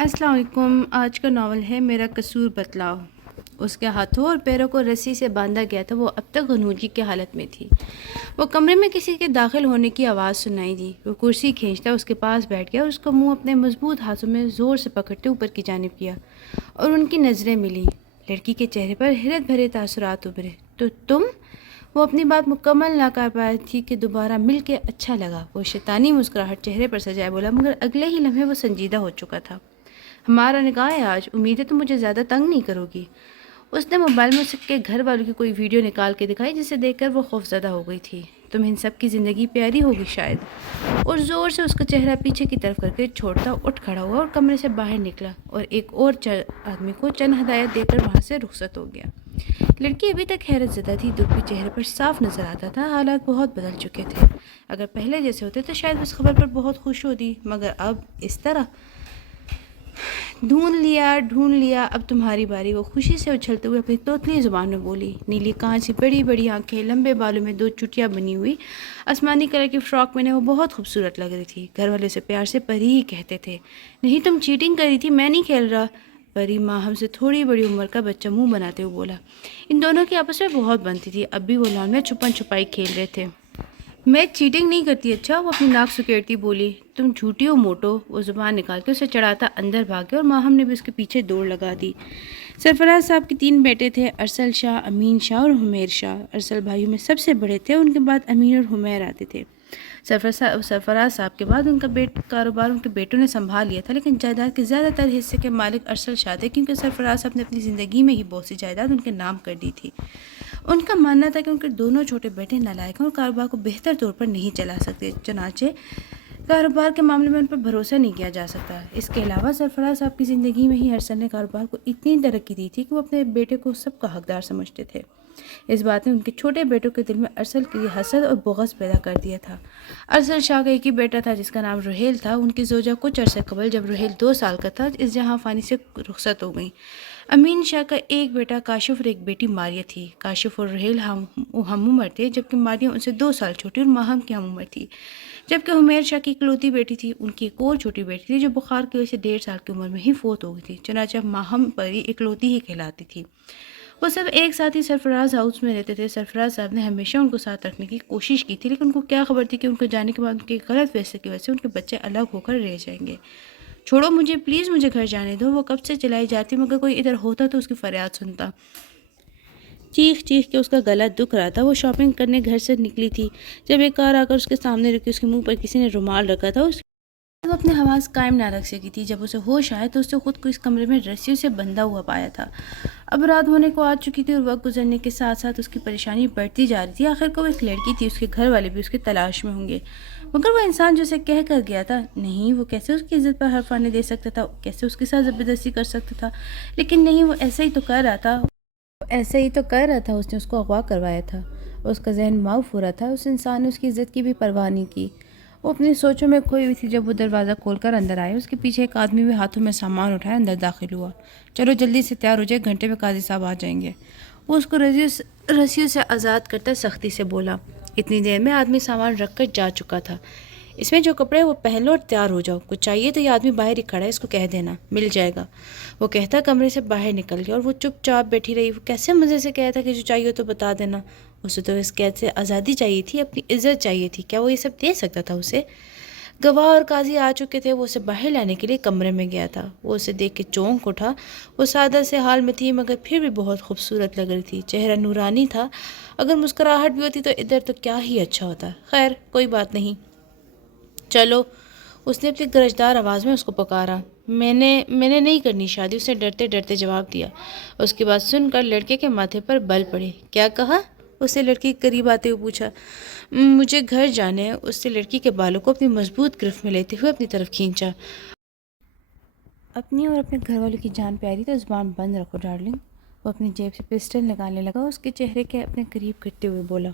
السلام علیکم۔ آج کا ناول ہے میرا قصور بتلاؤ۔ اس کے ہاتھوں اور پیروں کو رسی سے باندھا گیا تھا۔ وہ اب تک غنودگی کی حالت میں تھی۔ وہ کمرے میں کسی کے داخل ہونے کی آواز سنائی دی۔ وہ کرسی کھینچتا اس کے پاس بیٹھ گیا اور اس کا منہ اپنے مضبوط ہاتھوں میں زور سے پکڑتے اوپر کی جانب کیا اور ان کی نظریں ملیں۔ لڑکی کے چہرے پر حیرت بھرے تاثرات ابھرے۔ تو تم؟ وہ اپنی بات مکمل نہ کر پائی تھی کہ دوبارہ مل کے اچھا لگا۔ وہ شیطانی مسکراہٹ چہرے پر سجائے بولا، مگر اگلے ہی لمحے وہ سنجیدہ ہو چکا تھا۔ ہمارا نکاح ہے آج، امید ہے تم مجھے زیادہ تنگ نہیں کرو گی۔ اس نے موبائل میں اس کے گھر والوں کی کوئی ویڈیو نکال کے دکھائی جسے دیکھ کر وہ خوفزدہ ہو گئی تھی۔ تم ان سب کی زندگی پیاری ہوگی شاید۔ اور زور سے اس کا چہرہ پیچھے کی طرف کر کے چھوڑتا اٹھ کھڑا ہوا اور کمرے سے باہر نکلا اور ایک اور آدمی کو چند ہدایت دے کر وہاں سے رخصت ہو گیا۔ لڑکی ابھی تک حیرت زدہ تھی۔ دکھ بھی چہرے پر صاف نظر آتا تھا۔ حالات بہت بدل چکے تھے۔ اگر پہلے جیسے ہوتے تو شاید اس خبر پر بہت خوش ہوتی، مگر اب اس طرح۔ ڈھونڈ لیا، اب تمہاری باری۔ وہ خوشی سے اچھلتے ہوئے اپنی توتلی زبان میں بولی۔ نیلی کانچ سی بڑی بڑی آنکھیں، لمبے بالوں میں 2 چٹیاں بنی ہوئی آسمانی کلر کی فراک میں وہ بہت خوبصورت لگ رہی تھی۔ گھر والے سے پیار سے پری ہی کہتے تھے۔ نہیں، تم چیٹنگ کر رہی تھی، میں نہیں کھیل رہا۔ پری ماہم سے تھوڑی بڑی عمر کا بچہ منہ بناتے ہوئے بولا۔ ان دونوں کی آپس میں بہت بنتی تھی۔ اب بھی وہ لان میں چھپن چھپائی کھیل رہے تھے۔ میں چیٹنگ نہیں کرتی۔ اچھا، وہ اپنی ناک سکیڑتی بولی۔ تم جھوٹی ہو موٹو۔ وہ زبان نکال کے اسے چڑھاتا اندر بھاگ گیا اور ماہم نے بھی اس کے پیچھے دوڑ لگا دی۔ سرفراز صاحب کے 3 بیٹے تھے، ارسل شاہ، امین شاہ اور حمیر شاہ۔ ارسل بھائیوں میں سب سے بڑے تھے، ان کے بعد امین اور حمیر آتے تھے۔ سرفراز صاحب کے بعد ان کا کاروبار ان کے بیٹوں نے سنبھال لیا تھا، لیکن جائیداد کے زیادہ تر حصے کے مالک ارسل شاہ تھے، کیونکہ سرفراز صاحب نے اپنی زندگی میں ہی بہت سی جائیداد ان کے نام کر دی تھی۔ ان کا ماننا تھا کہ ان کے دونوں چھوٹے بیٹے نالائق ہیں اور کاروبار کو بہتر طور پر نہیں چلا سکتے، چنانچہ کاروبار کے معاملے میں ان پر بھروسہ نہیں کیا جا سکتا۔ اس کے علاوہ سرفراز صاحب کی زندگی میں ہی ارسل نے کاروبار کو اتنی ترقی دی تھی کہ وہ اپنے بیٹے کو سب کا حقدار سمجھتے تھے۔ اس بات نے ان کے چھوٹے بیٹوں کے دل میں ارسل کے لیے حسد اور بغض پیدا کر دیا تھا۔ ارسل شاہ کا ایک ہی بیٹا تھا جس کا نام رحیل تھا۔ ان کی زوجہ کچھ عرصے قبل جب رحیل 2 سال کا تھا اس جہاں فانی سے رخصت ہو گئیں۔ امین شاہ کا ایک بیٹا کاشف اور ایک بیٹی ماریہ تھی۔ کاشف اور رحیل ہم عمر تھے، جبکہ ماریہ ان سے 2 سال چھوٹی اور ماہم کی ہم عمر تھی۔ جبکہ حمیر شاہ کی اکلوتی بیٹی تھی، ان کی ایک اور چھوٹی بیٹی تھی جو بخار کی وجہ سے 1.5 سال کی عمر میں ہی فوت ہو گئی تھی، چنانچہ ماہم پری اکلوتی ہی کہلاتی تھی۔ وہ سب ایک ساتھ ہی سرفراز ہاؤس میں رہتے تھے۔ سرفراز صاحب نے ہمیشہ ان کو ساتھ رکھنے کی کوشش کی تھی، لیکن ان کو کیا خبر تھی کہ ان کو جانے کے بعد ان کے غلط فیصلے کی وجہ سے ان کے بچے الگ ہو کر رہ جائیں گے۔ چھوڑو مجھے، پلیز مجھے گھر جانے دو۔ وہ کب سے چلائی جاتی، مگر کوئی ادھر ہوتا تو اس کی فریاد سنتا۔ چیخ چیخ کے اس کا گلا دکھ رہا تھا۔ وہ شاپنگ کرنے گھر سے نکلی تھی جب ایک کار آ کر اس کے سامنے رکی۔ اس کے منہ پر کسی نے رومال رکھا تھا۔ وہ اپنے حواس قائم نہ رکھ سکی تھی۔ جب اسے ہوش آیا تو اس نے خود کو اس کمرے میں رسیوں سے بندھا ہوا پایا تھا۔ اب رات ہونے کو آ چکی تھی اور وقت گزرنے کے ساتھ ساتھ اس کی پریشانی بڑھتی جا رہی تھی۔ آخر کو وہ ایک لڑکی تھی، اس کے گھر والے بھی اس کی تلاش میں ہوں گے، مگر وہ انسان جو اسے کہہ کر گیا تھا، نہیں، وہ کیسے اس کی عزت پر حرف آنے دے سکتا تھا، کیسے اس کے ساتھ زبردستی کر سکتا تھا؟ لیکن نہیں، وہ ایسا ہی تو کر رہا تھا۔ اس نے اس کو اغوا کروایا تھا۔ اس کا ذہن معاف ہو رہا تھا۔ اس انسان نے اس کی عزت کی بھی پرواہ نہیں کی۔ وہ اپنی سوچوں میں کھوئی ہوئی تھی جب وہ دروازہ کھول کر اندر آئے۔ اس کے پیچھے ایک آدمی بھی ہاتھوں میں سامان اٹھائے اندر داخل ہوا۔ چلو جلدی سے تیار ہو جائے، گھنٹے میں قاضی صاحب آ جائیں گے۔ وہ اس کو رسیوں سے آزاد کرتا سختی سے بولا۔ اتنی دیر میں آدمی سامان رکھ کر جا چکا تھا۔ اس میں جو کپڑے وہ پہن لو اور تیار ہو جاؤ۔ کچھ چاہیے تو یہ آدمی باہر ہی کھڑا ہے، اس کو کہہ دینا، مل جائے گا۔ وہ کہتا کمرے سے باہر نکل گیا اور وہ چپ چاپ بیٹھی رہی۔ وہ کیسے مزے سے کہتا کہ جو چاہیے ہو تو بتا دینا۔ اسے تو اس قید سے آزادی چاہیے تھی، اپنی عزت چاہیے تھی۔ کیا وہ یہ سب دے سکتا تھا اسے؟ گواہ اور قاضی آ چکے تھے۔ وہ اسے باہر لانے کے لیے کمرے میں گیا تھا۔ وہ اسے دیکھ کے چونک اٹھا۔ وہ سادہ سے حال میں تھی، مگر پھر بھی بہت خوبصورت لگ رہی تھی۔ چہرہ نورانی تھا۔ اگر مسکراہٹ بھی ہوتی تو ادھر تو کیا ہی اچھا ہوتا۔ خیر، کوئی بات نہیں، چلو۔ اس نے اپنی گرجدار آواز میں اس کو پکارا۔ میں نے نہیں کرنی شادی، اس نے ڈرتے ڈرتے جواب دیا۔ اس کی بات سن کر لڑکے کے ماتھے پر بل پڑے۔ کیا کہا؟ اس نے لڑکی کے قریب آتے ہوئے پوچھا۔ مجھے گھر جانے ہے۔ اس نے لڑکی کے بالوں کو اپنی مضبوط گرفت میں لیتے ہوئے اپنی طرف کھینچا۔ اپنی اور اپنے گھر والوں کی جان پیاری تو زبان بند رکھو ڈارلنگ۔ وہ اپنی جیب سے پسٹل نکالنے لگا۔ اس کے چہرے کے اپنے قریب کرتے ہوئے بولا،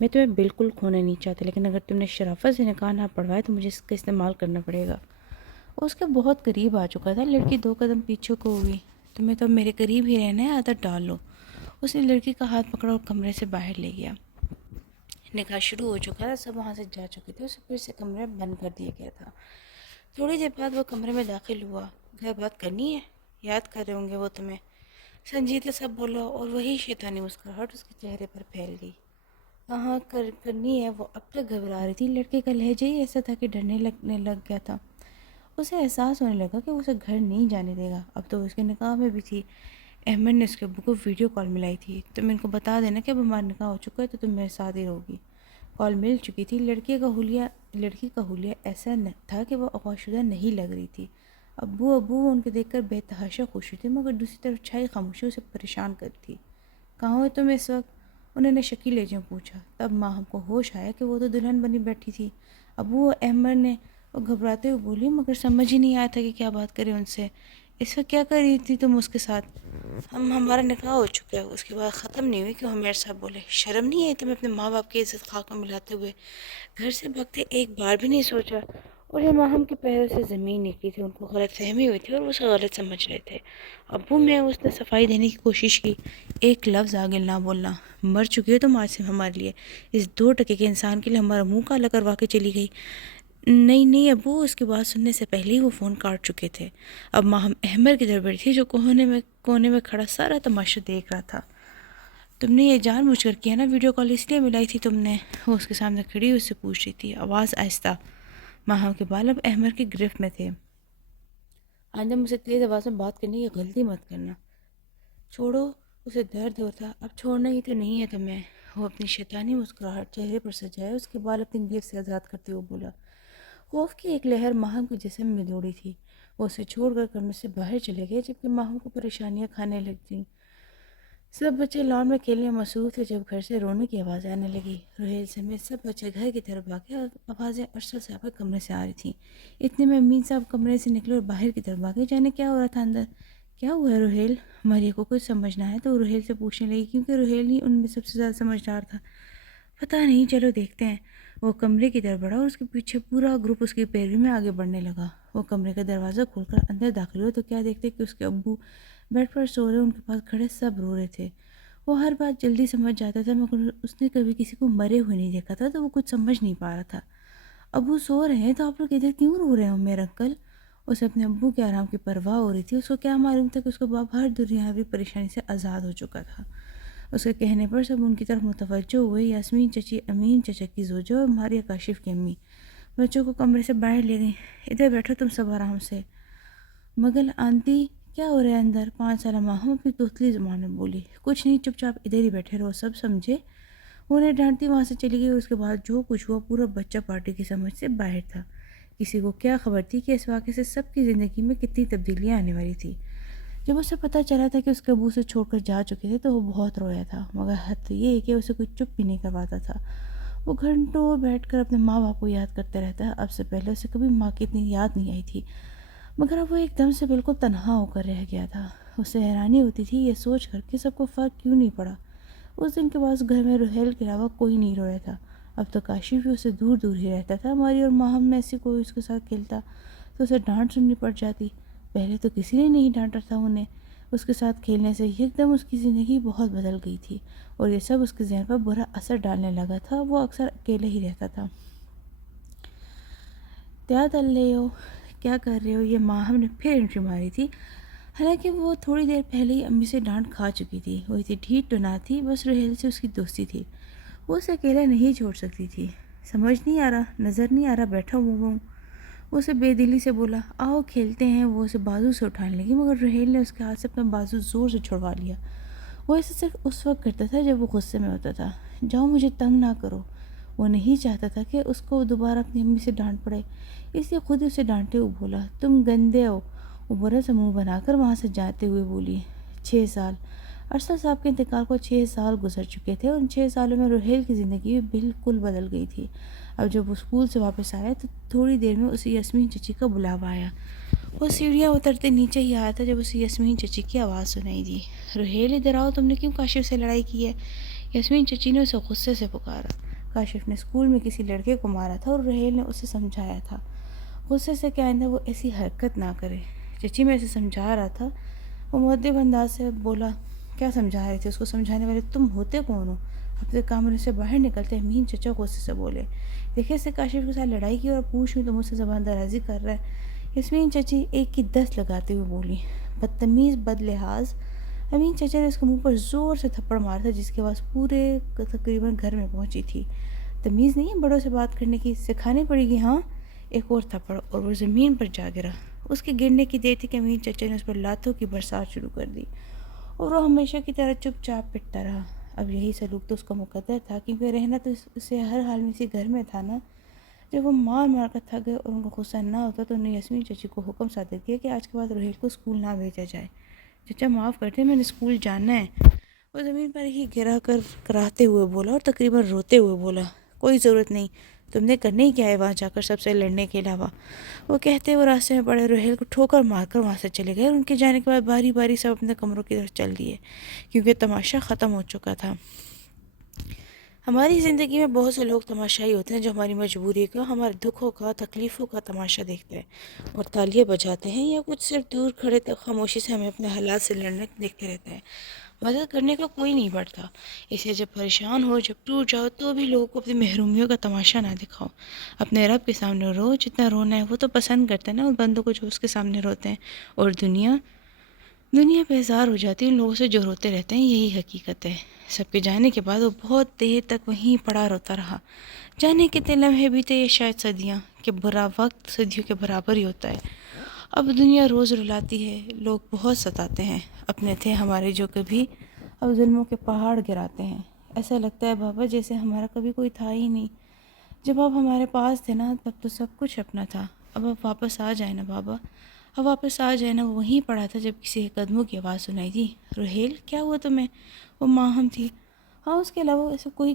میں تمہیں بالکل کھونا نہیں چاہتا، لیکن اگر تم نے شرافت سے نکاح نہ پڑھوایا تو مجھے اس کا استعمال کرنا پڑے گا۔ وہ اس کے بہت قریب آ چکا تھا۔ لڑکی 2 قدم پیچھے کو ہوئی۔ تمہیں تو میرے قریب ہی رہنا ہے، عادت ڈال لو۔ اس نے لڑکی کا ہاتھ پکڑا اور کمرے سے باہر لے گیا۔ نکاح شروع ہو چکا تھا، سب وہاں سے جا چکے تھے۔ اسے پھر سے کمرے بند کر دیا گیا تھا۔ تھوڑی دیر بعد وہ کمرے میں داخل ہوا۔ گھر بات کرنی ہے، یاد کر رہے ہوں گے وہ تمہیں، سنجیدہ سب بولا، اور وہی شیطانی مسکراہٹ اس کے چہرے پر پھیل گئی۔ ہاں کرنی ہے۔ وہ اب تک گھبرا رہی تھی، لڑکے کا لہجہ ہی ایسا تھا کہ ڈرنے لگ گیا تھا۔ اسے احساس ہونے لگا کہ وہ اسے گھر نہیں جانے دے گا۔ اب تو اس کے نکاح میں بھی تھی۔ احمد نے اس کے ابو کو ویڈیو کال ملائی تھی۔ تم ان کو بتا دینا کہ اب ہمارا نکاح ہو چکا ہے تو تم میرے ساتھ ہی رہوگی۔ کال مل چکی تھی۔ لڑکی کا حلیہ ایسا تھا کہ وہ اغوا شدہ نہیں لگ رہی تھی۔ ابو ان کے دیکھ کر بے تحاشا خوش ہوئے تھے، مگر دوسری طرف چھائی خاموشی اسے پریشان کرتی تھی۔ کہاں ہو تم اس وقت؟ انہوں نے شکی لہجے میں پوچھا۔ تب ماہم کو ہوش آیا کہ وہ تو دلہن بنی بیٹھی تھی۔ ابو احمد نے، وہ گھبراتے ہوئے بولی، مگر سمجھ ہی نہیں آیا تھا کہ کیا بات کرے ان سے۔ اس وقت کیا کر رہی تھی تم اس کے ساتھ؟ ہمارا نکاح ہو چکا ہے۔ اس کی بات ختم نہیں ہوئی کہ عمیر صاحب بولے، شرم نہیں آئی تمہیں اپنے ماں باپ کی عزت خاک میں ملاتے ہوئے؟ گھر سے بھگتے ایک بار بھی نہیں سوچا؟ اور یہ ماہم کے پیروں سے زمین نکلی تھی۔ ان کو غلط فہمی ہوئی تھی اور وہ اسے غلط سمجھ رہے تھے۔ ابو میں اس نے صفائی دینے کی کوشش کی، ایک لفظ آگے نہ بولنا، مر چکی ہو تم آج سے ہمارے لیے، اس 2 ٹکے کے انسان کے لیے ہمارا منہ کالا کروا کے چلی گئی۔ نہیں ابو، اس کی بات سننے سے پہلے ہی وہ فون کاٹ چکے تھے۔ اب ماہم احمد کی طرف بیٹھی تھی جو کونے میں کھڑا سارا تماشا دیکھ رہا تھا۔ تم نے یہ جان بوجھ کر کیا نا؟ ویڈیو کال اس لیے ملائی تھی تم نے؟ وہ اس کے سامنے کھڑی اس سے پوچھ رہی تھی، آواز آہستہ۔ ماہم کے بال اب احمد کی گرفت میں تھے۔ آئندہ مجھ سے تیز آواز میں بات کرنے کی غلطی مت کرنا۔ چھوڑو، اسے درد ہوتا، اب چھوڑنا ہی تو نہیں ہے تمہیں۔ وہ اپنی شیطانی مسکراہٹ چہرے پر سجائے اس کے بال اپنی گرفت سے آزاد کرتے ہوئے بولا۔ خوف کی ایک لہر ماہم کے جسم میں دوڑی تھی۔ وہ اسے چھوڑ کر کمرے سے باہر چلے گئے جبکہ ماہم کو پریشانیاں کھانے لگتیں۔ سب بچے لان میں کھیلنے میں مصروف تھے جب گھر سے رونے کی آوازیں آنے لگی۔ روہیل سمیت سب بچے گھر کی طرف بھاگے اور آوازیں ارشد صاحب کے کمرے سے آ رہی تھیں۔ اتنے میں امین صاحب کمرے سے نکلے اور باہر کی طرف بھاگے، جانے کیا ہو رہا تھا اندر۔ کیا ہوا ہے روہیل؟ مریہ کو کچھ سمجھنا ہے تو وہ روہیل سے پوچھنے لگی، کیونکہ روہیل ہی ان میں سب سے زیادہ سمجھدار تھا۔ پتہ نہیں، چلو دیکھتے ہیں۔ وہ کمرے کی طرف بڑھا اور اس کے پیچھے پورا گروپ اس کی پیروی میں آگے بڑھنے لگا۔ وہ کمرے کا دروازہ کھول کر اندر داخل ہوئے تو کیا دیکھتے کہ اس کے ابو بیڈ پر سو رہے، ان کے پاس کھڑے سب رو رہے تھے۔ وہ ہر بات جلدی سمجھ جاتا تھا، مگر اس نے کبھی کسی کو مرے ہوئے نہیں دیکھا تھا تو وہ کچھ سمجھ نہیں پا رہا تھا۔ ابو سو رہے ہیں تو آپ لوگ ادھر کیوں رو رہے ہو میرے انکل؟ اسے اپنے ابو کے آرام کی پرواہ ہو رہی تھی۔ اس کو کیا معلوم تھا کہ اس کا باپ ہر دنیاوی پریشانی سے آزاد ہو چکا تھا۔ اس کے کہنے پر سب ان کی طرف متوجہ ہوئے۔ یاسمین چچی، امین چچا کی زوجہ اور ماریہ کاشف کی امی بچوں کو کمرے سے باہر لے گئیں۔ ادھر بیٹھو تم سب آرام سے۔ مگل آنٹی، کیا ہو رہا ہے اندر؟ 5 سالہ ماہم اپنی توتلی زبان میں بولی۔ کچھ نہیں، چپ چاپ ادھر ہی بیٹھے رہو، سب سمجھے؟ وہ انہیں ڈانٹتی وہاں سے چلی گئی اور اس کے بعد جو کچھ ہوا پورا بچہ پارٹی کی سمجھ سے باہر تھا۔ کسی کو کیا خبر تھی کہ اس واقعے سے سب کی زندگی میں کتنی تبدیلیاں آنے والی تھی۔ جب اسے پتہ چلا تھا کہ اس کے ابو سے چھوڑ کر جا چکے تھے تو وہ بہت رویا تھا، مگر حد تو یہ کہ اسے کوئی چپ بھی نہیں کرواتا تھا۔ وہ گھنٹوں بیٹھ کر اپنے ماں باپ کو یاد کرتا رہتا۔ اب سے پہلے اسے کبھی ماں کی اتنی یاد نہیں آئی تھی، مگر اب وہ ایک دم سے بالکل تنہا ہو کر رہ گیا تھا۔ اسے حیرانی ہوتی تھی یہ سوچ کر کہ سب کو فرق کیوں نہیں پڑا۔ اس دن کے بعد گھر میں روہیل کے علاوہ کوئی نہیں رویا تھا۔ اب تو کاشف بھی اسے دور دور ہی رہتا تھا۔ ماری اور ماہم میں سے کوئی اس کے ساتھ کھیلتا تو اسے ڈانٹ سننی پڑ جاتی۔ پہلے تو کسی نے نہیں ڈانٹا تھا انہیں۔ اس کے ساتھ کھیلنے سے ایک دم اس کی زندگی بہت بدل گئی تھی اور یہ سب اس کے ذہن پر برا اثر ڈالنے لگا تھا۔ وہ اکثر اکیلے ہی رہتا تھا۔ کیا کر رہے ہو؟ یہ ماہم نے پھر انٹری ماری تھی، حالانکہ وہ تھوڑی دیر پہلے ہی امی سے ڈانٹ کھا چکی تھی۔ وہ اتنی ڈھیٹ تو نہ تھی، بس روہیل سے اس کی دوستی تھی، وہ اسے اکیلا نہیں چھوڑ سکتی تھی۔ سمجھ نہیں آ رہا، نظر نہیں آ رہا بیٹھا ہوں۔ وہ اسے بے دلی سے بولا، آؤ کھیلتے ہیں۔ وہ اسے بازو سے اٹھانے لگی مگر روہیل نے اس کے ہاتھ سے اپنا بازو زور سے چھڑوا لیا۔ وہ اسے صرف اس وقت کرتا تھا جب وہ غصے میں ہوتا تھا۔ جاؤ، مجھے تنگ نہ کرو۔ وہ نہیں چاہتا تھا کہ اس کو دوبارہ اپنی امی سے ڈانٹ پڑے، اس لیے خود اسے ڈانٹے ہوئے بولا، تم گندے ہو۔ وہ برا سا منہ بنا کر وہاں سے جاتے ہوئے بولی، 6 سال ارشد صاحب کے انتقال کو 6 سال گزر چکے تھے اور ان 6 سالوں میں روہیل کی زندگی بالکل بدل گئی تھی۔ اب جب وہ اسکول سے واپس آیا تو تھوڑی دیر میں اسے یاسمین چچی کا بلاوا آیا۔ وہ سیڑھیاں اترتے نیچے ہی آیا تھا جب اسے یاسمین چچی کی آواز سنائی دی، روہیل ادھر آؤ، تم نے کیوں کاشف سے لڑائی کی ہے؟ یاسمین چچی نے اسے غصے سے پکارا۔ کاشف نے اسکول میں کسی لڑکے کو مارا تھا اور روہیل نے اسے سمجھایا تھا غصے سے کہ آئندہ وہ ایسی حرکت نہ کرے۔ چچی میں اسے سمجھا رہا تھا۔ وہ مؤدب انداز سے بولا، کیا سمجھا رہے تھے اس کو؟ سمجھانے والے تم ہوتے کون ہو؟ اپنے کمرے سے باہر نکلتے امین چچا غصے سے بولے، دیکھے اس سے کاشف کے ساتھ لڑائی کی اور پوچھ میں تو مجھ سے زبان درازی کر رہا ہے۔ یاسمین چچی ایک کی 10 لگاتے ہوئے بولی، بدتمیز بد لحاظ۔ امین چچا نے اس کے منہ پر زور سے تھپڑ مارا تھا جس کی آواز پورے تقریباً گھر میں پہنچی تھی۔ تمیز نہیں ہے بڑوں سے بات کرنے کی، سکھانے پڑے گی ہاں۔ ایک اور تھپڑ اور وہ زمین پر جا گرا۔ اس کے گرنے کی دیر تھی کہ امین چچا نے اس پر لاتوں کی برسات شروع کر دی اور وہ ہمیشہ کی طرح چپ چاپ پٹتا رہا۔ اب یہی سلوک تو اس کا مقدر تھا، کیونکہ رہنا تو اسے ہر حال میں اسی گھر میں تھا نا۔ جب وہ مار مار کر تھک گئے اور ان کو غصہ نہ ہوتا تو انہوں نے یاسمین چچی کو حکم صادر کیا کہ آج کے بعد روہیل کو اسکول نہ بھیجا جائے۔ چچا معاف کرتے، میں نے اسکول جانا ہے، وہ زمین پر ہی گرا کر کراہتے ہوئے بولا اور تقریباً روتے ہوئے بولا۔ کوئی ضرورت نہیں، تم نے کرنے ہی کیا ہے وہاں جا کر سب سے لڑنے کے علاوہ؟ وہ کہتے وہ راستے میں پڑے روہیل کو ٹھوکر مار کر وہاں سے چلے گئے اور ان کے جانے کے بعد باری باری سب اپنے کمروں کی طرف چل دیے، کیونکہ تماشا ختم ہو چکا تھا۔ ہماری زندگی میں بہت سے لوگ تماشائی ہوتے ہیں جو ہماری مجبوری کا، ہمارے دکھوں کا، تکلیفوں کا تماشا دیکھتے ہیں اور تالیاں بجاتے ہیں، یا کچھ صرف دور کھڑے خاموشی سے ہمیں اپنے حالات سے لڑنے دیکھتے رہتے ہیں۔ مدد کرنے کا کوئی نہیں بڑھتا، اسے جب پریشان ہو، جب ٹوٹ جاؤ تو بھی لوگوں کو اپنی محرومیوں کا تماشا نہ دکھاؤ، اپنے رب کے سامنے رو، جتنا رونا ہے وہ تو پسند کرتے ہیں نا ان بندوں کو جو اس کے سامنے روتے ہیں، اور دنیا بیزار ہو جاتی ہے ان لوگوں سے جو روتے رہتے ہیں۔ یہی حقیقت ہے۔ سب کے جانے کے بعد وہ بہت دیر تک وہیں پڑا روتا رہا، جانے کتنے لمحے بیتے یا شاید صدیاں، کہ برا وقت صدیوں کے برابر ہی ہوتا ہے۔ اب دنیا روز رلاتی ہے، لوگ بہت ستاتے ہیں، اپنے تھے ہمارے جو کبھی اب ظلموں کے پہاڑ گراتے ہیں۔ ایسا لگتا ہے بابا جیسے ہمارا کبھی کوئی تھا ہی نہیں، جب آپ ہمارے پاس تھے نا تب تو سب کچھ اپنا تھا۔ اب آپ واپس آ جائیں نا بابا، اب واپس آ جائے نا۔ وہ وہیں پڑا تھا جب کسی کے قدموں کی آواز سنائی دی، روہیل کیا ہوا تمہیں؟ وہ ماہم تھی۔ ہاں، اس کے علاوہ ایسا کوئی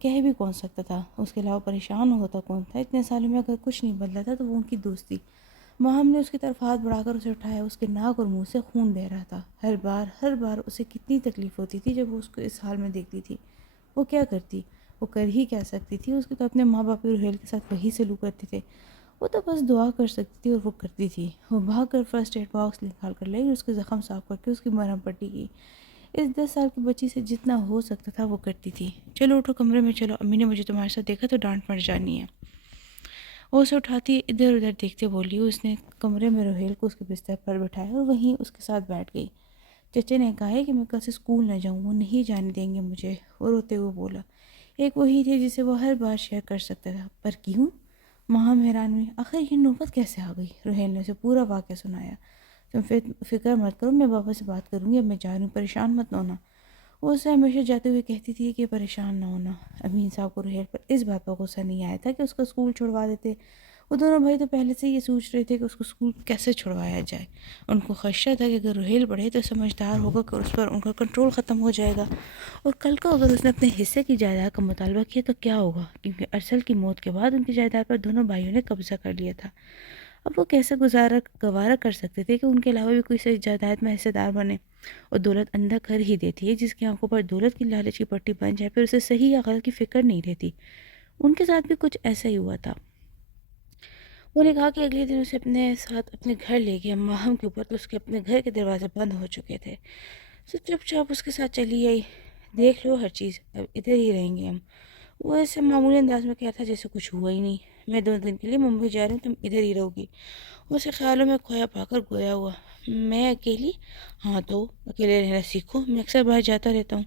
کہہ بھی کون سکتا تھا؟ اس کے علاوہ پریشان ہوتا کون تھا؟ اتنے سالوں میں اگر کچھ نہیں بدلا تھا تو وہ ان کی دوستی۔ ماہم نے اس کی طرف ہاتھ بڑھا کر اسے اٹھایا، اس کے ناک اور منہ سے خون بہہ رہا تھا۔ ہر بار اسے کتنی تکلیف ہوتی تھی جب وہ اس کو اس حال میں دیکھتی تھی۔ وہ کیا کرتی؟ وہ کر ہی کیا سکتی تھی؟ اس کے تو اپنے ماں باپ روہیل کے ساتھ وہی سلوک کرتے تھے، وہ تو بس دعا کر سکتی تھی اور وہ کرتی تھی۔ وہ بھاگ کر فرسٹ ایڈ باکس نکال کر لائی اور اس کے زخم صاف کر کے اس کی مرہم پٹی کی۔ اس 10 سال کی بچی سے جتنا ہو سکتا تھا وہ کرتی تھی۔ چلو اٹھو کمرے میں چلو، امی نے مجھے تمہارے ساتھ دیکھا تو ڈانٹ پڑ جانی ہے۔ وہ اسے اٹھاتی ادھر ادھر دیکھتے بولی۔ اس نے کمرے میں روہیل کو اس کے بستر پر بٹھایا اور وہیں اس کے ساتھ بیٹھ گئی۔ چچے نے کہا ہے کہ میں کل سے اسکول نہ جاؤں، وہ نہیں جانے دیں گے مجھے، وہ روتے ہوئے بولا۔ ایک وہی تھی جسے وہ ہر بات شیئر کر سکتا تھا، پر کیوں؟ ماہم حیران ہوئی، آخر یہ نوبت کیسے آ گئی؟ روہیل نے اسے پورا واقعہ سنایا۔ تم فکر مت کرو، میں بابا سے بات کروں گی، اب میں جا رہی ہوں، پریشان مت ہونا۔ وہ اسے ہمیشہ جاتے ہوئے کہتی تھی کہ پریشان نہ ہونا۔ امین صاحب کو روہیل پر اس بات پر غصہ نہیں آیا تھا کہ اس کا اسکول چھڑوا دیتے۔ وہ دونوں بھائی تو پہلے سے یہ سوچ رہے تھے کہ اس کو اسکول کیسے چھڑوایا جائے۔ ان کو خدشہ تھا کہ اگر روہیل پڑھے تو سمجھدار ہوگا کہ اس پر ان کا کنٹرول ختم ہو جائے گا، اور کل کو اگر اس نے اپنے حصے کی جائیداد کا مطالبہ کیا تو کیا ہوگا، کیونکہ ارسل کی موت کے بعد ان کی جائیداد پر دونوں بھائیوں نے قبضہ کر لیا تھا۔ اب وہ کیسے گوارا کر سکتے تھے کہ ان کے علاوہ بھی کوئی صحیح جائیداد میں حصہ دار بنے، اور دولت اندھا کر ہی دیتی ہے، جس کی آنکھوں پر دولت کی لالچ کی پٹی بن جائے پھر اسے صحیح یا غلط کی فکر نہیں رہتی۔ ان کے ساتھ بھی کچھ ایسا ہی ہوا تھا۔ وہ نے کہا کہ اگلے دن اسے اپنے ساتھ اپنے گھر لے گیا ماہم کے اوپر، تو اس کے اپنے گھر کے دروازے بند ہو چکے تھے۔ چپ چاپ اس کے ساتھ چلی آئی۔ دیکھ لو ہر چیز، اب ادھر ہی رہیں گے ہم۔ وہ ایسے معمولی انداز میں کیا تھا جیسے کچھ ہوا ہی نہیں۔ میں 2 دن کے لیے ممبئی جا رہی ہوں، تم ادھر ہی رہو گی۔ وہ اسے خیالوں میں کھویا پا کر گویا ہوا۔ میں اکیلی؟ ہاں تو اکیلے رہنا سیکھو، میں اکثر باہر جاتا رہتا ہوں۔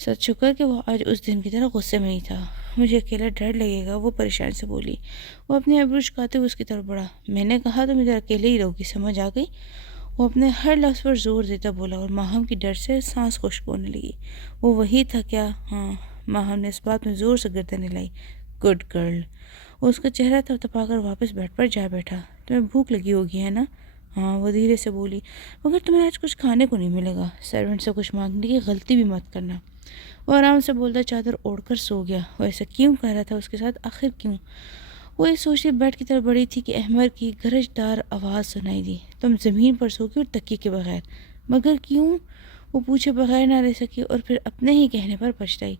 سچ شکر کہ وہ آج اس دن کی طرح غصے میں ہی تھا۔ مجھے اکیلا ڈر لگے گا، وہ پریشان سے بولی۔ وہ اپنے ابرو جھکاتے ہوئے اس کی طرف بڑھا۔ میں نے کہا تم ادھر اکیلے ہی رہو گی، سمجھ آ گئی؟ وہ اپنے ہر لفظ پر زور دیتا بولا، اور ماہم کی ڈر سے سانس خشک ہونے لگی۔ وہ وہی تھا کیا؟ ہاں، ماہم نے اس بات میں زور سے گردن ہلائی۔ Good girl. وہ اس کا چہرہ تھپتھپا کر واپس بیڈ پر جا بیٹھا۔ تمہیں بھوک لگی ہوگی ہے نا؟ ہاں، وہ دھیرے سے بولی، مگر تمہیں آج کچھ کھانے کو نہیں ملے گا، سرونٹ سے کچھ مانگنے کی غلطی بھی مت کرنا۔ وہ آرام سے بولتا چادر اوڑھ کر سو گیا۔ وہ ایسا کیوں کر رہا تھا اس کے ساتھ؟ آخر کیوں؟ وہ یہ سوچتی بیڈ کی طرف بڑھی تھی کہ احمر کی گرجدار آواز سنائی دی، تم زمین پر سو گئی اور تکیے کے بغیر۔ مگر کیوں؟ وہ پوچھے بغیر نہ رہ سکی اور پھر اپنے ہی کہنے پر پچھتائی۔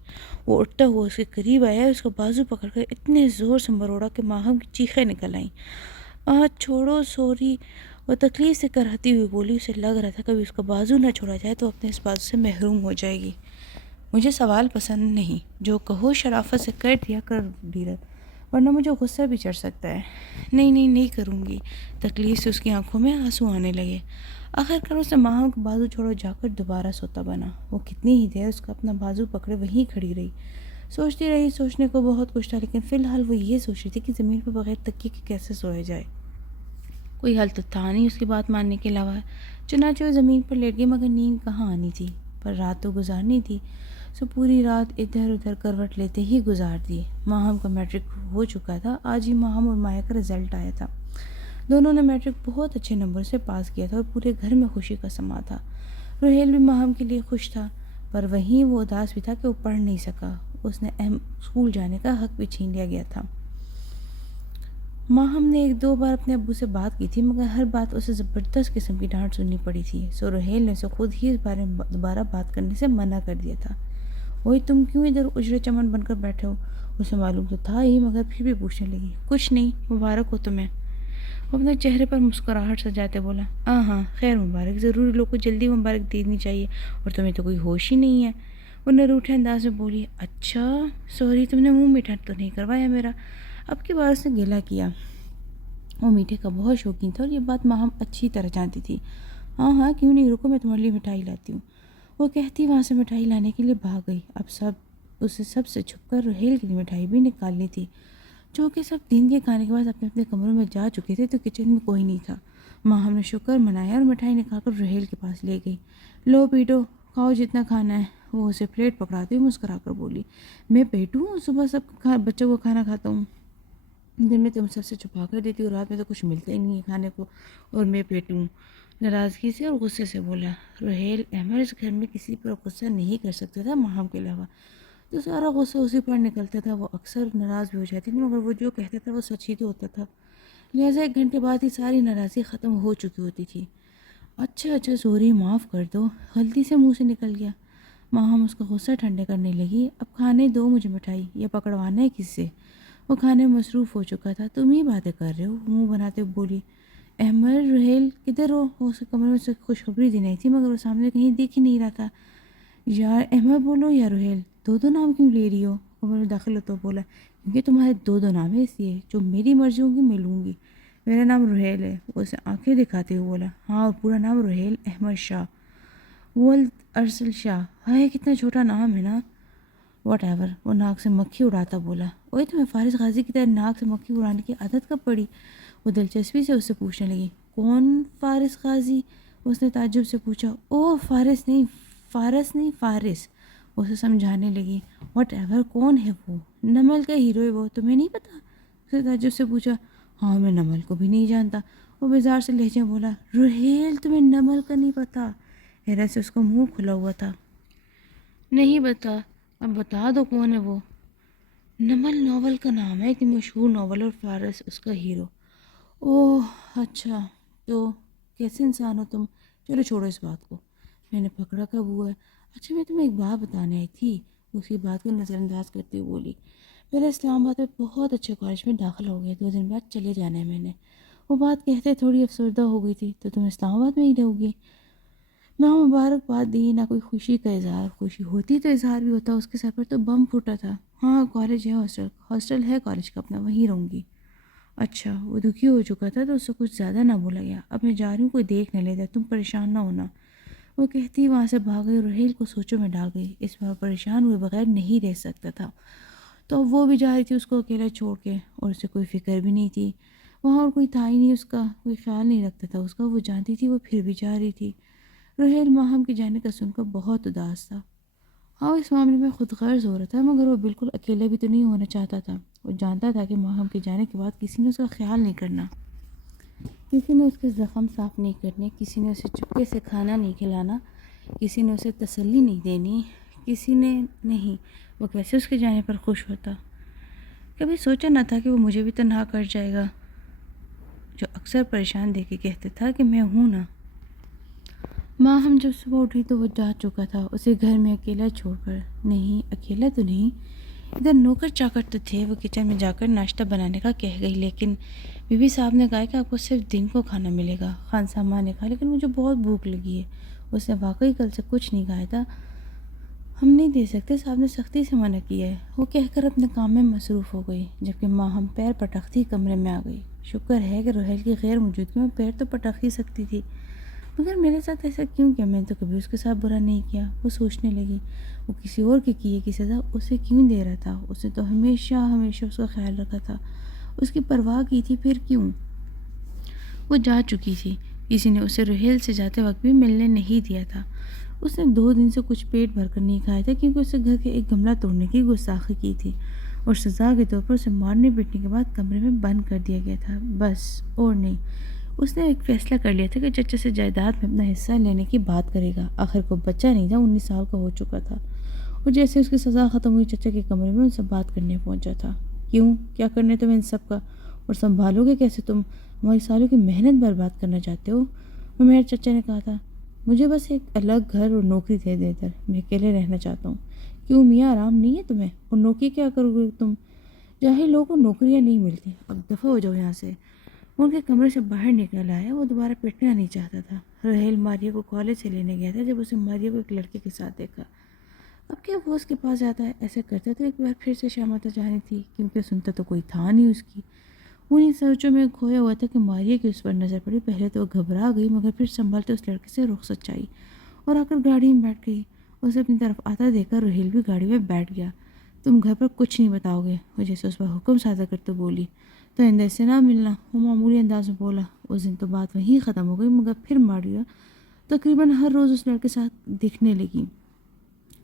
وہ اٹھتا ہوا اس کے قریب آیا، اس کا بازو پکڑ کر اتنے زور سے مروڑا کہ ماہم کی چیخیں نکل آئیں۔ چھوڑو سوری، وہ تکلیف سے کراہتی ہوئی بولی۔ اسے لگ رہا تھا کبھی اس کا بازو نہ چھوڑا جائے تو اپنے اس بازو سے محروم ہو جائے گی۔ مجھے سوال پسند نہیں، جو کہو شرافت سے کر دیا کر ڈیرت۔ ورنہ مجھے غصہ بھی چڑھ سکتا ہے۔ نہیں نہیں نہیں کروں گی۔ تکلیف سے اس کی آنکھوں میں آنسو آنے لگے۔ آخر کار اس نے ماہم کا بازو چھوڑو جا کر دوبارہ سوتا بنا۔ وہ کتنی ہی دیر اس کا اپنا بازو پکڑے وہیں کھڑی رہی، سوچتی رہی۔ سوچنے کو بہت کچھ تھا، لیکن فی الحال وہ یہ سوچ رہی تھی کہ زمین پر بغیر تکیے کے کیسے سویا جائے۔ کوئی حل تو تھا نہیں اس کی بات ماننے کے علاوہ۔ چنانچہ وہ زمین پر لیٹ گئی، مگر نیند کہاں آنی تھی، پر رات تو گزارنی تھی، سو پوری رات ادھر ادھر کروٹ لیتے ہی گزار دی۔ ماہم کا میٹرک ہو چکا تھا، آج ہی ماہم اور مایا کا رزلٹ آیا تھا۔ دونوں نے میٹرک بہت اچھے نمبر سے پاس کیا تھا اور پورے گھر میں خوشی کا سما تھا۔ روہیل بھی ماہم کے لیے خوش تھا، پر وہیں وہ اداس بھی تھا کہ وہ پڑھ نہیں سکا۔ اس نے اسکول جانے کا حق بھی چھین لیا گیا تھا۔ ماہم نے ایک دو بار اپنے ابو سے بات کی تھی، مگر ہر بات اسے زبردست قسم کی ڈانٹ سننی پڑی تھی، سو روہیل نے اسے خود ہی اس بارے میں دوبارہ بات کرنے سے منع کر دیا تھا۔ وہی تم کیوں ادھر اجڑے چمن بن کر بیٹھے ہو؟ اسے معلوم تو تھا ہی، مگر پھر بھی پوچھنے لگی۔ کچھ نہیں، مبارک ہو تمہیں۔ وہ اپنے چہرے پر مسکراہٹ سجاتے بولا۔ ہاں خیر مبارک، ضروری لوگ کو جلدی مبارک دینی چاہیے، اور تمہیں تو کوئی ہوش ہی نہیں ہے۔ وہ نروٹھے انداز میں بولی۔ اچھا سوری، تم نے منہ میٹھا تو نہیں کروایا میرا؟ اب کی بار اس نے گلہ کیا۔ وہ میٹھے کا بہت شوقین تھا اور یہ بات ماہم اچھی طرح جانتی تھی۔ ہاں کیوں نہیں، رکو میں تمہارے لیے مٹھائی لاتی ہوں۔ وہ کہتی وہاں سے مٹھائی لانے کے لیے بھاگ گئی۔ اب اسے سب سے چھپ کر روہیل کے لیے مٹھائی بھی نکالنی تھی۔ چونکہ سب دن کے کھانے کے بعد اپنے اپنے کمروں میں جا چکے تھے، تو کچن میں کوئی نہیں تھا۔ ماہم نے شکر منایا اور مٹھائی نکال کر روہیل کے پاس لے گئی۔ لو پیٹو، کھاؤ جتنا کھانا ہے۔ وہ اسے پلیٹ پکڑاتے ہوئے مسکرا کر بولی۔ میں پیٹوں؟ صبح سب بچوں کو کھانا کھاتا ہوں، دن میں تم سب سے چھپا کر دیتی ہوں، رات میں تو کچھ ملتا ہی نہیں ہے کھانے کو، اور میں پیٹوں؟ ناراضگی سے اور غصے سے بولا۔ روہیل احمد اس گھر میں کسی پر غصہ نہیں کر سکتا تھا ماہم کے علاوہ، تو سارا غصہ اسی پر نکلتا تھا۔ وہ اکثر ناراض بھی ہو جاتی تھی، مگر وہ جو کہتا تھا وہ سچ ہی تو ہوتا تھا، لہٰذا 1 گھنٹے بعد ہی ساری ناراضی ختم ہو چکی ہوتی تھی۔ اچھا سوری، معاف کر دو، غلطی سے منہ سے نکل گیا۔ ماہم اس کا غصہ ٹھنڈے کرنے لگی۔ اب کھانے دو مجھے مٹھائی، یا پکڑوانا ہے کس سے؟ وہ کھانے میں مصروف ہو چکا تھا۔ تم ہی باتیں کر رہے ہو، منہ بناتے ہوئے بولی۔ احمد، روہیل کدھر ہو؟ وہ اسے کمرے میں سے خوشخبری دی نہیں تھی، مگر وہ سامنے کہیں دکھ ہی نہیں رہا تھا۔ یار احمد بولو یا روہیل، دو نام کیوں لے رہی ہو؟ کمرے میں داخل ہوتا بولا۔ کیونکہ تمہارے دو نام ہے، اس لیے جو میری مرضی ہوگی میں لوں گی۔ میرا نام روہیل ہے، وہ اسے آنکھیں دکھاتے ہوئے بولا۔ ہاں، اور پورا نام روہیل احمد شاہ، ولد ارسل شاہ۔ ہائے کتنا چھوٹا نام ہے نا۔ واٹ ایور، وہ ناک سے مکھی اڑاتا بولا۔ اوے تمہیں فارس غازی کی طرح ناک سے مکھی اڑانے کی عادت کب پڑی؟ وہ دلچسپی سے اس سے پوچھنے لگی۔ کون فارس غازی؟ اس نے تعجب سے پوچھا۔ اوہ فارس نہیں، فارس، اسے سمجھانے لگی۔ واٹ ایور، کون ہے وہ؟ نمل کا ہیرو ہے وہ، تمہیں نہیں پتا؟ اس نے تعجب سے پوچھا۔ ہاں میں نمل کو بھی نہیں جانتا، وہ بیزار سے لہجے میں بولا۔ روہیل تمہیں نمل کا نہیں پتا؟ حیرت سے اس کا منہ کھلا ہوا تھا۔ نہیں بتا، اب بتا دو کون ہے وہ؟ نمل ناول کا نام ہے، اتنی مشہور ناول، اور فارس اس کا ہیرو۔ اوہ اچھا، تو کیسے انسان ہو تم؟ چلو چھوڑو اس بات کو، میں نے پکڑا کب ہوا ہے؟ اچھا میں تمہیں ایک بات بتانے آئی تھی، اس کی بات کو نظر انداز کرتے ہوئے بولی۔ میرا اسلام آباد میں بہت اچھے کالج میں داخل ہو گیا، 2 دن بعد چلے جانا ہے میں نے۔ وہ بات کہتے تھوڑی افسردہ ہو گئی تھی۔ تو تم اسلام آباد میں ہی رہو گی؟ نہ مبارکباد دی، نہ کوئی خوشی کا اظہار۔ خوشی ہوتی تو اظہار بھی ہوتا، اس کے سر پر تو بم پھوٹا تھا۔ ہاں کالج ہے، ہاسٹل ہے کالج کا اپنا، وہیں رہوں گی۔ اچھا، وہ دکھی ہو چکا تھا تو اس سے کچھ زیادہ نہ بولا گیا۔ اب میں جا رہی ہوں، کوئی دیکھ نہ لیتا، تم پریشان نہ ہونا۔ وہ کہتی وہاں سے بھاگ گئی، روہیل کو سوچوں میں ڈال گئی۔ اس بار پریشان ہوئے بغیر نہیں رہ سکتا تھا، تو اب وہ بھی جا رہی تھی اس کو اکیلا چھوڑ کے، اور اسے کوئی فکر بھی نہیں تھی وہاں، اور کوئی تھا ہی نہیں اس کا، کوئی خیال نہیں رکھتا تھا اس کا۔ وہ جانتی تھی وہ پھر بھی جا رہی تھی۔ روہیل ماہم کے جانے کا سن کر بہت اداس تھا۔ ہاں اس معاملے میں خود غرض ہو رہا تھا، مگر وہ بالکل اکیلا بھی تو نہیں ہونا چاہتا تھا۔ وہ جانتا تھا کہ ماہم کے جانے کے بعد کسی نے اس کا خیال نہیں کرنا، کسی نے اس کے زخم صاف نہیں کرنے، کسی نے اسے چپکے سے کھانا نہیں کھلانا، کسی نے اسے تسلی نہیں دینی، کسی نے نہیں۔ وہ کیسے اس کے جانے پر خوش ہوتا؟ کبھی سوچا نہ تھا کہ وہ مجھے بھی تنہا کر جائے گا، جو اکثر پریشان دیکھ کے کہتا تھا کہ میں ہوں نا۔ ماہم جب صبح اٹھی تو وہ جا چکا تھا، اسے گھر میں اکیلا چھوڑ کر۔ نہیں اکیلا تو نہیں، ادھر نوکر چاکر تو تھے۔ وہ کچن میں جا کر ناشتہ بنانے کا کہہ گئی، لیکن بی بی صاحب نے کہا کہ آپ کو صرف دن کو کھانا ملے گا۔ خان صاحب نے کہا لیکن مجھے بہت بھوک لگی ہے۔ اس نے واقعی کل سے کچھ نہیں کھایا تھا، ہم نہیں دے سکتے، صاحب نے سختی سے منع کیا ہے، وہ کہہ کر اپنے کام میں مصروف ہو گئی، جبکہ ماں ہم پیر پٹکتی کمرے میں آ گئی۔ شکر ہے کہ روحیل کی غیر موجودگی میں پیر تو پٹک ہی سکتی تھی، مگر میرے ساتھ ایسا کیوں کیا؟ میں نے تو کبھی اس کے ساتھ برا نہیں کیا۔ وہ سوچنے لگی، وہ کسی اور کے کیے کی سزا اسے کیوں دے رہا تھا؟ اس نے تو ہمیشہ ہمیشہ اس کا خیال رکھا تھا، اس کی پرواہ کی تھی، پھر کیوں؟ وہ جا چکی تھی، کسی نے اسے روحیل سے جاتے وقت بھی ملنے نہیں دیا تھا۔ اس نے 2 دن سے کچھ پیٹ بھر کر نہیں کھایا تھا، کیونکہ اسے گھر کے ایک گملہ توڑنے کی گستاخی کی تھی، اور سزا کے طور پر اسے مارنے پیٹنے کے بعد کمرے میں بند کر دیا گیا تھا، بس اور نہیں۔ اس نے ایک فیصلہ کر لیا تھا کہ چچا سے جائیداد میں اپنا حصہ لینے کی بات کرے گا۔ آخر کو بچہ نہیں تھا، 19 سال کا ہو چکا تھا، اور جیسے اس کی سزا ختم ہوئی چچا کے کمرے میں ان سے بات کرنے پہنچا تھا۔ کیوں؟ کیا کرنے تم ان سب کا؟ اور سنبھالو گے کیسے تم؟ ہماری سالوں کی محنت برباد کرنا چاہتے ہو؟ میرے چچا نے کہا تھا، مجھے بس ایک الگ گھر اور نوکری دے دے کر، میں اکیلے رہنا چاہتا ہوں۔ کیوں میاں، آرام نہیں ہے تمہیں؟ اور نوکری کیا کرو گے تم؟ جاہل لوگوں کو نوکریاں نہیں ملتی، اب دفع ہو جاؤ یہاں سے۔ وہ ان کے کمرے سے باہر نکل آیا، وہ دوبارہ پیٹنا نہیں چاہتا تھا۔ روحیل ماریہ کو کالج سے لینے گیا تھا جب اسے ماریہ کو ایک لڑکے کے ساتھ دیکھا۔ اب کیا وہ اس کے پاس جاتا ہے؟ ایسا کرتا تو ایک بار پھر سے شامت جانی تھی، کیونکہ سنتا تو کوئی تھا نہیں اس کی۔ انہیں سوچوں میں کھویا ہوا تھا کہ ماریہ کی اس پر نظر پڑی، پہلے تو وہ گھبرا گئی، مگر پھر سنبھلتے اس لڑکے سے رخصت چاہی اور آ کر گاڑی میں بیٹھ گئی۔ اسے اپنی طرف آتا دیکھ کر روحیل بھی گاڑی میں بیٹھ گیا۔ تم گھر پر کچھ نہیں بتاؤ گے؟ وہ جیسے اس پر حکم صادر کرتے بولی۔ تو آئندہ سے نہ ملنا، وہ معمولی انداز میں بولا۔ اس دن تو بات وہیں ختم ہو گئی، مگر پھر ماریہ تقریباً ہر روز اس لڑکے کے ساتھ دکھنے لگی۔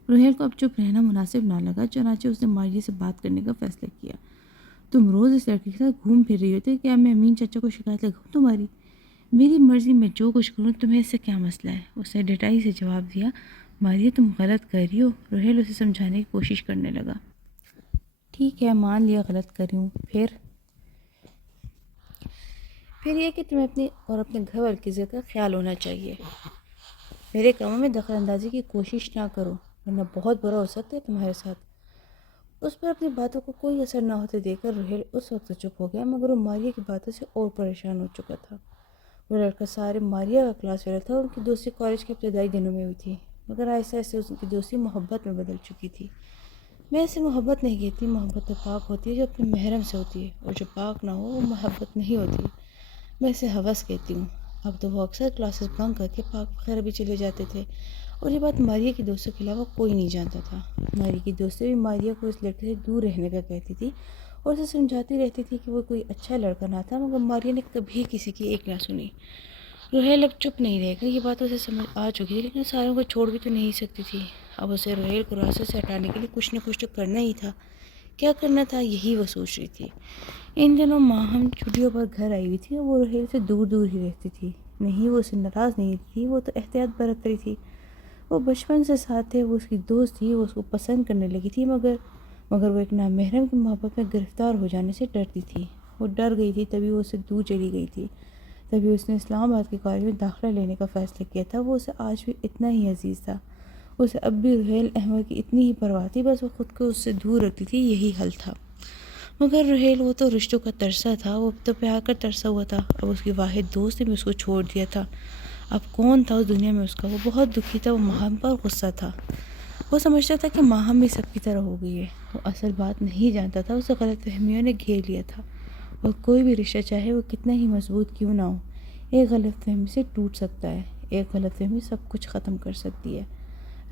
روحیل کو اب چپ رہنا مناسب نہ لگا، چنانچہ اس نے ماریہ سے بات کرنے کا فیصلہ کیا۔ تم روز اس لڑکے کے ساتھ گھوم پھر رہی ہوتے، کیا میں امین چچا کو شکایت لگاؤں تمہاری؟ میری مرضی، میں جو کچھ کروں، تمہیں اس سے کیا مسئلہ ہے؟ اس نے ڈٹائی سے جواب دیا۔ ماریہ تم غلط کر رہی ہو۔ روحیل اسے سمجھانے کی کوشش کرنے لگا۔ ٹھیک ہے، مان لیا غلط کر رہی ہوں، پھر یہ کہ تمہیں اپنی اور اپنے گھر والے کی عزت کا خیال ہونا چاہیے۔ میرے کاموں میں دخل اندازی کی کوشش نہ کرو، ورنہ بہت برا ہو سکتا ہے تمہارے ساتھ۔ اس پر اپنی باتوں کو کوئی اثر نہ ہوتے دیکھ کر روحیل اس وقت چپ ہو گیا، مگر وہ ماریہ کی باتوں سے اور پریشان ہو چکا تھا۔ وہ لڑکا سارے ماریہ کا کلاس فیلر تھا، ان کی دوستی کالج کے ابتدائی دنوں میں ہوئی تھی، مگر آہستہ آہستہ ان کی دوستی محبت میں بدل چکی تھی۔ میں اسے محبت نہیں کہتی، محبت تو پاک ہوتی ہے جو اپنے محرم سے ہوتی ہے، اور جو پاک نہ ہو وہ محبت نہیں ہوتی۔ میں اسے ہوس کہتی ہوں۔ اب تو وہ اکثر کلاسز بنک کر کے پارک وغیرہ بھی چلے جاتے تھے، اور یہ بات ماریہ کی دوستوں کے علاوہ کوئی نہیں جانتا تھا۔ ماریہ کی دوستیں بھی ماریہ کو اس لڑکے سے دور رہنے کا کہتی تھی، اور اسے سمجھاتی رہتی تھی کہ وہ کوئی اچھا لڑکا نہ تھا، مگر ماریہ نے کبھی کسی کی ایک نہ سنی۔ روحیل اب چپ نہیں رہے گا، یہ بات اسے سمجھ آ چکی تھی، لیکن ساروں کو چھوڑ بھی تو نہیں سکتی تھی۔ اب اسے روحیل کو راستے سے ہٹانے کے لیے کچھ نہ کچھ تو کرنا ہی تھا۔ کیا کرنا تھا، یہی وہ سوچ رہی تھی۔ ان دنوں ماہم چھٹیوں پر گھر آئی ہوئی تھی، اور وہ روحیل سے دور دور ہی رہتی تھی۔ نہیں، وہ اسے ناراض نہیں تھی، وہ تو احتیاط برت رہی تھی۔ وہ بچپن سے ساتھ تھے، وہ اس کی دوست تھی، وہ اس کو پسند کرنے لگی تھی، مگر وہ ایک نامحرم کی محبت میں گرفتار ہو جانے سے ڈرتی تھی۔ وہ ڈر گئی تھی، تبھی وہ اسے دور چلی گئی تھی۔ تبھی اس نے اسلام آباد کے کالج میں داخلہ لینے کا فیصلہ کیا تھا۔ وہ اسے آج بھی اتنا ہی عزیز تھا، اسے اب بھی روحیل احمد کی اتنی ہی پرواہ تھی، بس وہ خود کو اس سے دور رکھتی تھی، یہی حل تھا۔ مگر روحیل، وہ تو رشتوں کا ترسا تھا، وہ تو پیار کا ترسا ہوا تھا۔ اب اس کی واحد دوست نے بھی اس کو چھوڑ دیا تھا۔ اب کون تھا اس دنیا میں اس کا؟ وہ بہت دکھی تھا، وہ ماہم پر غصہ تھا۔ وہ سمجھتا تھا کہ ماہم بھی سب کی طرح ہو گئی ہے۔ وہ اصل بات نہیں جانتا تھا، اسے غلط فہمیوں نے گھیر لیا تھا، اور کوئی بھی رشتہ چاہے وہ کتنا ہی مضبوط کیوں نہ ہو، ایک غلط فہمی سے ٹوٹ سکتا ہے۔ ایک غلط فہمی سب کچھ ختم کر سکتی ہے۔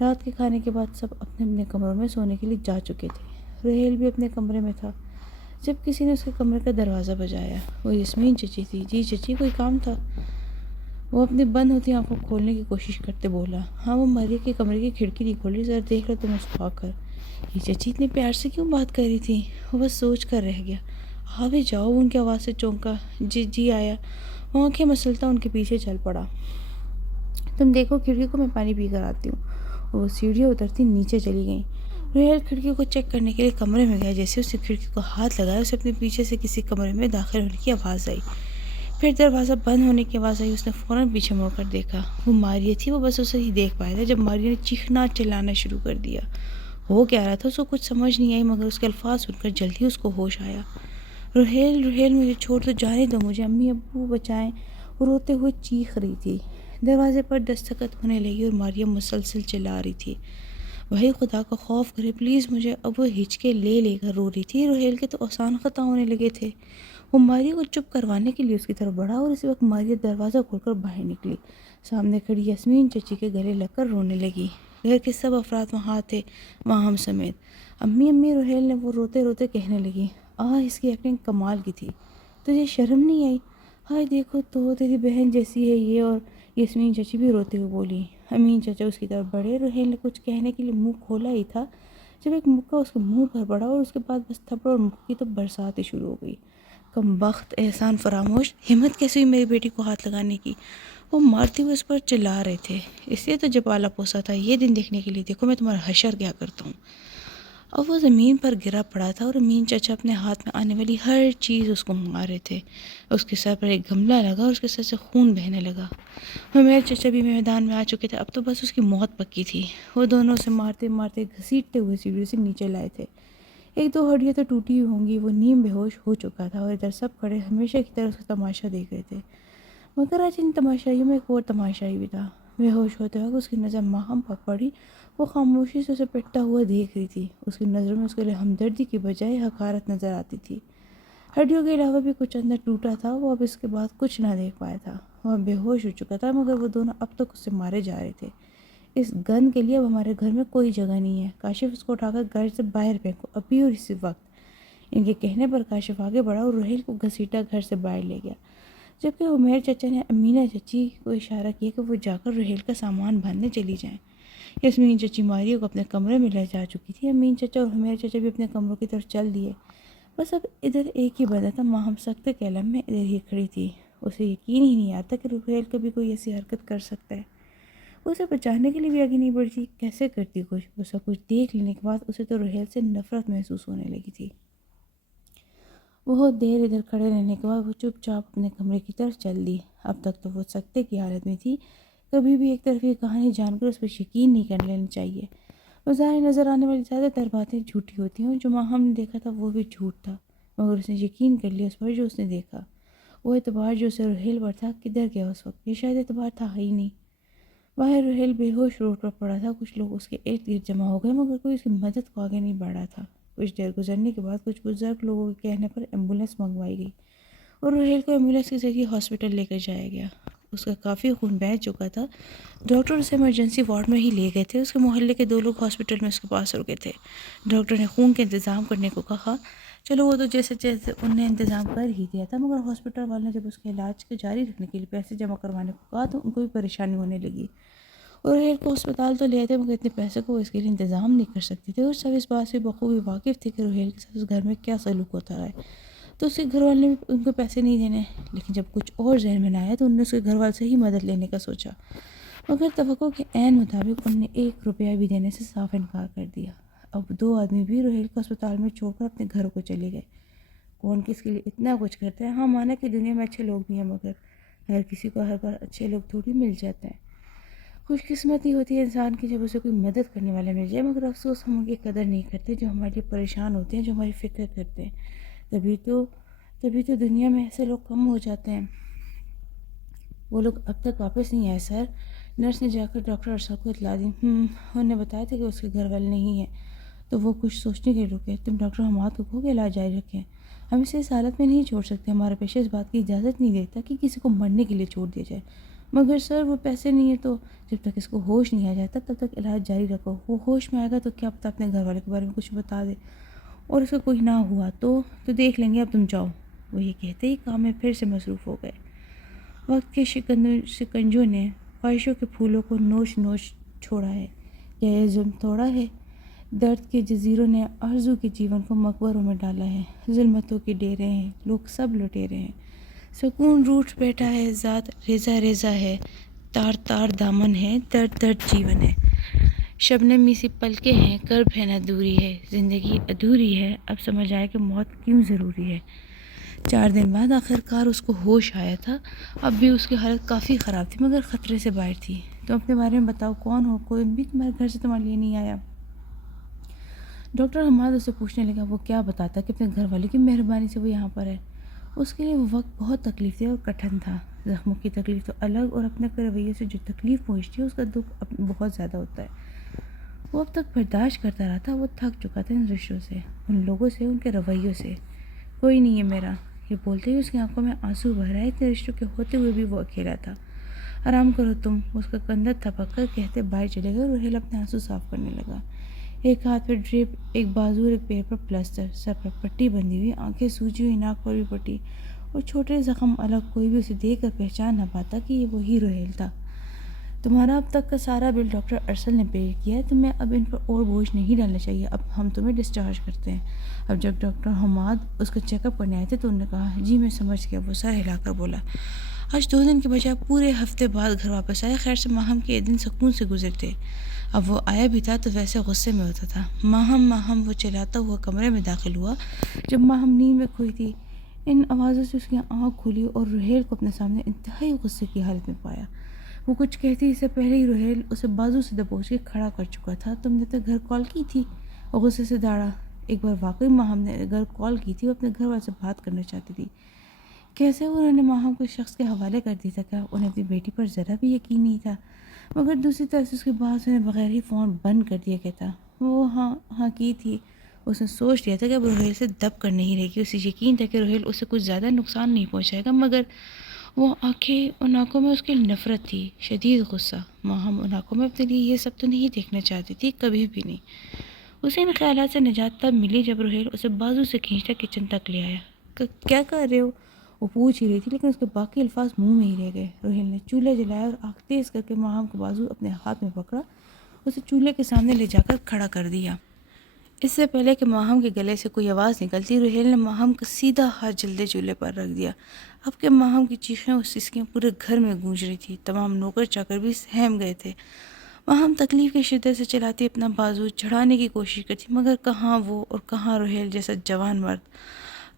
رات کے کھانے کے بعد سب اپنے اپنے کمروں میں سونے کے لیے جا چکے تھے۔ روحیل بھی اپنے کمرے میں تھا جب کسی نے اس کے کمرے کا دروازہ بجایا۔ وہ یاسمین چچی تھی۔ جی چچی، کوئی کام تھا؟ وہ اپنی بند ہوتی آنکھوں کھولنے کی کوشش کرتے بولا۔ ہاں، وہ ماریہ کے کمرے کی کھڑکی نہیں کھولی، ذرا دیکھ لو تم اس کو آ کر۔ یہ چچی اتنے پیار سے کیوں بات کر رہی تھی؟ وہ بس سوچ کر رہ گیا۔ آ بھی جاؤ، ان کی آواز سے چونکا۔ جی آیا۔ وہ آنکھیں مسلتا ان کے پیچھے چل پڑا۔ تم دیکھو کھڑکی کو، میں پانی پی کر آتی ہوں۔ اور وہ سیڑھیاں اترتی نیچے چلی گئیں۔ روحیل کھڑکی کو چیک کرنے کے لیے کمرے میں گیا۔ جیسے اس نے کھڑکی کو ہاتھ لگایا، اسے اپنے پیچھے سے کسی کمرے میں داخل ہونے کی آواز آئی، پھر دروازہ بند ہونے کی آواز آئی۔ اس نے فوراً پیچھے مڑ کر دیکھا، وہ ماریہ تھی۔ وہ بس اسے ہی دیکھ پایا تھا جب ماریہ نے چیخنا چلانا شروع کر دیا۔ ہو کیا رہا تھا اس کو کچھ سمجھ نہیں آئی، مگر اس کے الفاظ سن کر جلدی اس کو ہوش آیا۔ روحیل مجھے چھوڑ دو، جانے دو مجھے، امی ابو بچائیں۔ وہ روتے ہوئے چیخ رہی تھی۔ دروازے پر دستخط ہونے لگی اور ماریہ مسلسل چلا رہی تھی۔ وہی خدا کا خوف کرے پلیز مجھے. اب وہ ہچکے لے کر رو رہی تھی. روہیل کے تو آسان خطا ہونے لگے تھے. وہ ماریہ کو چپ کروانے کے لیے اس کی طرف بڑھا اور اسی وقت ماریہ دروازہ کھول کر باہر نکلی. سامنے کھڑی یاسمین چچی کے گلے لگ کر رونے لگی. گھر کے سب افراد وہاں تھے، وہاں ہم سمیت. امی امی روہیل نے وہ روتے روتے کہنے لگی. اس کی ایکٹنگ کمال کی تھی. تجھے شرم نہیں آئی؟ ہائے دیکھو تو تیری بہن جیسی ہے یہ. اور یاسمین چچی بھی روتے ہوئے بولی. امین چچا اس کی طرف بڑھے. روہیل نے کچھ کہنے کے لیے منہ کھولا ہی تھا جب ایک مکہ اس کے منہ پر پڑا اور اس کے بعد بس تھپڑ اور مکہ کی تو برسات ہی شروع ہو گئی. کم بخت، احسان فراموش، ہمت کیسے ہوئی میری بیٹی کو ہاتھ لگانے کی؟ وہ مارتے ہوئے اس پر چلا رہے تھے. اس لیے تو جب پالا پوسا تھا یہ دن دیکھنے کے لیے. دیکھو میں تمہارا حشر کیا کرتا ہوں. اب وہ زمین پر گرا پڑا تھا اور امین چچا اپنے ہاتھ میں آنے والی ہر چیز اس کو مار رہے تھے. اس کے سر پر ایک گملہ لگا اور اس کے سر سے خون بہنے لگا. میرے چچا بھی میدان میں آ چکے تھے. اب تو بس اس کی موت پکی تھی. وہ دونوں سے مارتے مارتے گھسیٹتے ہوئے سیڑھیوں سے نیچے لائے تھے. ایک دو ہڈیاں تو ٹوٹی ہوئی ہوں گی. وہ نیم بے ہوش ہو چکا تھا اور ادھر سب کھڑے ہمیشہ کی طرح اس کا تماشا دیکھ رہے تھے. مگر آج ان تماشائیوں میں ایک اور تماشائی بھی تھا. بے ہوش ہوتے وقت اس کی نظر ماہم پر پڑی. وہ خاموشی سے اسے پٹتا ہوا دیکھ رہی تھی. اس کی نظروں میں اس کے لیے ہمدردی کی بجائے حقارت نظر آتی تھی. ہڈیوں کے علاوہ بھی کچھ اندر ٹوٹا تھا. وہ اب اس کے بعد کچھ نہ دیکھ پایا تھا. وہ بے ہوش ہو چکا تھا مگر وہ دونوں اب تک اس سے مارے جا رہے تھے. اس گند کے لیے اب ہمارے گھر میں کوئی جگہ نہیں ہے. کاشف اس کو اٹھا کر گھر سے باہر پھینکو ابھی اور اسی وقت. ان کے کہنے پر کاشف آگے بڑھا اور روہیل کو گھسیٹا گھر سے باہر لے گیا. جبکہ عمیر چچا نے امینہ چچی کو اشارہ کیا کہ وہ جا کر روہیل کا سامان باندھنے چلی جائیں. یاسمین چچی ماریہ کو اپنے کمرے میں لے جا چکی تھی. امین چچا اور عمیر چچا بھی اپنے کمروں کی طرف چل دیے. بس اب ادھر ایک ہی بندہ تھا. ماہم سخت قلم میں ادھر ہی کھڑی تھی. اسے یقین ہی نہیں آتا کہ روہیل کبھی کوئی ایسی حرکت کر سکتا ہے. وہ اسے بچانے کے لیے بھی آگے نہیں بڑھتی. کیسے کرتی کچھ؟ وہ سب کچھ دیکھ لینے کے بعد اسے تو روہیل سے نفرت محسوس ہونے لگی تھی. بہت دیر ادھر کھڑے رہنے کے بعد وہ چپ چاپ اپنے کمرے کی طرف چل دی. اب تک تو وہ سکتے کی حالت میں تھی. کبھی بھی ایک طرف یہ کہانی جان کر اس پر یقین نہیں کر لینا چاہیے. بظاہر نظر آنے والی زیادہ تر باتیں جھوٹی ہوتی ہیں. جو ماہم نے دیکھا تھا وہ بھی جھوٹ تھا مگر اس نے یقین کر لیا اس پر جو اس نے دیکھا. وہ اعتبار جو اسے روہیل پر تھا کدھر گیا اس وقت؟ یہ شاید اعتبار تھا ہی نہیں. باہر روہیل بے ہوش روڈ پر پڑا تھا. کچھ لوگ اس کے ارد گرد جمع ہو گئے مگر کوئی اس کی مدد کو آگے نہیں بڑھ رہا تھا. کچھ دیر گزرنے کے بعد کچھ بزرگ لوگوں کے کہنے پر ایمبولینس منگوائی گئی اور روہیل کو ایمبولینس کے ذریعے ہاسپٹل لے کر جایا گیا. اس کا کافی خون بہہ چکا تھا. ڈاکٹر اسے ایمرجنسی وارڈ میں ہی لے گئے تھے. اس کے محلے کے 2 لوگ ہاسپٹل میں اس کے پاس رکے تھے. ڈاکٹر نے خون کا انتظام کرنے کو کہا. چلو وہ تو جیسے انہوں نے انتظام کر ہی دیا تھا مگر ہاسپٹل والوں نے جب اس کے علاج کے جاری رکھنے کے لیے پیسے جمع کروانے کو کہا تو ان کو بھی پریشانی ہونے لگی. اور روہیل کو اسپتال تو لے آتے مگر اتنے پیسے کو اس کے لیے انتظام نہیں کر سکتے تھے. اور سب اس بات سے بخوبی واقف تھے کہ روہیل کے ساتھ اس گھر میں کیا سلوک ہوتا ہے. تو اس کے گھر والے نے بھی ان کو پیسے نہیں دینے. لیکن جب کچھ اور ذہن میں نہ آیا تو انہوں نے اس کے گھر والے سے ہی مدد لینے کا سوچا مگر توقع کے عین مطابق انہوں نے 1 روپیہ بھی دینے سے صاف انکار کر دیا. اب 2 آدمی بھی روہیل کو اسپتال میں چھوڑ کر اپنے گھروں کو چلے گئے. کون کس کے لیے اتنا کچھ کرتا ہے؟ ہاں مانا کہ دنیا میں اچھے لوگ بھی ہیں مگر ہر کسی کو ہر بار اچھے لوگ تھوڑی مل جاتے ہیں. خوش قسمتی ہوتی ہے انسان کی جب اسے کوئی مدد کرنے والا مل جائے. مگر افسوس ہم ان کی قدر نہیں کرتے جو ہمارے لیے پریشان ہوتے ہیں، جو ہماری فکر کرتے ہیں. تبھی تو دنیا میں ایسے لوگ کم ہو جاتے ہیں. وہ لوگ اب تک واپس نہیں آئے سر. نرس نے جا کر ڈاکٹر ارشد کو اطلاع دی. انہوں نے بتایا تھا کہ اس کے گھر والے نہیں ہیں. تو وہ کچھ سوچنے کے رکے. تم ڈاکٹر حماد کو کہو کہ علاج جاری رکھیں. ہم اسے اس حالت میں نہیں چھوڑ سکتے. ہمارا پیشہ اس بات کی اجازت نہیں دیتا کہ کسی کو مرنے کے لیے چھوڑ دیا جائے. مگر سر وہ پیسے نہیں ہیں تو جب تک اس کو ہوش نہیں آ جاتا تب تک علاج جاری رکھو. وہ ہوش میں آئے گا تو کیا پتہ اپنے گھر والے کے بارے میں کچھ بتا دے اور اس کا کوئی نہ ہوا تو دیکھ لیں گے. اب تم جاؤ. وہ یہ کہتے ہی کام میں پھر سے مصروف ہو گئے. وقت کے شکنجوں نے خواہشوں کے پھولوں کو نوچ چھوڑا ہے. کیا یہ ظلم توڑا ہے؟ درد کے جزیروں نے آرزو کے جیون کو مقبروں میں ڈالا ہے. ظلمتوں کے ڈیرے ہیں. لوگ سب لٹیرے ہیں. سکون روٹھ بیٹھا ہے. ذات ریزہ ریزہ ہے. تار تار دامن ہے. درد درد جیون ہے. شبنمی سی پلکیں ہیں. کرب ہے نہ دوری ہے. زندگی ادھوری ہے. اب سمجھ آیا کہ موت کیوں ضروری ہے. 4 دن بعد آخر کار اس کو ہوش آیا تھا. اب بھی اس کی حالت کافی خراب تھی مگر خطرے سے باہر تھی. تم اپنے بارے میں بتاؤ. کون ہو؟ کوئی بھی تمہارے گھر سے تمہارے لیے نہیں آیا؟ ڈاکٹر حماد اسے پوچھنے لگا. وہ کیا بتاتا کہ اپنے گھر والے کی مہربانی سے وہ یہاں پر ہے. اس کے لیے وہ وقت بہت تکلیف دہ اور کٹھن تھا. زخموں کی تکلیف تو الگ اور اپنے رویے سے جو تکلیف پہنچتی ہے اس کا دکھ بہت زیادہ ہوتا ہے. وہ اب تک برداشت کرتا رہا تھا، وہ تھک چکا تھا ان رشتوں سے، ان لوگوں سے، ان کے رویوں سے۔ کوئی نہیں ہے میرا، یہ بولتے ہی اس کی آنکھوں میں آنسو بھر آئے۔ اتنے رشتوں کے ہوتے ہوئے بھی وہ اکیلا تھا۔ آرام کرو تم، اس کا کندھا تھپک کر کہتے باہر چلے گئے۔ روہیل اپنے آنسو صاف کرنے لگا۔ ایک ہاتھ پر ڈرپ، ایک بازو اور ایک پیر پر پلسٹر، سر پر پٹی بندھی ہوئی، آنکھیں سوجی ہوئی، ناک پر بھی پٹی اور چھوٹے زخم الگ۔ کوئی بھی اسے دیکھ کر پہچان نہ پاتا کہ یہ وہی روہیل تھا۔ تمہارا اب تک کا سارا بل ڈاکٹر ارسل نے پے کیا ہے، تمہیں اب ان پر اور بوجھ نہیں ڈالنا چاہیے۔ اب ہم تمہیں ڈسچارج کرتے ہیں۔ اب جب ڈاکٹر حماد اس کا چیک اپ کرنے آئے تھے تو انہوں نے کہا جی میں سمجھ گیا۔ وہ سر ہلا کر بولا آج 2 دن کے بجائے پورے ہفتے بعد گھر واپس آیا۔ خیر سے ماہم کے دن سکون سے گزرتے۔ اب وہ آیا بھی تھا تو ویسے غصے میں ہوتا تھا۔ ماہم وہ چلاتا ہوا کمرے میں داخل ہوا جب ماہم نیند میں کھوئی تھی۔ ان آوازوں سے اس کی آنکھ کھلی اور روہیل کو اپنے سامنے انتہائی غصے کی حالت میں پایا۔ وہ کچھ کہتی اس سے پہلے ہی روہیل اسے بازو سے دبوچ کے کھڑا کر چکا تھا۔ تم نے تو گھر کال کی تھی؟ وہ غصے سے داڑا۔ ایک بار واقعی ماہم نے گھر کال کی تھی، وہ اپنے گھر والے سے بات کرنا چاہتی تھی۔ کیسے انہوں نے ماہم کو شخص کے حوالے کر دیا تھا؟ کیا انہیں اپنی بیٹی پر ذرا بھی یقین نہیں تھا؟ مگر دوسری طرف سے اس کے بعد انہیں بغیر ہی فون بند کر دیا گیا تھا۔ وہ ہاں کی تھی۔ اس نے سوچ لیا تھا کہ اب روہیل سے دب کر نہیں رہے گی۔ اسے یقین تھا کہ روہیل اسے کچھ زیادہ نقصان نہیں پہنچائے گا، مگر وہ ان آنکھوں میں اس کی نفرت تھی، شدید غصہ۔ ماہم ان آنکھوں میں اپنے لیے یہ سب تو نہیں دیکھنا چاہتی تھی، کبھی بھی نہیں۔ اسے ان خیالات سے نجات تب ملی جب روہیل اسے بازو سے کھینچتا کچن تک لے آیا۔ کیا کر رہے ہو؟ وہ پوچھ ہی رہی تھی لیکن اس کے باقی الفاظ منہ میں ہی رہ گئے۔ روہیل نے چولہا جلایا اور آنکھ تیز کر کے ماہم کو بازو اپنے ہاتھ میں پکڑا، اسے چولہے کے سامنے لے جا کر کھڑا کر دیا۔ اس سے پہلے کہ ماہم کے گلے سے کوئی آواز نکلتی، روہیل نے ماہم کا سیدھا ہاتھ جلدے چولہے پر رکھ دیا۔ اب کہ ماہم کی چیخیں اور سسکیاں پورے گھر میں گونج رہی تھی، تمام نوکر چاکر بھی سہم گئے تھے۔ ماہم تکلیف کی شدت سے چلاتی اپنا بازو چڑھانے کی کوشش کرتی، مگر کہاں وہ اور کہاں روہیل جیسا جوان مرد۔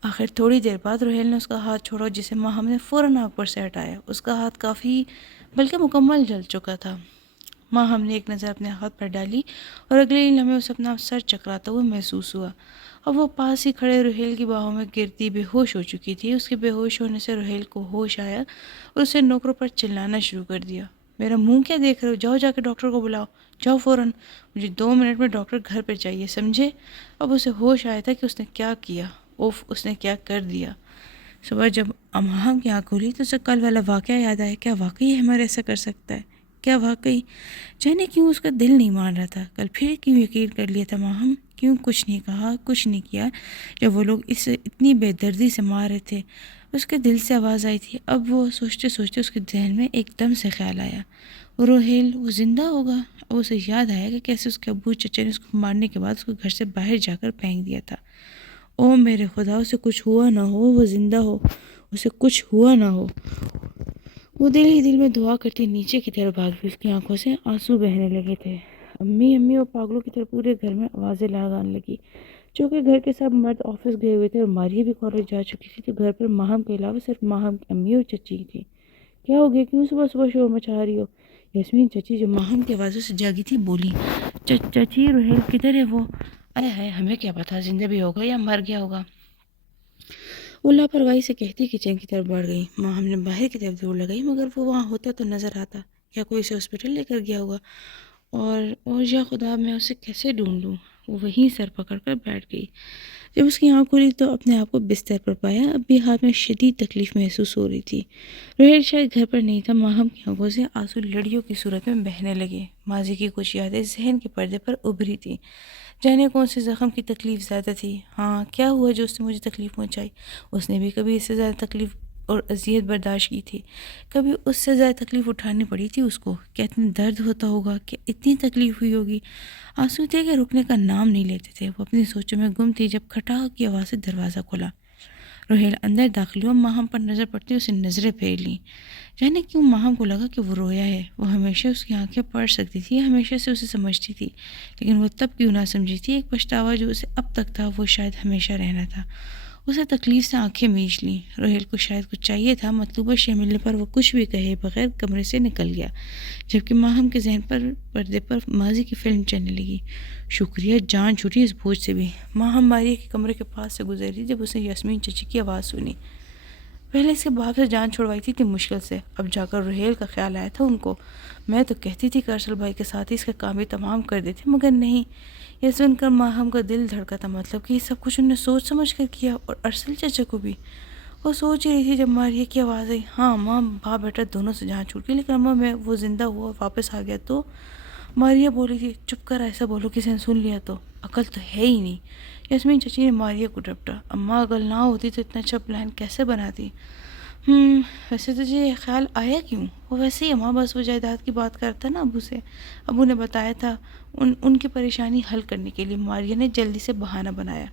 آخر تھوڑی دیر بعد روہیل نے اس کا ہاتھ چھوڑا جسے ماہم نے فوراً آنکھ پر سے ہٹایا۔ اس کا ہاتھ کافی بلکہ مکمل جل چکا تھا۔ ماہم نے ایک نظر اپنے ہاتھ پر ڈالی اور اگلے ہی لمحے اسے اپنا سر چکراتا ہوا محسوس ہوا۔ اب وہ پاس ہی کھڑے روہیل کی باہوں میں گرتی بے ہوش ہو چکی تھی۔ اس کے بے ہوش ہونے سے روہیل کو ہوش آیا اور اسے نوکروں پر چلانا شروع کر دیا۔ میرا منہ کیا دیکھ رہے ہو؟ جاؤ جا کے ڈاکٹر کو بلاؤ، جاؤ فوراً، مجھے 2 منٹ میں ڈاکٹر گھر پہ چاہیے، سمجھے؟ اب اسے ہوش آیا تھا کہ اس نے کیا کیا، اس نے کیا کر دیا۔ صبح جب ماہم کی آنکھ کھلی تو اسے کل والا واقعہ یاد آیا۔ کیا واقعی ہمارا ایسا کر سکتا ہے؟ کیا واقعی؟ جانے کیوں اس کا دل نہیں مان رہا تھا؟ کل پھر کیوں یقین کر لیا تھا ماہم؟ کیوں کچھ نہیں کہا، کچھ نہیں کیا جب وہ لوگ اسے اتنی بے دردی سے مار رہے تھے؟ اس کے دل سے آواز آئی تھی۔ اب وہ سوچتے سوچتے اس کے ذہن میں ایک دم سے خیال آیا، روہیل وہ زندہ ہوگا؟ اب اسے یاد آیا کہ کیسے اس کے ابو چچا نے اس کو مارنے کے بعد اس کو گھر سے باہر جا کر پھینک دیا تھا۔ او میرے خدا، اسے کچھ ہوا نہ ہو، وہ زندہ ہو، اسے کچھ ہوا نہ ہو۔ وہ دل ہی دل میں دعا کرتی نیچے کی طرف بھاگ گئی۔ اس کی آنکھوں سے آنسو بہنے لگے تھے۔ امی امی وہ پاگلوں کی طرح پورے گھر میں آوازیں لگانے لگی۔ چونکہ گھر کے سب مرد آفس گئے ہوئے تھے اور ماریہ بھی کالج جا چکی تھی تو گھر پر ماہم کے علاوہ صرف ماہم کی امی اور چچی ہی تھی۔ کیا ہو گیا؟ کیوں صبح صبح شور مچا رہی ہو؟ یاسمین چچی جو ماہم کی آوازوں سے جاگی تھی بولی۔ چچی روہیل کدھر ہے؟ وہ آئے ہائے، ہمیں کیا پتا زندہ بھی ہوگا یا مر گیا ہوگا۔ وہ لاپرواہی سے کہتی کچن کی طرف بڑھ گئی۔ ماہم نے باہر کی طرف دوڑ لگائی، مگر وہ وہاں ہوتا تو نظر آتا۔ کیا کوئی اسے ہاسپٹل لے کر گیا ہوگا؟ اور یا خدا، میں اسے کیسے ڈھونڈوں؟ وہ وہیں سر پکڑ کر بیٹھ گئی۔ جب اس کی آنکھ کھلی تو اپنے آپ کو بستر پر پایا۔ اب بھی ہاتھ میں شدید تکلیف محسوس ہو رہی تھی۔ روہیل شاید گھر پر نہیں تھا۔ ماہم کی آنکھوں سے آنسو لڑیوں کی صورت میں بہنے لگے۔ ماضی کی کچھ یادیں ذہن کے پردے پر ابھری تھیں۔ جانے کون سے زخم کی تکلیف زیادہ تھی؟ ہاں، کیا ہوا جو اس نے مجھے تکلیف پہنچائی؟ اس نے بھی کبھی اس سے زیادہ تکلیف اور اذیت برداشت کی تھی، کبھی اس سے زیادہ تکلیف اٹھانی پڑی تھی اس کو۔ کیا اتنا درد ہوتا ہوگا؟ کیا اتنی تکلیف ہوئی ہوگی؟ آنسو تھے کہ رکنے کا نام نہیں لیتے تھے۔ وہ اپنی سوچوں میں گم تھی جب کھٹاک کی آواز سے دروازہ کھلا۔ روہیل اندر داخل ہوا۔ ماہم پر نظر پڑتی اسے نظریں پھیر لیں۔ جانے کیوں ماہم کو لگا کہ وہ رویا ہے۔ وہ ہمیشہ اس کی آنکھیں پڑھ سکتی تھی، ہمیشہ سے اسے سمجھتی تھی، لیکن وہ تب کیوں نہ سمجھی تھی۔ ایک پچھتاوا جو اسے اب تک تھا وہ شاید ہمیشہ رہنا تھا۔ اسے تکلیف سے آنکھیں میچ لیں۔ روہیل کو شاید کچھ چاہیے تھا۔ مطلوبہ شے ملنے پر وہ کچھ بھی کہے بغیر کمرے سے نکل گیا، جبکہ ماہم کے ذہن پر پردے پر ماضی کی فلم چلنے لگی۔ شکریہ، جان چھوٹی اس بوجھ سے بھی۔ ماہم ماریہ کے کمرے کے پاس سے گزر رہی جب اس نے یاسمین چچی کی آواز سنی۔ پہلے اس کے باپ سے جان چھڑوائی تھی مشکل سے، اب جا کر روہیل کا خیال آیا تھا ان کو۔ میں تو کہتی تھی کہ ارسل بھائی کے ساتھ ہی اس کا کام بھی تمام کر دیتے، مگر نہیں۔ یہ سن کر ماہم کا دل دھڑکا تھا، مطلب کہ یہ سب کچھ انہوں نے سوچ سمجھ کر کیا، اور ارسل چچا کو بھی۔ وہ سوچ ہی رہی تھی جب ماریہ کی آواز آئی، ہاں ماں باپ بیٹا دونوں سے جان چھوٹ گئی، لیکن اماں میں وہ زندہ ہوا اور واپس آ گیا تو؟ ماریہ بولی تھی، چپ کر، ایسا بولو کسی نے سن لیا تو؟ عقل تو ہے ہی نہیں۔ یاسمین چچی نے ماریہ کو ڈپٹا، اماں عقل نہ ہوتی تو اتنا اچھا پلان کیسے بناتی؟ ویسے تجھے یہ خیال آیا کیوں؟ وہ ویسے ہی اماں، بس وہ جائیداد کی بات کرتا نا ابو سے، ابو نے بتایا تھا ان کی پریشانی حل کرنے کے لیے۔ ماریہ نے جلدی سے بہانہ بنایا۔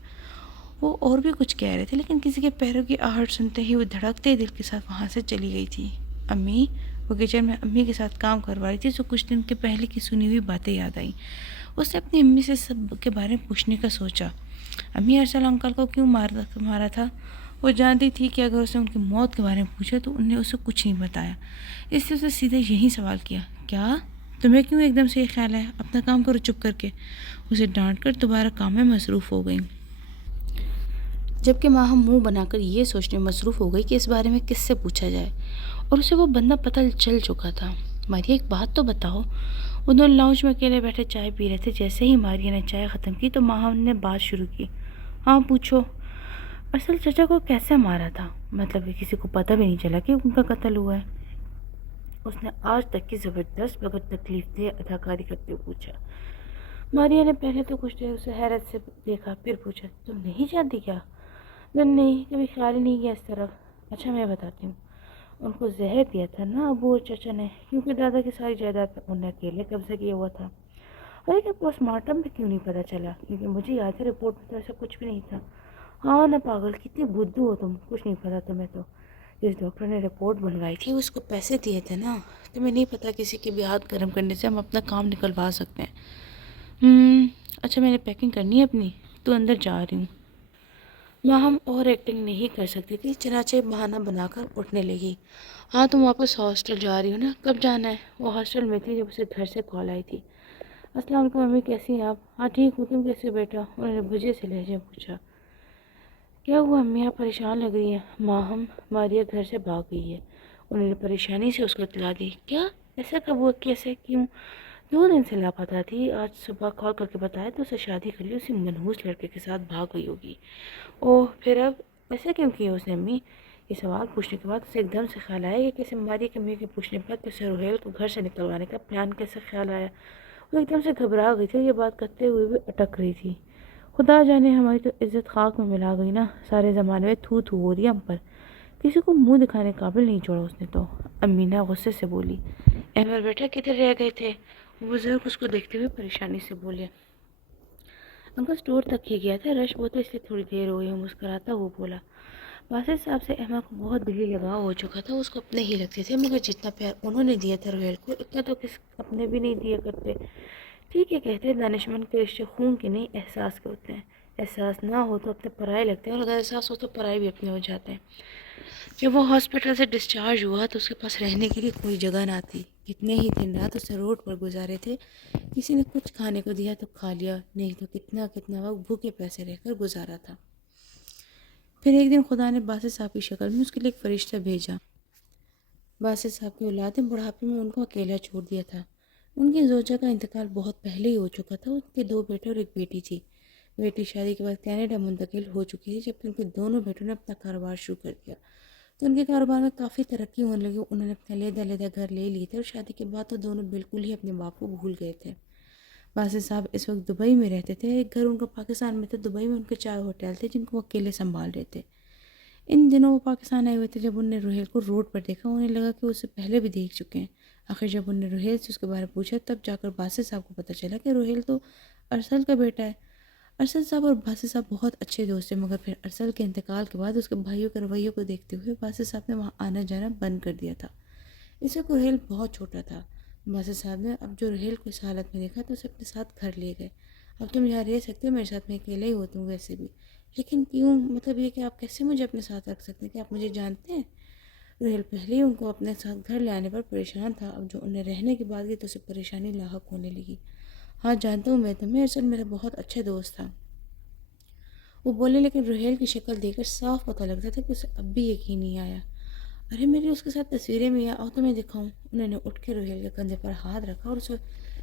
وہ اور بھی کچھ کہہ رہے تھے لیکن کسی کے پیروں کی آہٹ سنتے ہی وہ دھڑکتے دل کے ساتھ وہاں سے چلی گئی تھی۔ امی، وہ کچن میں امی کے ساتھ کام کروا رہی تھی، تو کچھ دن کے پہلے کی سنی ہوئی باتیں یاد آئیں۔ اس نے اپنی امی سے سب کے بارے میں پوچھنے کا سوچا۔ امی ارسل انکل کو کیوں مارا تھا؟ وہ جانتی تھی کہ اگر اس نے ان کی موت کے بارے میں پوچھا تو انہیں اسے کچھ نہیں بتایا، اس لیے اسے سیدھے یہی سوال کیا، کیا تمہیں کیوں ایک دم سے یہ خیال ہے؟ اپنا کام کرو چپ کر کے۔ اسے ڈانٹ کر دوبارہ کام میں مصروف ہو گئی، جبکہ ماہم منہ بنا کر یہ سوچنے میں مصروف ہو گئی کہ اس بارے میں کس سے پوچھا جائے، اور اسے وہ بندہ پتہ چل چکا تھا۔ ماریہ ایک بات تو بتاؤ۔ وہ دونوں لاؤنج میں اکیلے بیٹھے چائے پی رہے تھے۔ جیسے ہی ماریہ نے چائے ختم کی تو ماہم نے بات شروع کی، ہاں پوچھو۔ ارسل چچا کو کیسے مارا تھا؟ مطلب کہ کسی کو پتہ بھی نہیں چلا کہ ان کا قتل ہوا ہے؟ اس نے آج تک کی زبردست مگر تکلیف دہ اداکاری کرتے ہوئے پوچھا۔ ماریہ نے پہلے تو کچھ دیر اسے حیرت سے دیکھا، پھر پوچھا، تم نہیں جانتی کیا؟ نہیں، کبھی خیال ہی نہیں کیا اس طرف۔ اچھا میں بتاتی ہوں، ان کو زہر دیا تھا نا ابو اور چچا نے، کیونکہ دادا کی ساری جائیداد پر انہوں نے اکیلے قبضہ کیا ہوا تھا۔ اور لیکن پوسٹ مارٹم میں کیوں نہیں پتہ چلا؟ کیونکہ مجھے یاد ہے رپورٹ میں تو ایسا کچھ بھی نہیں تھا۔ ہاں نا پاگل، کتنی بدھو ہو تم، کچھ نہیں پتا تمہیں تو۔ جس ڈاکٹر نے رپورٹ بنوائی تھی اس کو پیسے دیے تھے نا، تمہیں نہیں پتا کسی کے بھی ہاتھ گرم کرنے سے ہم اپنا کام نکلوا سکتے ہیں۔ اچھا میں نے پیکنگ کرنی ہے اپنی، تو اندر جا رہی ہوں۔ ماہم اور ایکٹنگ نہیں کر سکتی تھی، چنانچہ بہانہ بنا کر اٹھنے لگی۔ ہاں تم واپس ہاسٹل جا رہی ہو نا، کب جانا ہے؟ وہ ہاسٹل میں تھی جب اسے گھر سے کال آئی تھی۔ السلام علیکم امی، کیسی ہیں آپ؟ ہاں ٹھیک ہوں، تم کیسے بیٹا؟ انہوں نے بجھے سے لہجے پوچھا۔ کیا ہوا امی، آپ پریشان لگ رہی ہیں؟ ماہم، ماریہ گھر سے بھاگ گئی ہے، انہوں نے پریشانی سے اس کو اطلاع دی۔ کیا؟ ایسا کب ہوا؟ کیسے؟ کیوں؟ 2 دن سے لاپتہ تھی، آج صبح کال کر کے بتایا تو اسے شادی کر لی، اسی منحوس لڑکے کے ساتھ بھاگ گئی ہوگی۔ اوہ پھر اب ایسا کیوں کیا اس نے امی؟ یہ سوال پوچھنے کے بعد اسے ایک دم سے خیال آیا کہ کیسے ماریہ کی امی کے پوچھنے پر کہ اسے روہیل کو گھر سے نکلوانے کا پلان کیسے خیال آیا۔ وہ ایک دم سے گھبرا گئی تھی، یہ بات کرتے ہوئے بھی اٹک رہی تھی۔ خدا جانے ہماری تو عزت خاک میں ملا گئی نا، سارے زمانے میں تھو تھو ہو رہی ہے ہم پر، کسی کو منہ دکھانے قابل نہیں چھوڑا اس نے تو۔ امینا غصے سے بولی۔ احمد بیٹا کدھر رہ گئے تھے؟ وہ بزرگ اس کو دیکھتے ہوئے پریشانی سے بولے۔ انکل اسٹور تک ہی گیا تھا، رش وہ تو اس لیے تھوڑی دیر ہو گئی، مسکراتا وہ بولا۔ باسط صاحب سے احمد کو بہت دلی لگاؤ ہو چکا تھا، اس کو اپنے ہی لگتے تھے، مگر جتنا پیار انہوں نے دیا تھا روہیل کو اتنا تو کس اپنے بھی نہیں دیا کرتے۔ ٹھیک ہے، کہتے ہیں دانشمند کے رشتے خون کے نہیں احساس کے ہوتے ہیں، احساس نہ ہو تو اپنے پرائے لگتے ہیں، اور اگر احساس ہو تو پرائے بھی اپنے ہو جاتے ہیں۔ جب وہ ہاسپٹل سے ڈسچارج ہوا تو اس کے پاس رہنے کے لیے کوئی جگہ نہ تھی، کتنے ہی دن رات اسے روڈ پر گزارے تھے، کسی نے کچھ کھانے کو دیا تو کھا لیا، نہیں تو کتنا کتنا وقت بھوکے پیسے رہ کر گزارا تھا۔ پھر ایک دن خدا نے باسط صاحب کی شکل میں اس کے لیے ایک فرشتہ بھیجا۔ باسط صاحب کی اولاد نے بڑھاپے میں ان کو اکیلا چھوڑ دیا تھا، ان کی زوجہ کا انتقال بہت پہلے ہی ہو چکا تھا، ان کے 2 بیٹے اور ایک بیٹی تھی۔ بیٹی شادی کے بعد کینیڈا منتقل ہو چکی تھی، جبکہ ان کے دونوں بیٹوں نے اپنا کاروبار شروع کر دیا، تو ان کے کاروبار میں کافی ترقی ہونے لگی، انہوں نے اپنے علیحدہ گھر لے لیے تھے، اور شادی کے بعد تو دونوں بالکل ہی اپنے باپ کو بھول گئے تھے۔ باسط صاحب اس وقت دبئی میں رہتے تھے، ایک گھر ان کا پاکستان میں تھا، دبئی میں ان کے 4 ہوٹل تھے جن کو وہ اکیلے سنبھال رہے تھے۔ ان دنوں وہ پاکستان آئے ہوئے تھے، جب انہوں نے روہیل کو روڈ پر دیکھا انہیں لگا کہ وہ اسے پہلے بھی دیکھ چکے ہیں۔ آخر جب انہوں نے روہیل سے اس کے بارے میں پوچھا تب جا کر باسط صاحب کو پتہ چلا کہ روہیل تو ارسل کا بیٹا ہے۔ ارسل صاحب اور باسط صاحب بہت اچھے دوست ہیں، مگر پھر ارسل کے انتقال کے بعد اس کے بھائیوں کے رویوں کو دیکھتے ہوئے باسط صاحب نے وہاں آنا جانا بند کر دیا تھا۔ اس وقت روہیل بہت چھوٹا تھا۔ باسط صاحب نے اب جو روہیل کو اس حالت میں دیکھا تو اسے اپنے ساتھ گھر لے گئے۔ اب تم یہاں رہ سکتے ہو میرے ساتھ، میں اکیلے ہی ہوتا ہوں ویسے بھی، لیکن کیوں؟ مطلب یہ کہ آپ کیسے مجھے اپنے ساتھ رکھ سکتے ہیں؟ کہ آپ مجھے جانتے ہیں؟ روہیل پہلے ہی ان کو اپنے ساتھ گھر لے آنے پر پریشان تھا، اب جو انہیں رہنے کی بات کی تو اسے پریشانی لاحق ہونے لگی۔ ہاں جانتا ہوں میں تمہیں، ارسل میرا بہت اچھا دوست تھا، وہ بولے لیکن روہیل کی شکل دیکھ کر صاف پتہ لگتا تھا کہ اسے اب بھی یقین نہیں آیا۔ ارے میری اس کے ساتھ تصویریں بھی ہیں، آؤ تو میں دکھاؤں۔ انہوں نے اٹھ کے روہیل کے کندھے پر ہاتھ رکھا اور اسے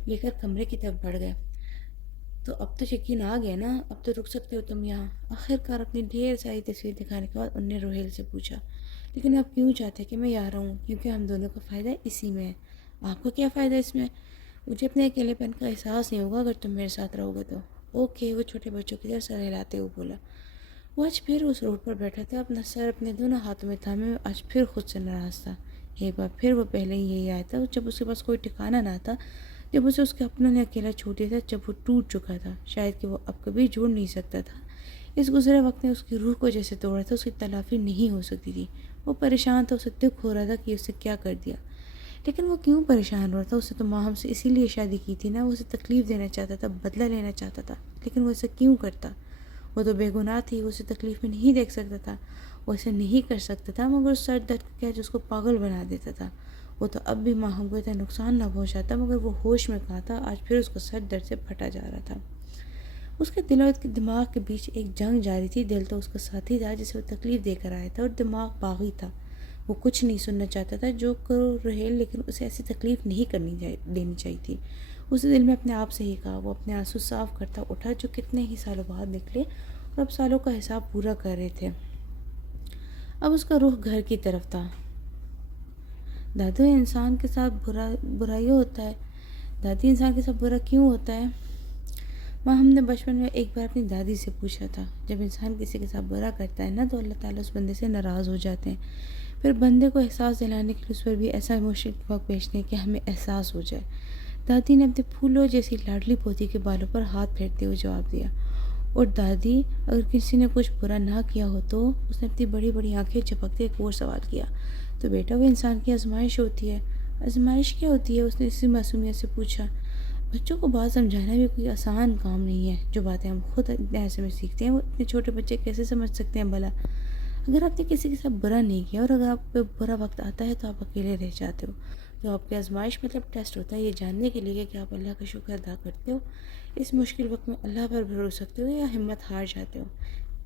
لے کر کمرے کی طرف بڑھ گئے۔ تو اب تو یقین آ گیا نا، اب تو رک سکتے ہو تم یہاں۔ آخر کار اپنی ڈھیر ساری تصویر دکھانے کے بعد انہوں نے روہیل سے پوچھا، لیکن آپ کیوں چاہتے ہیں کہ میں یہاں رہوں؟ کیونکہ ہم دونوں کا فائدہ اسی میں ہے۔ آپ کو کیا فائدہ اس میں؟ مجھے اپنے اکیلے پن کا احساس نہیں ہوگا اگر تم میرے ساتھ رہو گے تو۔ اوکے، وہ چھوٹے بچوں کی طرح سر ہلاتے ہوئے بولا۔ وہ آج پھر اس روڈ پر بیٹھا تھا، اپنا سر اپنے دونوں ہاتھوں میں تھامے ہوئے، آج پھر خود سے ناراض تھا۔ ایک بار پھر وہ پہلے ہی یہی آیا تھا جب اس کے پاس کوئی ٹھکانہ نہ تھا، جب اسے اس کے اپنوں نے اکیلا چھوڑ دیا تھا، جب وہ ٹوٹ چکا تھا، شاید کہ وہ اب کبھی جوڑ نہیں سکتا تھا۔ اس گزرے وقت نے اس کی روح کو جیسے توڑا تھا، اس کی تلافی نہیں ہو سکتی تھی۔ وہ پریشان تھا، اسے دکھ ہو رہا تھا کہ اسے کیا کر دیا۔ لیکن وہ کیوں پریشان ہو رہا تھا؟ اسے تو ماہم سے اسی لیے شادی کی تھی نا، وہ اسے تکلیف دینا چاہتا تھا، بدلہ لینا چاہتا تھا، لیکن وہ اسے کیوں کرتا؟ وہ تو بے گناہ تھی، وہ اسے تکلیف میں نہیں دیکھ سکتا تھا، وہ اسے نہیں کر سکتا تھا، مگر اس سر درد کا کیا جو اس کو پاگل بنا دیتا تھا۔ وہ تو اب بھی ماہم کو اتنا نقصان نہ پہنچاتا، مگر وہ ہوش میں کہاں تھا، آج پھر اس کو سر درد سے پھٹا جا رہا تھا۔ اس کے دل اور دماغ کے بیچ ایک جنگ جاری تھی۔ دل تو اس کا ساتھی تھا جسے وہ تکلیف دے کر آیا تھا، اور دماغ باغی تھا، وہ کچھ نہیں سننا چاہتا تھا، جو کرو روہیل، لیکن اسے ایسی تکلیف نہیں دینی چاہیے تھی۔ اسے دل میں اپنے آپ سے ہی کہا۔ وہ اپنے آنسو صاف کرتا اٹھا جو کتنے ہی سالوں بعد نکلے اور اب سالوں کا حساب پورا کر رہے تھے۔ اب اس کا رخ گھر کی طرف تھا۔ دادو، انسان کے ساتھ برائی ہوتا ہے۔ دادی، انسان کے ساتھ برا کیوں ہوتا ہے؟ ماں، ہم نے بچپن میں ایک بار اپنی دادی سے پوچھا تھا، جب انسان کسی کے ساتھ برا کرتا ہے نا تو اللہ تعالیٰ اس بندے سے ناراض ہو جاتے ہیں، پھر بندے کو احساس دلانے کے لیے اس پر بھی ایسا مشکل وقت بھیجتے ہیں کہ ہمیں احساس ہو جائے۔ دادی نے اپنے پھولوں جیسی لاڈلی پوتی کے بالوں پر ہاتھ پھیرتے ہوئے جواب دیا۔ اور دادی، اگر کسی نے کچھ برا نہ کیا ہو تو؟ اس نے اپنی بڑی بڑی آنکھیں جھپکتے ایک اور سوال کیا۔ تو بیٹا، وہ انسان کی آزمائش ہوتی ہے۔ آزمائش کیا ہوتی ہے؟ اس نے اسی معصومیت سے پوچھا۔ بچوں کو بات سمجھانا بھی کوئی آسان کام نہیں ہے۔ جو باتیں ہم خود اتنے عرصے میں سیکھتے ہیں وہ اتنے چھوٹے بچے کیسے سمجھ سکتے ہیں بھلا؟ اگر آپ نے کسی کے ساتھ برا نہیں کیا اور اگر آپ پہ برا وقت آتا ہے تو آپ اکیلے رہ جاتے ہو، تو آپ کی آزمائش مطلب ٹیسٹ ہوتا ہے، یہ جاننے کے لیے کہ آپ اللہ کا شکر ادا کرتے ہو، اس مشکل وقت میں اللہ پر بھروسہ رکھتے ہو، یا ہمت ہار جاتے ہو۔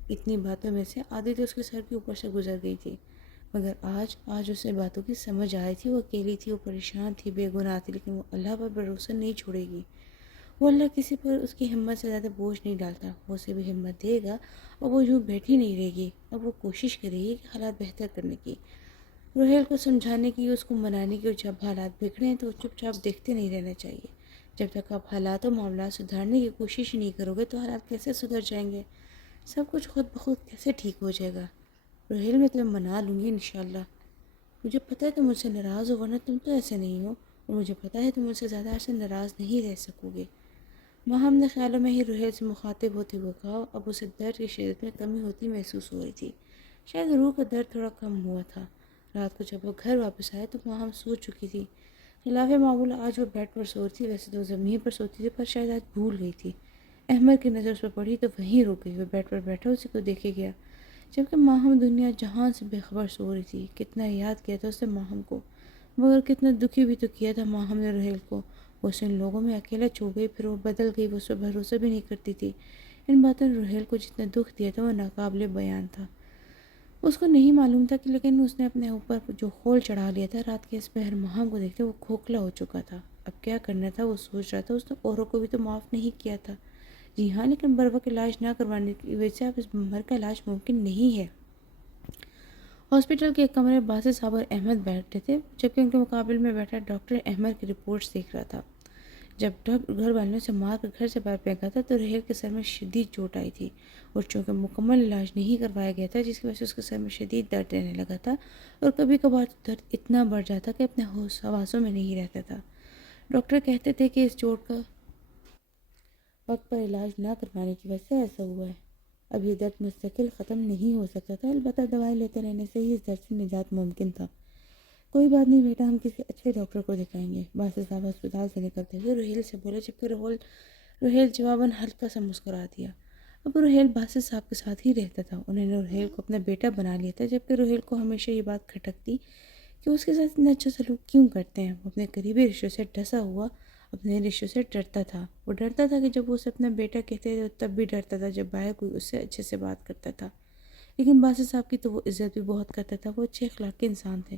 اتنی باتوں میں سے آدھی تو اس کے سر کے اوپر سے گزر گئی تھی، مگر آج اسے باتوں کی سمجھ آئی تھی۔ وہ اکیلی تھی، وہ پریشان تھی، بے گناہ تھی، لیکن وہ اللہ پر بھروسہ نہیں چھوڑے گی۔ وہ اللہ کسی پر اس کی ہمت سے زیادہ بوجھ نہیں ڈالتا، وہ اسے بھی ہمت دے گا، اور وہ یوں بیٹھی نہیں رہے گی، اب وہ کوشش کرے گی کہ حالات بہتر کرنے کی، روہیل کو سمجھانے کی، اس کو منانے کی، اور جب حالات بگڑیں تو چپ چاپ دیکھتے نہیں رہنا چاہیے۔ جب تک آپ حالات و معاملات سدھارنے کی کوشش نہیں کرو گے تو حالات کیسے سدھر جائیں گے؟ سب کچھ خود بخود کیسے ٹھیک ہو جائے گا؟ روہیل، میں تمہیں منا لوں گی انشاءاللہ۔ مجھے پتہ ہے تم مجھ سے ناراض ہو، ورنہ تم تو ایسے نہیں ہو، اور مجھے پتہ ہے تم مجھ سے زیادہ عرصے ناراض نہیں رہ سکو گے۔ ماہم نے خیالوں میں ہی روہیل سے مخاطب ہوتے ہوئے کہا۔ اب اسے درد کی شدت میں کمی ہوتی محسوس ہو رہی تھی، شاید روح کا درد تھوڑا کم ہوا تھا۔ رات کو جب وہ گھر واپس آئے تو ماہم سو چکی تھی۔ خلاف معمول آج وہ بیڈ پر سو رہی تھی، ویسے تو وہ زمین پر سوتی تھی، پر شاید آج بھول گئی تھی۔ احمد کی نظر اس پر پڑی تو وہیں رک گئی۔ وہ بیڈ پر بیٹھا اسی کو دیکھے گیا، جبکہ ماہم دنیا جہان سے بے خبر سو رہی تھی۔ کتنا یاد کیا تھا اس نے ماہم کو، مگر کتنا دکھی بھی تو کیا تھا ماہم نے روہیل کو۔ وہ اسے ان لوگوں میں اکیلا چھوڑ گئی، پھر وہ بدل گئی، وہ اس پر بھروسہ بھی نہیں کرتی تھی۔ ان باتوں نے روہیل کو جتنا دکھ دیا تھا وہ ناقابل بیان تھا۔ اس کو نہیں معلوم تھا کہ لیکن اس نے اپنے اوپر جو خول چڑھا لیا تھا رات کے اس پہر ماہم کو دیکھتے وہ کھوکھلا ہو چکا تھا۔ اب کیا کرنا تھا وہ سوچ رہا تھا۔ اس نے اوروں کو بھی تو معاف نہیں کیا تھا، جی ہاں، لیکن بروقت علاج نہ کروانے کی وجہ سے اب اس بیماری کا علاج ممکن نہیں ہے۔ ہاسپٹل کے ایک کمرے میں باسط صاحب اور احمد بیٹھے تھے، جبکہ ان کے مقابل میں بیٹھا ڈاکٹر احمد کی رپورٹس دیکھ رہا تھا۔ جب گھر والوں نے اسے مار کر گھر سے باہر پھینکا تھا تو روہیل کے سر میں شدید چوٹ آئی تھی، اور چونکہ مکمل علاج نہیں کروایا گیا تھا جس کی وجہ سے اس کے سر میں شدید درد رہنے لگا تھا، اور کبھی کبھار درد اتنا بڑھ جاتا کہ اپنے حواسوں میں نہیں رہتا تھا۔ ڈاکٹر کہتے تھے کہ اس چوٹ کا وقت پر علاج نہ کروانے کی وجہ سے ایسا ہوا ہے۔ اب یہ درد مستقل ختم نہیں ہو سکتا تھا، البتہ دوائی لیتے رہنے سے ہی اس درد سے نجات ممکن تھا۔ کوئی بات نہیں بیٹا، ہم کسی اچھے ڈاکٹر کو دکھائیں گے، باسط صاحب ہسپتال سے نکلتے ہوئے روہیل سے بولے، جبکہ روہیل جواباً ہلکا سا مسکرا دیا۔ اب روہیل باسط صاحب کے ساتھ ہی رہتا تھا، انہوں نے روہیل کو اپنا بیٹا بنا لیا تھا، جبکہ روہیل کو ہمیشہ یہ بات کھٹکتی کہ اس کے ساتھ اتنا اچھا سلوک کیوں کرتے ہیں۔ وہ اپنے قریبی رشتوں سے ڈسا ہوا اپنے رشتوں سے ڈرتا تھا۔ وہ ڈرتا تھا کہ جب وہ اسے اپنا بیٹا کہتے تھے تب بھی ڈرتا تھا جب باہر کوئی اس سے اچھے سے بات کرتا تھا۔ لیکن باسط صاحب کی تو وہ عزت بھی بہت کرتا تھا۔ وہ اچھے اخلاق کے انسان تھے۔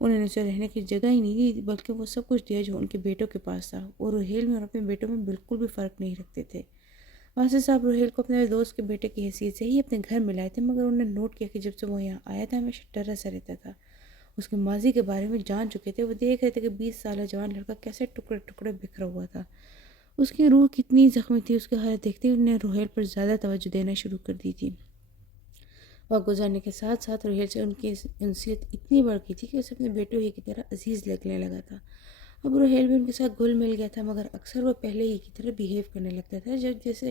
انہوں نے اسے رہنے کی جگہ ہی نہیں دی بلکہ وہ سب کچھ دیا جو ان کے بیٹوں کے پاس تھا۔ وہ روہیل میں اور اپنے بیٹوں میں بالکل بھی فرق نہیں رکھتے تھے۔ باسط صاحب روہیل کو اپنے دوست کے بیٹے کی حیثیت سے ہی اپنے گھر میں لائے تھے، مگر انہوں نے نوٹ کیا کہ جب سے وہ یہاں آیا تھا ہمیشہ ڈرا سا رہتا تھا۔ اس کے ماضی کے بارے میں جان چکے تھے۔ وہ دیکھ رہے تھے کہ 20 سالہ جوان لڑکا کیسے ٹکڑے ٹکڑے بکھرا ہوا تھا۔ اس کی روح کتنی زخمی تھی۔ اس کے حالت دیکھتے ہی انہوں نے روہیل پر زیادہ توجہ دینا شروع کر دی تھی۔ وقت گزارنے کے ساتھ ساتھ روہیل سے ان کی انسیت اتنی بڑھ گئی تھی کہ اسے اپنے بیٹوں ہی کی طرح عزیز لگنے لگا تھا۔ اب روہیل بھی ان کے ساتھ گھل مل گیا تھا، مگر اکثر وہ پہلے ہی کی طرح بیہیو کرنے لگتا تھا۔ جیسے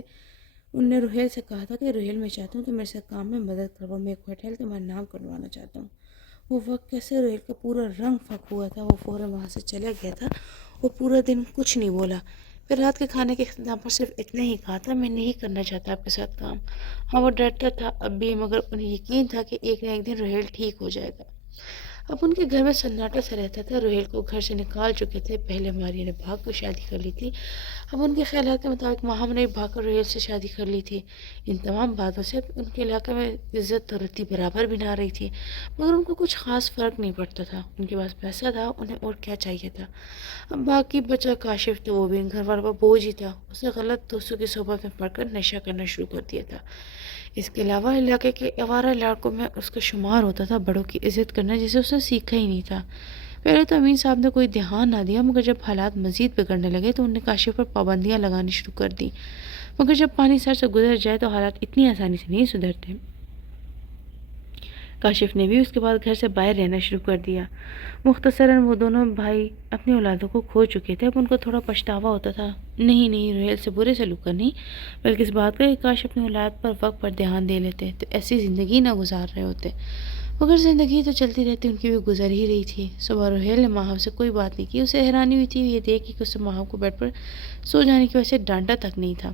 انہوں نے روہیل سے کہا تھا کہ روہیل میں چاہتا ہوں کہ میرے ساتھ کام میں مدد کرو، میں ایک ہوٹل تمہارا نام کروانا چاہتا ہوں۔ وہ وقت کیسے روہیل کا پورا رنگ پھک ہوا تھا۔ وہ فوراً وہاں سے چلا گیا تھا۔ وہ پورا دن کچھ نہیں بولا، پھر رات کے کھانے کے اختتام پر صرف اتنا ہی کہا تھا، میں نہیں کرنا چاہتا آپ کے ساتھ کام۔ ہاں وہ ڈرتا تھا اب بھی، مگر انہیں یقین تھا کہ ایک نہ ایک دن روہیل ٹھیک ہو جائے گا۔ اب ان کے گھر میں سناٹا سا رہتا تھا۔ روہیل کو گھر سے نکال چکے تھے۔ پہلے ماریا نے بھاگ کر شادی کر لی تھی، اب ان کے خیالات کے مطابق ماہم نے بھی بھاگ کر روہیل سے شادی کر لی تھی۔ ان تمام باتوں سے ان کے علاقے میں عزت اور رتی برابر بھی نہ رہی تھی، مگر ان کو کچھ خاص فرق نہیں پڑتا تھا۔ ان کے پاس پیسہ تھا، انہیں اور کیا چاہیے تھا۔ اب باقی بچا کاشف تو وہ بھی ان گھر والوں کا بوجھ ہی تھا۔ اس نے غلط دوستوں کی صحبت میں پڑھ کر نشہ کرنا شروع کر دیا تھا۔ اس کے علاوہ علاقے کے آوارہ لڑکوں میں اس کا شمار ہوتا تھا، بڑوں کی عزت کرنا جسے اس نے سیکھا ہی نہیں تھا۔ پہلے تو امین صاحب نے کوئی دھیان نہ دیا، مگر جب حالات مزید بگڑنے لگے تو انہوں نے کاشف پر پابندیاں لگانی شروع کر دی۔ مگر جب پانی سر سے گزر جائے تو حالات اتنی آسانی سے نہیں سدھرتے۔ کاشف نے بھی اس کے بعد گھر سے باہر رہنا شروع کر دیا۔ مختصراً وہ دونوں بھائی اپنی اولادوں کو کھو چکے تھے۔ اب ان کو تھوڑا پچھتاوا ہوتا تھا، نہیں روہیل سے برے سلوک کا نہیں، بلکہ اس بات کا کہ کاش اپنی اولاد پر وقت پر دھیان دے لیتے تو ایسی زندگی نہ گزار رہے ہوتے۔ مگر زندگی تو چلتی رہتی، ان کی بھی گزر ہی رہی تھی۔ صبح روہیل نے ماہم سے کوئی بات نہیں کی۔ اسے حیرانی ہوئی تھی یہ دیکھ کہ اسے ماہم کو بیڈ پر سو جانے کی وجہ سے ڈانٹا تک نہیں تھا۔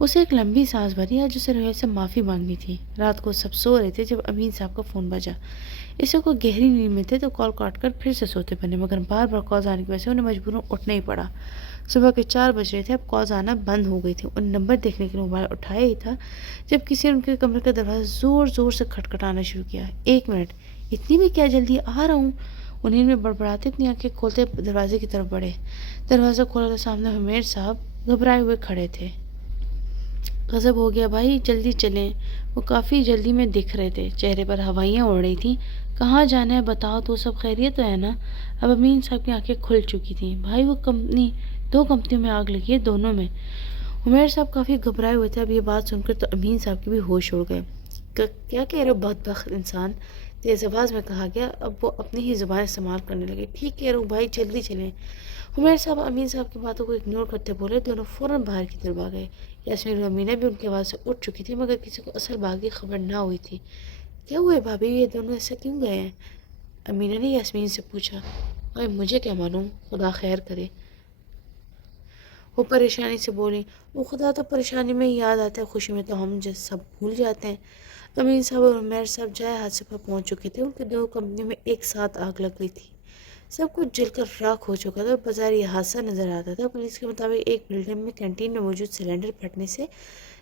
اسے ایک لمبی سانس بھری آج اسے روہیل سے معافی مانگنی تھی۔ رات کو سب سو رہے تھے جب امین صاحب کا فون بجا۔ اسے کو گہری نیند میں تھے تو کال کاٹ کر پھر سے سوتے بنے، مگر بار بار کالز آنے کی وجہ سے انہیں مجبوراً اٹھنا ہی پڑا۔ صبح کے 4 بج رہے تھے، اب کالز آنا بند ہو گئی تھی۔ ان نمبر دیکھنے کے لیے موبائل اٹھایا ہی تھا جب کسی نے ان کے کمرے کا دروازہ زور زور سے کھٹکھٹانا شروع کیا۔ 1 منٹ، اتنی بھی کیا جلدی، آ رہا ہوں۔ انہیں میں بڑبڑاتے اپنی آنکھیں کھولتے دروازے کی طرف بڑھے۔ دروازہ کھولا تو سامنے حمیر صاحب گھبرائے ہوئے کھڑے تھے۔ غضب ہو گیا بھائی، جلدی چلیں۔ وہ کافی جلدی میں دکھ رہے تھے، چہرے پر ہوائیاں اڑ رہی تھیں۔ کہاں جانا ہے بتاؤ تو، سب خیریت تو ہے نا؟ اب امین صاحب کی آنکھیں کھل چکی تھیں۔ بھائی وہ دو کمپنیوں میں آگ لگی ہے، دونوں میں۔ عمیر صاحب کافی گھبرائے ہوئے تھے۔ اب یہ بات سن کر تو امین صاحب کے بھی ہوش اڑ گئے۔ کیا کہہ رہے ہو بدبخت انسان، تیز آواز میں کہا گیا۔ اب وہ اپنی ہی زبان استعمال کرنے لگے۔ ٹھیک کہہ رہا ہوں بھائی، جلدی چلیں۔ عمیر صاحب امین صاحب کی باتوں کو اگنور کرتے بولے۔ دونوں فوراً باہر کی طرف آ گئے۔ یاسمین اور امینا بھی ان کی آواز سے اٹھ چکی تھی، مگر کسی کو اصل بات کی خبر نہ ہوئی تھی۔ کیا ہوا ہے بھابھی، یہ دونوں ایسا کیوں گئے ہیں؟ امینا نے یاسمین سے پوچھا۔ بھائی مجھے کیا معلوم، خدا خیر کرے، وہ پریشانی سے بولی۔ وہ خدا تو پریشانی میں یاد آتا ہے، خوشی میں تو ہم سب بھول جاتے ہیں۔ امین صاحب اور عمیر صاحب جائے حادثے پر پہنچ چکے تھے۔ ان کے 2 کمپنیوں میں ایک ساتھ آگ لگ گئی تھی۔ سب کچھ جل کر راکھ ہو چکا تھا۔ بظاہر یہ حادثہ نظر آتا تھا۔ پولیس کے مطابق ایک بلڈنگ میں کینٹین میں موجود سلنڈر پھٹنے سے،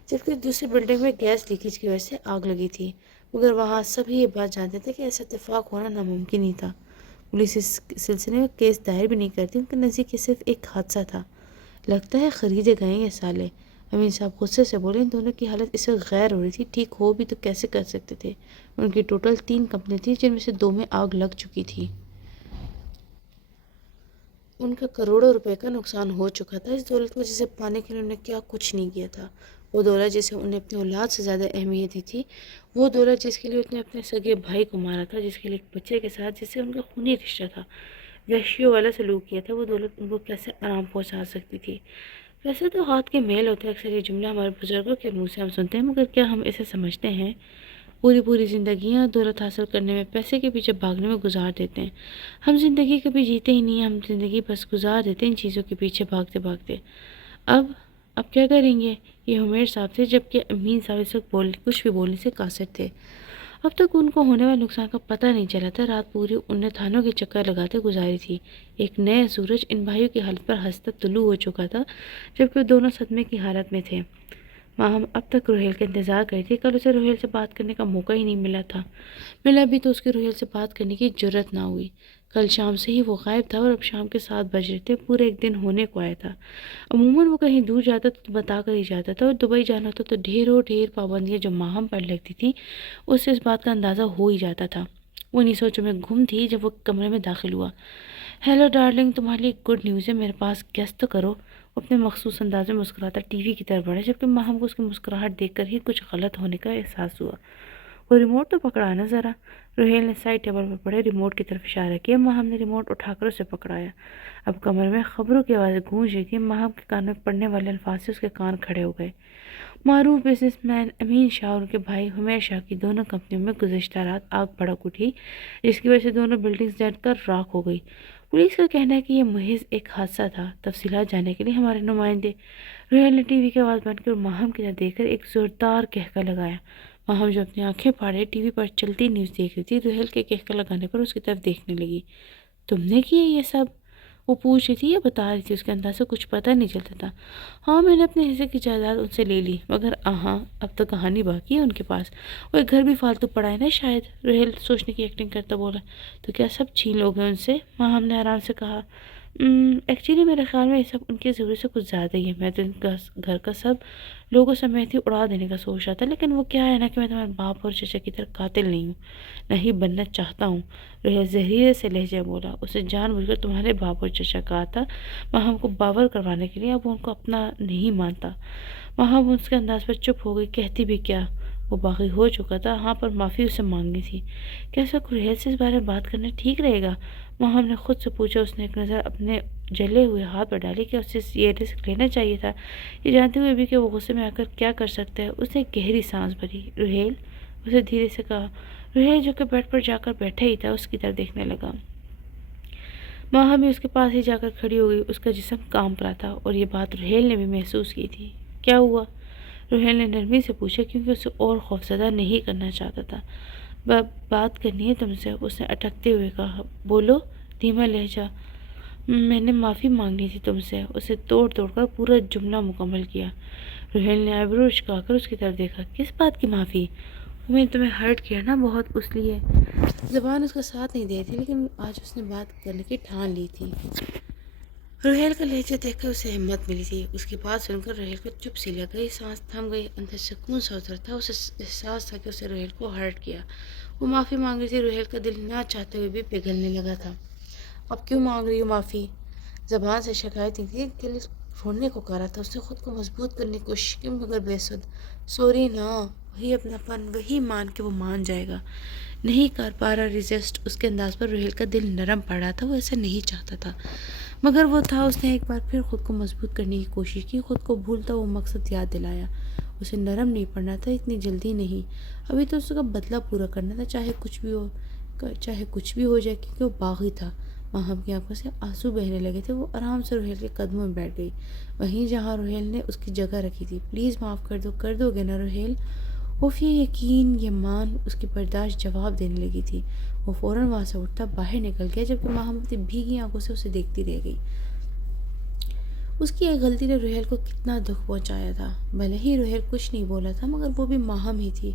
جبکہ دوسری بلڈنگ میں گیس لیکیج کی وجہ سے آگ لگی تھی، مگر وہاں سبھی یہ بات جانتے تھے کہ ایسا اتفاق ہونا ناممکن ہی تھا۔ پولیس اس سلسلے میں کیس دائر بھی نہیں کرتی، ان کے نزدیک یہ صرف ایک حادثہ تھا۔ لگتا ہے خریدے گئے یہ سالے، امین صاحب غصے سے بولے۔ ان دونوں کی حالت اس وقت غیر ہو رہی تھی، ٹھیک ہو بھی تو کیسے کر سکتے تھے؟ ان کی ٹوٹل 3 کمپنی تھی، جن میں سے 2 میں آگ لگ چکی تھی۔ ان کا کروڑوں روپے کا نقصان ہو چکا تھا۔ اس دولت کو جسے پانے کے لیے انہوں نے کیا کچھ نہیں کیا تھا، وہ دولت جسے انہیں اپنی اولاد سے زیادہ اہمیت دی تھی، وہ دولت جس کے لیے انہوں نے اپنے سگے بھائی کو مارا تھا، جس کے لیے ایک بچے کے ساتھ جس سے ان کا خونی رشتہ تھا وحشیوں والا سلوک کیا تھا، وہ دولت ان کو کیسے آرام پہنچا سکتی تھی؟ ویسے تو ہاتھ کے میل ہوتے، اکثر یہ جملہ ہمارے بزرگوں کے منہ سے ہم سنتے ہیں، مگر کیا ہم اسے سمجھتے ہیں؟ پوری زندگیاں دولت حاصل کرنے میں، پیسے کے پیچھے بھاگنے میں گزار دیتے ہیں۔ ہم زندگی کبھی جیتے ہی نہیں ہیں، ہم زندگی بس گزار دیتے ہیں ان چیزوں کے پیچھے بھاگتے بھاگتے۔ اب کیا کریں گے؟ یہ عمیر صاحب تھے، جبکہ امین صاحب اس وقت کچھ بھی بولنے سے قاصر تھے۔ اب تک ان کو ہونے والے نقصان کا پتہ نہیں چلا تھا۔ رات پوری ان نے تھانوں کے چکر لگاتے گزاری تھی۔ ایک نیا سورج ان بھائیوں کی حالت پر ہنستا طلوع ہو چکا تھا، جبکہ وہ دونوں صدمے کی حالت میں تھے۔ ماہم اب تک روہیل کا انتظار کر رہی تھی۔ کل اسے روہیل سے بات کرنے کا موقع ہی نہیں ملا تھا۔ ملا بھی تو اس کی روہیل سے بات کرنے کی جرت نہ ہوئی۔ کل شام سے ہی وہ غائب تھا اور اب شام کے 7 بج رہے تھے، پورے ایک دن ہونے کو آیا تھا۔ عموماً وہ کہیں دور جاتا تو بتا کر ہی جاتا تھا، اور دبئی جانا ہوتا تو ڈھیر پابندیاں جو ماہم پر لگتی تھی اس سے اس بات کا اندازہ ہو ہی جاتا تھا۔ وہ انہی سوچوں میں گم تھی جب وہ کمرے میں داخل ہوا۔ ہیلو ڈارلنگ، تمہارے لیے گڈ نیوز ہے، میرے پاس گیس تو کرو۔ وہ اپنے مخصوص انداز میں مسکراتا ٹی وی کی طرف بڑھا، جبکہ ماہم کو اس کی مسکراہٹ دیکھ کر ہی کچھ غلط ہونے کا احساس ہوا۔ وہ ریموٹ تو پکڑا نا ذرا۔ روہیل نے سائڈ ٹیبل پر پڑے ریموٹ کی طرف اشارہ کیا۔ ماہم نے ریموٹ اٹھا کر اسے پکڑایا۔ اب کمرے میں خبروں کی آوازیں گونج رہی تھی۔ ماہم کے کان میں پڑنے والے الفاظ سے اس کے کان کھڑے ہو گئے۔ معروف بزنس مین امین شاہ اور ان کے بھائی حمیر شاہ کی دونوں کمپنیوں میں گزشتہ رات آگ بھڑک اٹھی، جس کی وجہ سے دونوں بلڈنگز جل کر راکھ ہو گئی۔ پولیس کا کہنا ہے کہ یہ محض ایک حادثہ تھا۔ تفصیلات جاننے کے لیے ہمارے نمائندے۔ روہیل نے ٹی وی کی آواز بند کر ماہم کی طرف دیکھ کر ایک زوردار کہکا لگایا۔ ماہم جو اپنی آنکھیں پھاڑے ٹی وی پر چلتی نیوز دیکھ رہی تھی، روہیل کے کہکا لگانے پر اس کی طرف دیکھنے لگی۔ تم نے کیا یہ سب؟ وہ پوچھ رہی تھی یا بتا رہی تھی؟ اس کے انداز سے کچھ پتہ نہیں چلتا تھا۔ ہاں، میں نے اپنے حصے کی جائیداد ان سے لے لی، مگر اب تو کہانی باقی ہے ان کے پاس۔ وہ ایک گھر بھی فالتو پڑا ہے نا شاید۔ روہیل سوچنے کی ایکٹنگ کرتا بولا۔ تو کیا سب چھین لوگے ان سے؟ ماہم نے آرام سے کہا۔ ایکچولی میرے خیال میں یہ سب ان کی ضرورت سے کچھ زیادہ ہی ہے۔ میں تو ان کا گھر کا سب لوگوں سمیت ہی اڑا دینے کا سوچ رہا تھا، لیکن وہ کیا ہے نا کہ میں تمہارے باپ اور چچا کی طرح قاتل نہیں ہوں، نہ ہی بننا چاہتا ہوں۔ روہیل زہریلے سے لہجے بولا۔ اسے جان بوجھ کر تمہارے باپ اور چچا کہا تھا ماہم کو باور کروانے کے لیے۔ اب وہ ان کو اپنا نہیں مانتا۔ ماہم اس کے انداز پر چپ ہو گئی۔ کہتی بھی کیا؟ وہ باغی ہو چکا تھا، ہاں، پر معافی اسے مانگنی تھی۔ کیا اس وقت روہیل سے اس بارے میں بات کرنا ٹھیک رہے گا؟ ماہم نے خود سے پوچھا۔ اس نے ایک نظر اپنے جلے ہوئے ہاتھ پر ڈالی۔ کیا اسے یہ رسک لینا چاہیے تھا، یہ جانتے ہوئے بھی کہ وہ غصے میں آ کر کیا کر سکتا ہے؟ اس نے گہری سانس بھری۔ روہیل، اسے دھیرے سے کہا۔ روہیل جو کہ بیڈ پر جا کر بیٹھا ہی تھا اس کی طرف دیکھنے لگا۔ ماہم بھی اس کے پاس ہی جا کر کھڑی ہو گئی۔ اس کا جسم کانپ رہا تھا، اور یہ بات روہیل نے بھی محسوس کی تھی۔ کیا ہوا؟ روہیل نے نرمی سے پوچھا، کیونکہ اسے اور خوفزدہ نہیں کرنا چاہتا تھا۔ بات کرنی ہے تم سے، اس نے اٹکتے ہوئے کہا۔ بولو، دھیما لہجہ۔ میں نے معافی مانگنی تھی تم سے، اسے توڑ کر پورا جملہ مکمل کیا۔ روہیل نے آئیبرو اچکا کر اس کی طرف دیکھا۔ کس بات کی معافی؟ میں نے تمہیں ہرٹ کیا نا بہت، اس لیے۔ زبان اس کا ساتھ نہیں دے رہی تھی، لیکن آج اس نے بات کرنے کی ٹھان لی تھی۔ روہیل کا لہجہ دیکھ کر اسے ہمت ملی تھی۔ اس کی بات سن کر روہیل کو چپ سی لگ گئی، سانس تھم گئی، اندر سکون سا اترا تھا۔ اسے احساس تھا کہ اسے روہیل کو ہرٹ کیا۔ وہ معافی مانگ رہی تھی۔ روہیل کا دل نہ چاہتے ہوئے بھی پگھلنے لگا تھا۔ اب کیوں مانگ رہی ہو معافی؟ زبان سے شکایت نہیں تھی، دل رونے کو کہہ رہا تھا۔ اس نے خود کو مضبوط کرنے کی کوشش کی، مگر بے سود۔ سوری نا، وہی اپنا پن، وہی مان کے وہ مان جائے گا۔ نہیں کر پا رہا ریزسٹ۔ اس کے انداز پر روہیل کا دل نرم پڑ رہا تھا۔ وہ ایسا نہیں چاہتا تھا، مگر وہ تھا۔ اس نے ایک بار پھر خود کو مضبوط کرنے کی کوشش کی، خود کو بھولتا وہ مقصد یاد دلایا۔ اسے نرم نہیں پڑنا تھا، اتنی جلدی نہیں۔ ابھی تو اس کا بدلہ پورا کرنا تھا، چاہے کچھ بھی ہو جائے، کیونکہ وہ باغی تھا۔ ماہم کی آنکھوں سے آنسو بہنے لگے تھے۔ وہ آرام سے روہیل کے قدموں میں بیٹھ گئی، وہیں جہاں روہیل نے اس کی جگہ رکھی تھی۔ پلیز معاف کر دو گے نا روہیل؟ اف، یہ یقین، یہ مان، اس کی برداشت جواب دینے لگی تھی۔ وہ فوراً وہاں سے اٹھتا باہر نکل گیا، جبکہ ماہم اپنی بھیگی آنکھوں سے اسے دیکھتی رہ گئی۔ اس کی ایک غلطی نے روہیل کو کتنا دکھ پہنچایا تھا۔ بھلے ہی روہیل کچھ نہیں بولا تھا، مگر وہ بھی ماہم ہی تھی۔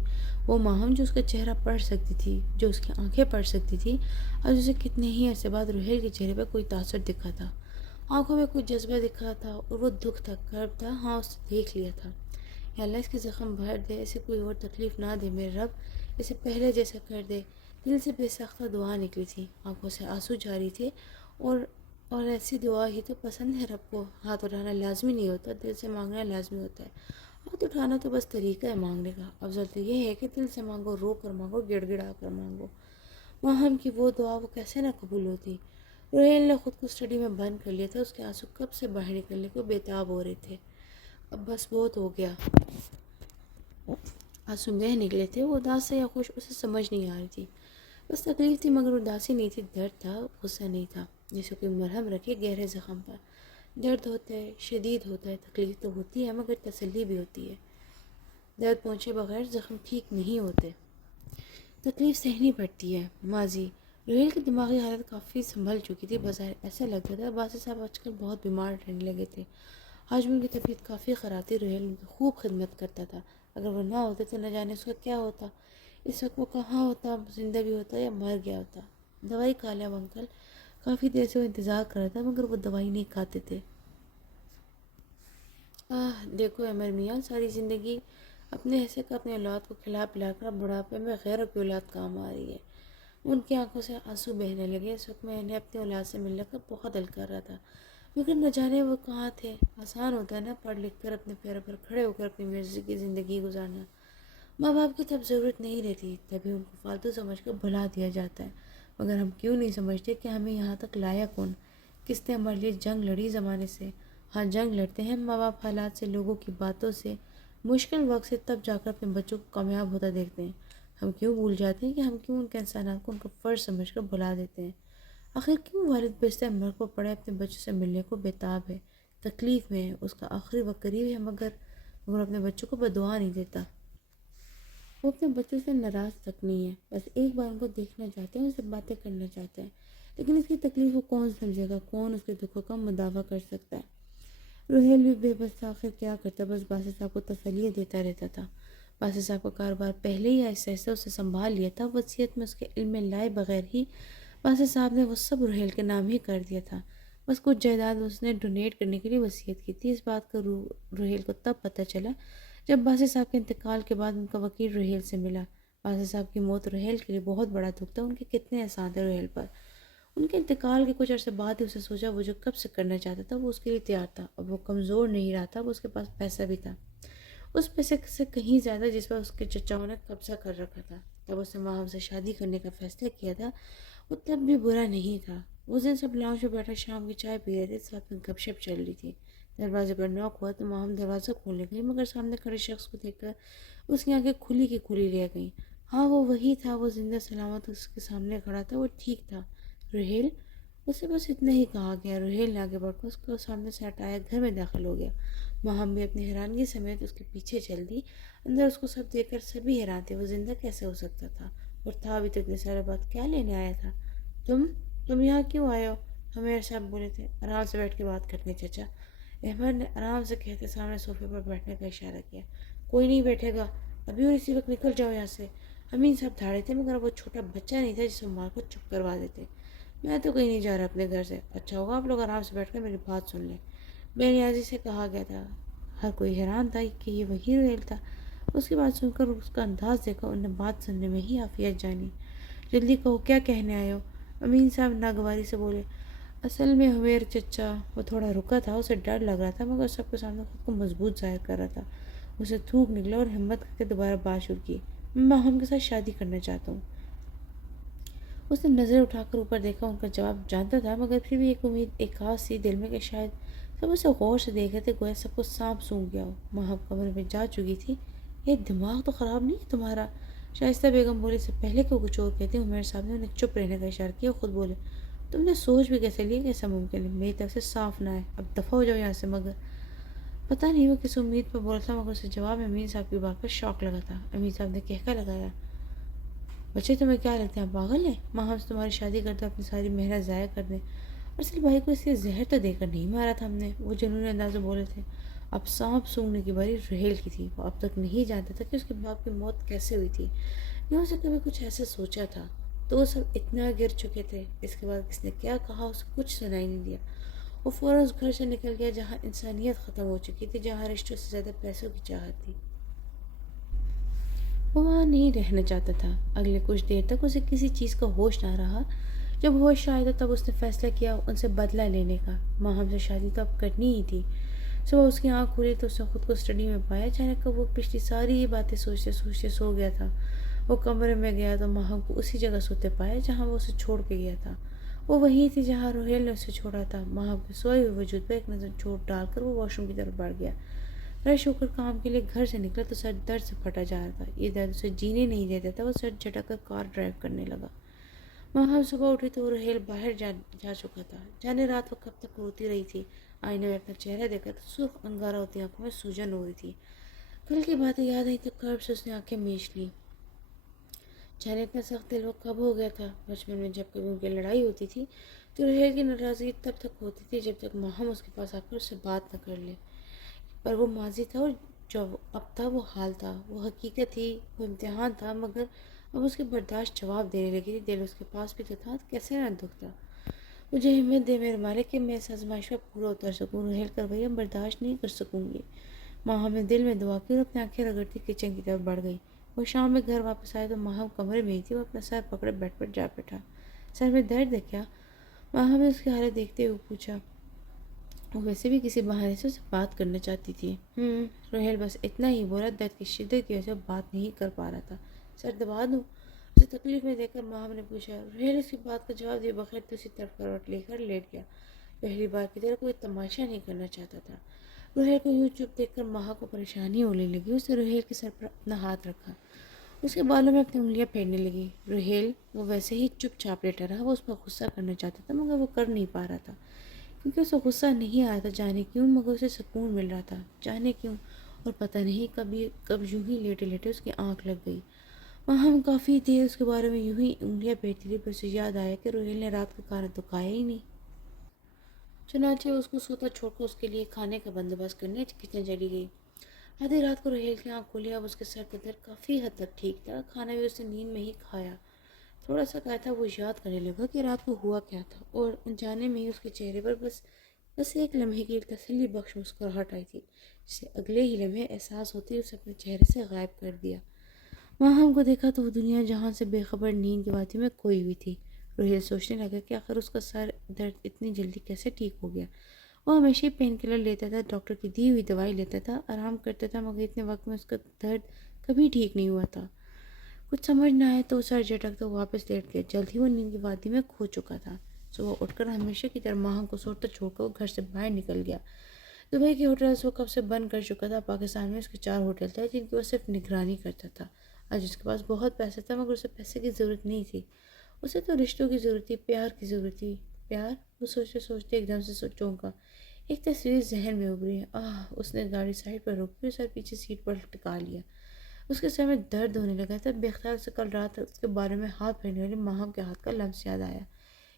وہ ماہم جو اس کا چہرہ پڑھ سکتی تھی، جو اس کی آنکھیں پڑھ سکتی تھی، اور اسے کتنے ہی عرصے بعد روہیل کے چہرے پر کوئی تاثر دکھا تھا۔ آنکھوں میں کوئی جذبہ دکھا تھا، اور وہ دکھ تھا، کرب تھا۔ ہاں، اس نے دیکھ لیا تھا۔ یا اللہ، اس کے زخم بھر دے، اسے کوئی اور تکلیف نہ دے میرے رب، اسے پہلے جیسا کر دے۔ دل سے بے ساختہ دعا نکلی تھی، آنکھوں سے آنسو جاری تھے، اور ایسی دعا ہی تو پسند ہے رب کو۔ ہاتھ اٹھانا لازمی نہیں ہوتا، دل سے مانگنا لازمی ہوتا ہے۔ ہاتھ اٹھانا تو بس طریقہ ہے مانگنے کا، افضل تو یہ ہے کہ دل سے مانگو، رو کر مانگو، گڑ گڑا کر مانگو۔ ماہم کی وہ دعا وہ کیسے نہ قبول ہوتی؟ روہیل نے خود کو اسٹڈی میں بند کر لیا تھا۔ اس کے آنسو کب سے باہر نکلنے کو بےتاب ہو رہے تھے۔ اب بس بہت ہو گیا۔ آنسو بہہ نکلے تھے۔ وہ اداس سے یا خوش، اسے سمجھ نہیں آ رہی تھی۔ بس تکلیف تھی، مگر اداسی نہیں تھی، درد تھا، غصہ نہیں تھا۔ جیسے کوئی مرہم رکھے گہرے زخم پر۔ درد ہوتا ہے، شدید ہوتا ہے، تکلیف تو ہوتی ہے، مگر تسلی بھی ہوتی ہے۔ درد پہنچے بغیر زخم ٹھیک نہیں ہوتے۔ تکلیف سہنی پڑتی ہے ماضی۔ روہیل کی دماغی حالت کافی سنبھل چکی تھی، بظاہر ایسا لگتا تھا باسط صاحب آج کل بہت بیمار رہنے لگے تھے۔ آج بھی ان کی طبیعت کافی خراب تھی۔ روہیل ان کی خوب خدمت کرتا تھا، اگر وہ نہ ہوتے تو نہ جانے اس کا کیا ہوتا۔ اس وقت وہ کہاں ہوتا، زندہ بھی ہوتا یا مر گیا ہوتا۔ دوائی کھا لیا وہ انکل، کافی دیر سے وہ انتظار کر رہا تھا مگر وہ دوائی نہیں کھاتے تھے۔ دیکھو عمر میاں، ساری زندگی اپنے حصے کا اپنے اولاد کو کھلا پلا کر بڑھاپے میں غیروں کی اولاد کام آ رہی ہے۔ ان کی آنکھوں سے آنسو بہنے لگے۔ اس وقت میں انہیں اپنی اولاد سے ملنے کا بہت دل کر رہا تھا، مگر نہ جانے وہ کہاں تھے۔ آسان ہوتا ہے نا پڑھ لکھ کر اپنے پیروں پر کھڑے ہو کر اپنی مرضی کی زندگی گزارنا۔ ماں باپ کی تب ضرورت نہیں رہتی، تبھی ان کو فالتو سمجھ کر بھلا دیا جاتا ہے۔ مگر ہم کیوں نہیں سمجھتے کہ ہمیں یہاں تک لایا کون؟ کس نے ہمارے لیے جنگ لڑی زمانے سے؟ ہاں جنگ لڑتے ہیں ماں باپ حالات سے، لوگوں کی باتوں سے، مشکل وقت سے، تب جا کر اپنے بچوں کو کامیاب ہوتا دیکھتے ہیں۔ ہم کیوں بھول جاتے ہیں کہ ہم کیوں ان کے انسانات کو ان کا فرض سمجھ کر بھلا دیتے ہیں؟ آخر کیوں والد بستر مرگ پر پڑے اپنے بچوں سے ملنے کو بےتاب ہے، تکلیف میں ہے، اس کا آخری وقت قریب ہے، مگر وہ اپنے بچوں کو بدعا نہیں دیتا۔ وہ اپنے بچوں سے ناراض تک نہیں ہے، بس ایک بار ان کو دیکھنا چاہتے ہیں، ان سے باتیں کرنا چاہتے ہیں، لیکن اس کی تکلیف کو کون سمجھے گا، کون اس کے دکھوں کا مداوع کر سکتا ہے؟ روہیل بھی بے بس تھا، آخر کیا کرتا، بس باسط صاحب کو تسلیاں دیتا رہتا تھا۔ باسط صاحب کا کاروبار پہلے ہی آہستہ آہستہ اسے سنبھال لیا تھا۔ وصیت میں اس کے علم میں لائے بغیر ہی باسط صاحب نے وہ سب روہیل کے نام ہی کر دیا تھا۔ بس کچھ جائیداد اس نے ڈونیٹ کرنے کے لیے وصیت کی تھی۔ اس بات کا روہیل کو تب پتہ چلا جب باسط صاحب کے انتقال کے بعد ان کا وکیل روہیل سے ملا۔ باسط صاحب کی موت روہیل کے لیے بہت بڑا دکھ تھا، ان کے کتنے احسان تھے روہیل پر۔ ان کے انتقال کے کچھ عرصے بعد ہی اسے سوچا وہ جو کب سے کرنا چاہتا تھا وہ اس کے لیے تیار تھا، اور وہ کمزور نہیں رہا تھا، وہ اس کے پاس پیسہ بھی تھا، اس پیسے سے کہیں زیادہ جس پر اس کے چچاؤں نے قبضہ کر رکھا تھا۔ جب اس نے ماہم سے شادی کرنے کا فیصلہ کیا تھا وہ تب بھی برا نہیں تھا۔ اس دن سب لاؤنج میں بیٹھا شام کی چائے پی رہے تھے، ساتھ میں گپ شپ چل رہی تھی۔ دروازے پر نوک ہوا تو ماہم دروازہ کھولنے گئی، مگر سامنے کھڑے شخص کو دیکھ کر اس کی آنکھیں کھلی کی کھلی رہ گئیں۔ ہاں وہ وہی تھا، وہ زندہ سلامت اس کے سامنے کھڑا تھا، وہ ٹھیک تھا۔ روہیل، اسے بس اتنا ہی کہا گیا۔ روہیل نے آگے بڑھ کر اس کو سامنے سے ہٹایا، گھر میں داخل ہو گیا۔ ماہم بھی اپنی حیرانگی سمیت اس کے پیچھے چل دی۔ اندر اس کو سب دیکھ کر سبھی حیران تھے، وہ زندہ کیسے ہو سکتا تھا، اور تھا بھی تو اتنے سارے بات کیا لینے آیا تھا؟ تم یہاں کیوں آئے ہو؟ ہمیر صاحب بولے تھے۔ آرام سے بیٹھ کے بات کرتے ہیں چچا، احمد نے آرام سے کہتے سامنے صوفے پر بیٹھنے کا اشارہ کیا۔ کوئی نہیں بیٹھے گا، ابھی اور اسی وقت نکل جاؤ یہاں سے۔ امین صاحب دھاڑے تھے، مگر وہ چھوٹا بچہ نہیں تھا جسے مار کو چپ کروا دیتے۔ میں تو کہیں نہیں جا رہا اپنے گھر سے، اچھا ہوگا آپ لوگ آرام سے بیٹھ کر میری بات سن لیں، بے نیازی سے کہا گیا تھا۔ ہر کوئی حیران تھا کہ یہ وہی روہیل تھا۔ اس کی بات سن کر اس کا انداز دیکھا، انہیں بات سننے میں ہی عافیت جانی۔ جلدی کہو کیا کہنے آئے ہو؟ امین صاحب ناگواری سے بولے۔ اصل میں ہمیر چچا، وہ تھوڑا رکا تھا، اسے ڈر لگ رہا تھا، مگر سب کے سامنے خود کو مضبوط ظاہر کر رہا تھا۔ اسے تھوک نکلا اور ہمت کر کے دوبارہ بات شروع کی۔ میں ماہم کے ساتھ شادی کرنا چاہتا ہوں۔ اس نے نظر اٹھا کر اوپر دیکھا، ان کا جواب جانتا تھا، مگر پھر بھی ایک امید، ایک خاص سی دل میں کہ شاید سب اسے غور سے دیکھ رہے تھے، گویا سب کو سانپ سونگھ گیا ہو۔ ماہم کمرے میں جا چکی تھی۔ یہ دماغ تو خراب نہیں ہے تمہارا؟ شائستہ بیگم بولے۔ سے پہلے کہ وہ کچھ اور کہتے عمیر صاحب نے انہیں چپ رہنے کا اشارہ کیا، خود بولے۔ تم نے سوچ بھی کیسے لیا کہ ایسا ممکن ہے؟ میری طرف سے صاف نہ ہے، اب دفع ہو جاؤ یہاں سے۔ مگر پتہ نہیں وہ کس امید پر بولا تھا، مگر اسے جواب میں امین صاحب کی بات پر شوق لگا تھا۔ امین صاحب نے کہکا لگایا۔ بچے تمہیں کیا لگتے ہیں، پاگل ہیں؟ ماہم سے تمہاری شادی کرتے اپنی ساری محنت ضائع کر دیں۔ ارسل بھائی کو اس لیے زہر تو دے کر نہیں مارا تھا ہم نے، وہ جنونی انداز میں بولے تھے۔ اب سانپ سونگھنے کی باری روہیل کی تھی۔ وہ اب تک نہیں جانتا تھا کہ اس کے باپ کی موت کیسے ہوئی تھی، یا اسے کبھی کچھ ایسا سوچا تھا۔ تو وہ سب اتنا گر چکے تھے، اس کے بعد کس نے کیا کہا اسے کچھ سنائی نہیں دیا۔ وہ فوراً اس گھر سے نکل گیا جہاں انسانیت ختم ہو چکی تھی، جہاں رشتوں سے زیادہ پیسوں کی چاہت تھی۔ وہ وہاں نہیں رہنا چاہتا تھا۔ اگلے کچھ دیر تک اسے کسی چیز کا ہوش نہ رہا۔ جب ہوش آیا تب اس نے فیصلہ کیا ان سے بدلہ لینے کا۔ ماہم سے شادی تو اب کرنی ہی تھی۔ صبح اس کی آنکھ کھلی تو اس نے خود کو اسٹڈی میں پایا، اچانک وہ پچھلی ساری یہ باتیں سوچتے سوچتے سو گیا تھا۔ وہ کمرے میں گیا تو ماہم کو اسی جگہ سوتے پایا جہاں وہ اسے چھوڑ کے گیا تھا۔ وہ وہی تھی جہاں روہیل نے اسے چھوڑا تھا۔ ماہم کے سوئے ہوئے وجود پر ایک نظر چھوڑ ڈال کر وہ واش روم کی طرف بڑھ گیا۔ فریش ہو کر کام کے لیے گھر سے نکلا تو سر درد سے پھٹا جا رہا تھا۔ یہ درد اسے جینے نہیں دیتا تھا۔ وہ سر جھٹک کر کار ڈرائیو کرنے لگا۔ ماہم صبح اٹھی تو روہیل باہر جا چکا تھا۔ جانے رات وہ کب تک روتی رہی تھی۔ آئینے میں اپنا چہرہ دیکھا تو سرخ انگارہ ہوتی آنکھوں میں سوجن ہو رہی تھی۔ کل کی باتیں یاد آئی تو کرب سے اس نے آنکھیں میچ لی۔ جانے اتنا سخت دل وہ کب ہو گیا تھا۔ بچپن میں جب کبھی ان کی لڑائی ہوتی تھی تو رحیل کی ناراضگی تب تک ہوتی تھی جب تک ماہم اس کے پاس آ کر اس سے بات نہ کر لے۔ پر وہ ماضی تھا اور جو اب تھا وہ حال تھا، وہ حقیقت تھی، وہ امتحان تھا، مگر اب اس کی برداشت جواب دینے لگی تھی۔ دل اس کے پاس بھی تو تھا، کیسے نہ دکھتا۔ مجھے ہمت دے میرے مالک کہ میں اس آزمائش پر پورا اتر سکوں۔ رحیل کر بھیا برداشت نہیں کر سکوں گی۔ ماہم نے دل میں دعا کی اور اپنی آنکھیں رگڑتی کچن کی طرف بڑھ گئی۔ وہ شام میں گھر واپس آئے تو ماہم کمرے میں ہی تھی۔ وہ اپنا سر پکڑے بیڈ پر جا بیٹھا۔ سر میں درد ہے کیا؟ ماہم نے اس کی حالت دیکھتے ہوئے پوچھا۔ وہ ویسے بھی کسی بہانے سے اسے بات کرنا چاہتی تھی۔ رحیل بس اتنا ہی بولا۔ درد کی شدت کی وجہ سے بات نہیں کر پا رہا تھا۔ سر دبا دوں؟ اسے تکلیف میں دیکھ کر ماہم نے پوچھا۔ رحیل اس کی بات کا جواب دیے بغیر دوسری طرف کروٹ لے کر لیٹ گیا۔ پہلی بار کی طرح کوئی تماشا نہیں کرنا چاہتا تھا۔ رحیل کو یوں چپ دیکھ کر ماہا کو پریشانی ہونے لگی۔ اس نے رحیل کے سر پر اپنا ہاتھ رکھا، اس کے بالوں میں اپنی انگلیاں پھیرنے لگی۔ رحیل وہ ویسے ہی چپ چاپ لیٹا رہا۔ وہ اس پر غصہ کرنا چاہتا تھا مگر وہ کر نہیں پا رہا تھا، کیونکہ اسے غصہ نہیں آ رہا تھا جانے کیوں، مگر اسے سکون مل رہا تھا جانے کیوں۔ اور پتہ نہیں کب یوں ہی لیٹے لیٹے اس کی آنکھ لگ گئی۔ ہم کافی دیر اس کے بارے میں یوں ہی انگلیاں پھیرتی تھی، پھر اسے یاد آیا کہ رحیل نے رات کا کھانا تو کھایا ہی نہیں۔ چنانچہ اس کو سوتا چھوڑ کر اس کے لیے کھانے کا بندوبست کرنے کچن چلی گئی۔ آدھی رات کو رحیل کی آنکھ کھلی۔ اب اس کے سر کا درد کافی حد تک ٹھیک تھا۔ کھانا بھی اس نے نیند میں ہی کھایا۔ تھوڑا سا کہا تھا وہ یاد کرنے لگا کہ رات کو ہوا کیا تھا، اور انجانے میں ہی اس کے چہرے پر بس ایک لمحے کی ایک تسلی بخش مسکراہٹ آئی تھی، جسے اگلے ہی لمحے احساس ہوتے ہی اسے اپنے چہرے سے غائب کر دیا۔ وہاں ہم کو دیکھا تو وہ دنیا جہاں سے بے خبر نیند کی وادی میں کھوئی ہوئی تھی۔ رحیل سوچنے لگا کہ آخر اس کا سر درد اتنی جلدی کیسے ٹھیک ہو گیا۔ وہ ہمیشہ پین کلر لیتا تھا، ڈاکٹر کی دی ہوئی دوائی لیتا تھا، آرام کرتا تھا، مگر اتنے وقت میں اس کا درد کبھی ٹھیک نہیں ہوا تھا۔ کچھ سمجھ نہ آئے تو سر جھٹک تو واپس لیٹ گیا۔ جلد ہی وہ نیند کی وادی میں کھو چکا تھا۔ صبح اٹھ کر ہمیشہ کی طرح ماہم کو سوتا چھوڑ کر وہ گھر سے باہر نکل گیا۔ دبئی کے ہوٹلز وہ کب سے بند کر چکا تھا۔ پاکستان میں اس کے 4 ہوٹل تھے جن کی وہ صرف نگرانی کرتا تھا۔ آج اس کے پاس بہت پیسہ تھا، مگر اسے پیسے کی ضرورت نہیں تھی، اسے تو رشتوں کی ضرورت تھی، پیار کی ضرورت تھی۔ پیار؟ وہ سوچتے سوچتے ایک دم سے چونکا۔ ایک تصویر ذہن میں ابھری۔ اس نے گاڑی سائڈ پر روکی اور سر پیچھے سیٹ پر ٹکا لیا۔ اس کے سر میں درد ہونے لگا تھا۔ بے اختیار سے کل رات اس کے بارے میں ہاتھ پھیرنے والی ماہم کے ہاتھ کا لمس یاد آیا۔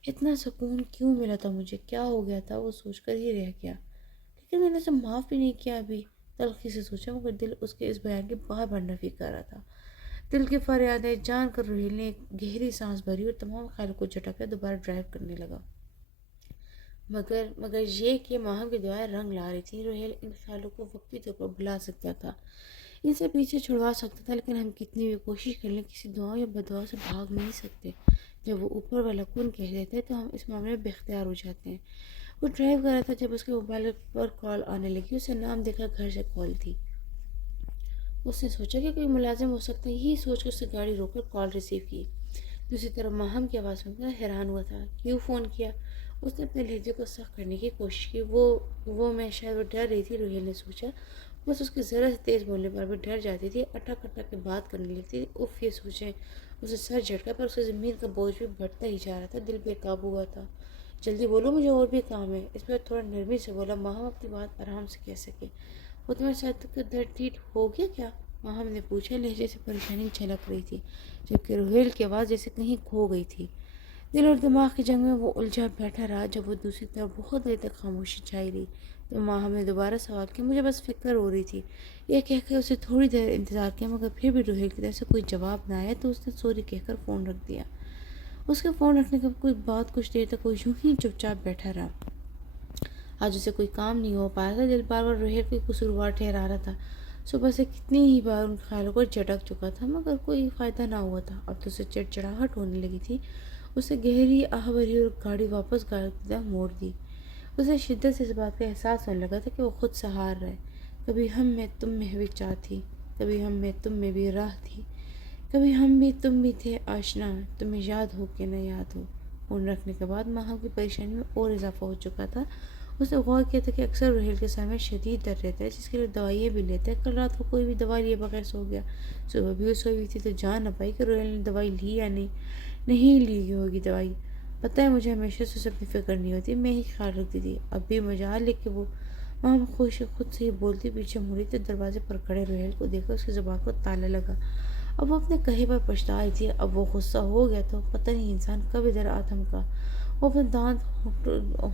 اتنا سکون کیوں ملا تھا مجھے، کیا ہو گیا تھا، وہ سوچ کر ہی رہ گیا۔ لیکن میں نے اسے معاف بھی نہیں کیا ابھی، تلخی سے سوچا، مگر دل اس کے اس بیان کی بار بار نفی کر رہا تھا۔ دل کی فریادیں جان کر رحیل نے ایک گہری سانس بھری اور تمام خیالوں کو جھٹک کر دوبارہ ڈرائیو کرنے لگا۔ مگر یہ کہ ماہم کی دعائیں رنگ لا رہی تھیں۔ رحیل ان خیالوں کو وقتی طور پر بھلا سکتا تھا، ان سے پیچھے چھڑوا سکتا تھا، لیکن ہم کتنی بھی کوشش کر لیں کسی دعاؤں یا بدعاؤں سے بھاگ نہیں سکتے۔ جب وہ اوپر والا کن کہہ دیتا ہے تو ہم اس معاملے میں بے اختیار ہو جاتے ہیں۔ وہ ڈرائیو کر رہا تھا جب اس کے موبائل پر کال آنے لگی۔ اسے نام دیکھا گھر سے کال تھی۔ اس نے سوچا کہ کوئی ملازم ہو سکتا ہے، یہی سوچ کر اس نے گاڑی روک کر کال ریسیو کی۔ دوسری طرف ماہم کی آواز سن کر حیران ہوا تھا۔ کیوں فون کیا؟ اس نے اپنے لہجے کو سخت کرنے کی کوشش کی۔ شاید وہ ڈر رہی تھی، رحیل نے سوچا۔ بس اس کے ذرا سے تیز بولنے پر بھی ڈر جاتی تھی، اٹک اٹک کے بات کرنے لگتی تھی۔ اف یہ سوچیں اسے سر جھٹکا، پر اسے زمین کا بوجھ بھی بڑھتا ہی جا رہا تھا، دل بے قابو ہوا تھا۔ جلدی بولو، مجھے اور بھی کام ہے۔ اس پر تھوڑا نرمی سے بولا۔ ماہم اپنی بات آرام سے کہہ سکے۔ وہ تمہیں سر کا درد ٹھیک ہو گیا کیا؟ ماہم نے پوچھا۔ لہجے سے پریشانی جھلک رہی تھی، جبکہ رحیل کی آواز جیسے کہیں کھو گئی تھی۔ دل اور دماغ کی جنگ میں وہ الجھا بیٹھا رہا۔ جب وہ دوسری طرف بہت دیر تک خاموشی چھائی رہی تو ماہم نے دوبارہ سوال کیا۔ مجھے بس فکر ہو رہی تھی۔ یہ کہہ کر اسے تھوڑی دیر انتظار کیا، مگر پھر بھی رحیل کی طرف سے کوئی جواب نہ آیا تو اس نے سوری کہہ کر فون رکھ دیا۔ اس کے فون رکھنے کے بعد کچھ دیر تک وہ یوں ہی چپ چاپ بیٹھا رہا۔ آج اسے کوئی کام نہیں ہو پا رہا تھا۔ دل بار بار رحیل کو قصوروار ٹھہرا رہا تھا۔ صبح سے کتنی ہی بار ان خیالوں کو جھٹک چکا تھا، مگر کوئی فائدہ نہ ہوا تھا۔ اب تو اسے چڑچڑاہٹ ہونے لگی تھی۔ اسے گہری آہ بھری اور گاڑی واپس گھر کی طرف موڑ دی۔ اسے شدت سے اس بات کا احساس ہونے لگا تھا کہ وہ خود سے ہار رہا ہے۔ کبھی ہم میں تم میں بھی چاہ تھی، کبھی ہم میں تم میں بھی راہ تھی، کبھی ہم بھی تم بھی تھے آشنا، تمہیں یاد ہو کہ نہ یاد ہو۔ فون رکھنے کے بعد ماہم کی پریشانی میں اور اضافہ ہو چکا تھا۔ اس نے غور کیا تھا کہ اکثر رحیل کے سر میں شدید درد رہتا ہے، جس کے لیے دوائیاں بھی لیتا ہے۔ کل رات کو کوئی بھی دوائی لیے بغیر سو گیا۔ صبح بھی وہ سوئی ہوئی تھی تو جان نہ پائی کہ رحیل نے دوائی لی یا نہیں لی ہوگی دوائی۔ پتہ ہے مجھے ہمیشہ سے اسے اپنی فکر نہیں ہوتی، میں ہی خیال رکھتی تھی۔ اب بھی مجال لے کہ وہ ماہم خود سے ہی بولتی پیچھے مڑی تو دروازے پر کھڑے رحیل کو دیکھ کر اس کی زبان کو تالا لگا۔ اب وہ اپنے کہے پر پچھتا رہی تھی۔ اب وہ غصہ ہو گیا تو پتہ نہیں انسان کب ادھر آتم کا۔ وہ اپنے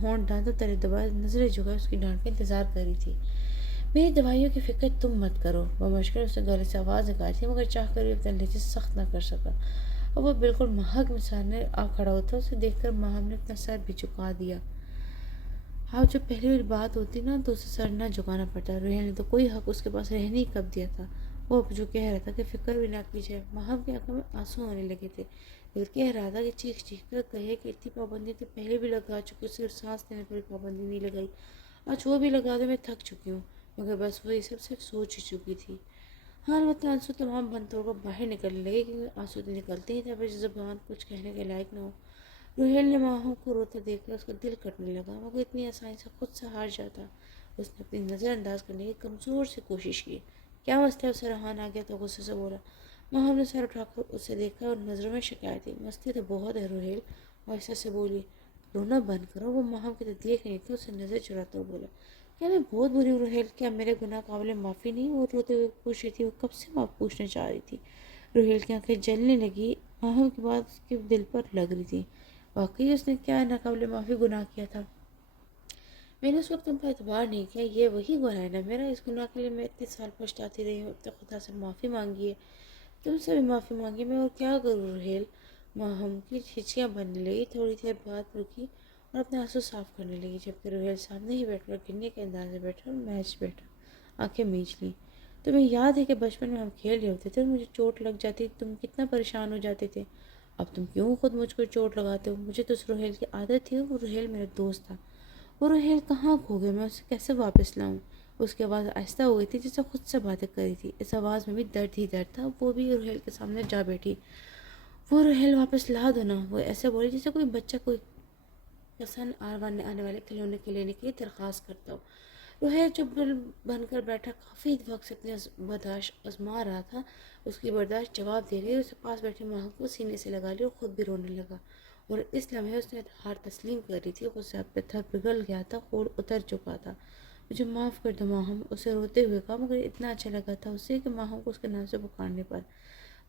ہونٹ دانتوں تلے دبائے نظریں جھکائے اس کی ڈانٹ کا انتظار کر رہی تھی۔ میری دوائیوں کی فکر تم مت کرو، وہ مشکل اس نے گلے سے آواز نکالی تھی، مگر چاہ کر بھی اپنا لہجہ سخت نہ کر سکا۔ اور وہ بالکل مہک میں سامنے آ کھڑا ہوتا، اسے دیکھ کر ماہم نے اپنا سر بھی جھکا دیا۔ اب جب پہلی بار بات ہوتی نا تو اسے سر نہ جھکانا پڑتا۔ روہیل نے تو کوئی حق اس کے پاس رہنے ہی کب دیا تھا۔ وہ اب جو کہہ رہا تھا کہ فکر بھی نہ کیجیے۔ ماہم کی آنکھوں میں آنسو آنے لگے تھے۔ دل کہہ رہا تھا کہ چیخ چیخ کر کہے کہ اتنی پابندی تو پہلے بھی لگا چکی، صرف سانس لینے پر پابندی نہیں لگائی، آج وہ بھی لگا دے، میں تھک چکی ہوں۔ مگر بس وہی سب صرف سوچ ہی چکی تھی۔ ہاں البتہ آنسو تمام بند توڑ کر باہر نکلنے لگے، کیونکہ آنسو تو نکلتے ہی تھے پر زبان کچھ کہنے کے لائق نہ ہو۔ روہیل نے ماہم کو روتے دیکھ کر اس کا دل کٹنے لگا، مگر اتنی آسانی سے خود سے ہار جاتا۔ اس نے اپنی نظر انداز کرنے کی کمزور سی کوشش کی۔ کیا مسئلہ؟ اسے رہان آ گیا تو غصے سے بولا۔ ماہم نے سر اٹھا کر اسے دیکھا اور نظروں میں شکایت تھی۔ مسئلہ تو بہت ہے روہیل، آہستہ سے بولی۔ رونا بند کرو۔ وہ ماہم کی طرف دیکھ نہیں تھی، اسے نظر چراتا ہوا بولا۔ کیا میں بہت بری ہوں روہیل؟ کیا میرے گناہ قابل معافی نہیں؟ وہ روتے ہوئے پوچھ رہی تھی۔ وہ کب سے معاف پوچھنا چاہ رہی تھی۔ روہیل کی آنکھیں جلنے لگی۔ ماہم کی بات اس کے دل پر لگ رہی تھی۔ واقعی اس نے کیا ناقابل معافی گناہ کیا تھا؟ میں نے اس وقت تم پر اعتبار نہیں کیا، یہ وہی گناہ ہے نا میرا؟ اس گناہ کے لیے میں اتنے سال پچھتاتی رہی ہوں، اب تک خدا سے معافی مانگی ہے، تم سے بھی معافی مانگی، میں اور کیا کروں روہیل؟ ماہم کی ہچکیاں بننے لگی، تھوڑی دیر بعد رکی اور اپنے آنسو صاف کرنے لگی، جبکہ روہیل سامنے ہی بیٹھ کر گرنے کے انداز میں بیٹھا اور میچ بیٹھا آنکھیں میچ لی۔ تمہیں یاد ہے کہ بچپن میں ہم کھیل رہے ہوتے تھے اور مجھے چوٹ لگ جاتی، تم کتنا پریشان ہو جاتے تھے؟ اب تم کیوں خود مجھ کو چوٹ لگاتے ہو؟ مجھے تو اس روہیل کی عادت تھی، وہ روہیل میرا دوست تھا۔ وہ روہیل کہاں کھو گیا؟ میں اسے کیسے واپس لاؤں؟ اس کی آواز آہستہ ہو گئی تھی، جیسے خود سے باتیں کر رہی تھی۔ اس آواز میں بھی درد ہی درد تھا۔ وہ بھی روہیل کے سامنے جا بیٹھی۔ وہ روہیل واپس لا دو نا، وہ ایسے بولی جیسے کوئی بچہ کوئی پسند آنے والے کھلونے کے لینے کے لیے درخواست کرتا ہو۔ روہیل چپ بن کر بیٹھا، کافی وقت سے اپنی برداشت آزما رہا تھا۔ اس کی برداشت جواب دے رہی، اسے پاس بیٹھے ماہم کو سینے سے لگا لیا اور خود بھی رونے لگا، اور اس لمحے اس نے ہار تسلیم کر رہی تھی۔ غصہ پہ تھر پگھل گیا تھا، خون اتر چکا تھا۔ مجھے معاف کر دو ماہم، اسے روتے ہوئے کہا، مگر اتنا اچھا لگا تھا اسے کہ ماہم کو اس کے نام سے پکارنے پر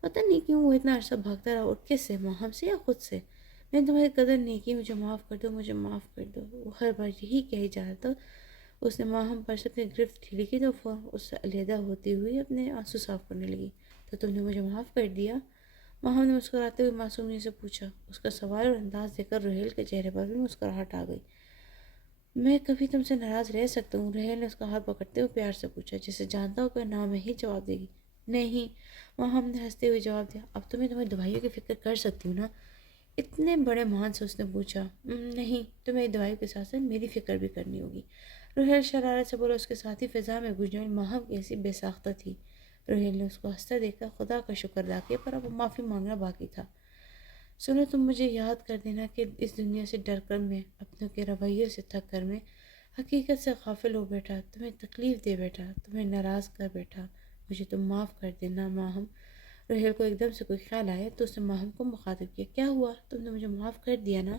پتہ نہیں کیوں وہ اتنا عرصہ بھاگتا رہا، اور کس سے؟ ماہم سے یا خود سے؟ میں نے تمہاری قدر نہیں کی، مجھے معاف کر دو، مجھے معاف کر دو۔ وہ ہر بار یہی کہی جا رہا تھا۔ اس نے ماہم پر سے اپنی گرفت ڈھیلی کی تو فوراً اس سے علیحدہ ہوتی ہوئی اپنے آنسو صاف کرنے لگی۔ تو تم نے مجھے معاف کر دیا؟ ماہم نے مسکراتے ہوئے معصومیت سے پوچھا۔ اس کا سوال اور انداز دیکھ کر روہیل کے چہرے پر بھی مسکراہٹ آ گئی۔ میں کبھی تم سے ناراض رہ سکتا ہوں؟ روہیل نے اس کا ہاتھ پکڑتے ہوئے پیار سے پوچھا، جسے جانتا ہو کہ نہ میں ہی جواب دے گی۔ نہیں، ماہم نے ہنستے ہوئے جواب دیا۔ اب تو میں تمہاری دوائیوں کی فکر کر سکتی ہوں نا؟ اتنے بڑے مان سے اس نے پوچھا۔ نہیں، تمہیں دوائیوں کے ساتھ ساتھ میری فکر بھی کرنی ہوگی، روہیل شرارت سے بولا۔ اس کے ساتھی فضا میں گونجنے والی ماہم کیسی بے ساختہ تھی۔ روہیل نے اس کو ہنستا دیکھ کر خدا کا شکر ادا کیا، پر اب معافی مانگنا باقی تھا۔ سنو، تم مجھے یاد کر دینا کہ اس دنیا سے ڈر کر میں، اپنوں کے رویے سے تھک کر میں، حقیقت سے غافل ہو بیٹھا، تمہیں تکلیف دے بیٹھا، تمہیں ناراض کر بیٹھا، مجھے تم معاف کر دینا ماہم۔ روہیل کو ایک دم سے کوئی خیال آیا تو اس نے ماہم کو مخاطب کیا۔ کیا ہوا؟ تم نے مجھے معاف کر دیا نا؟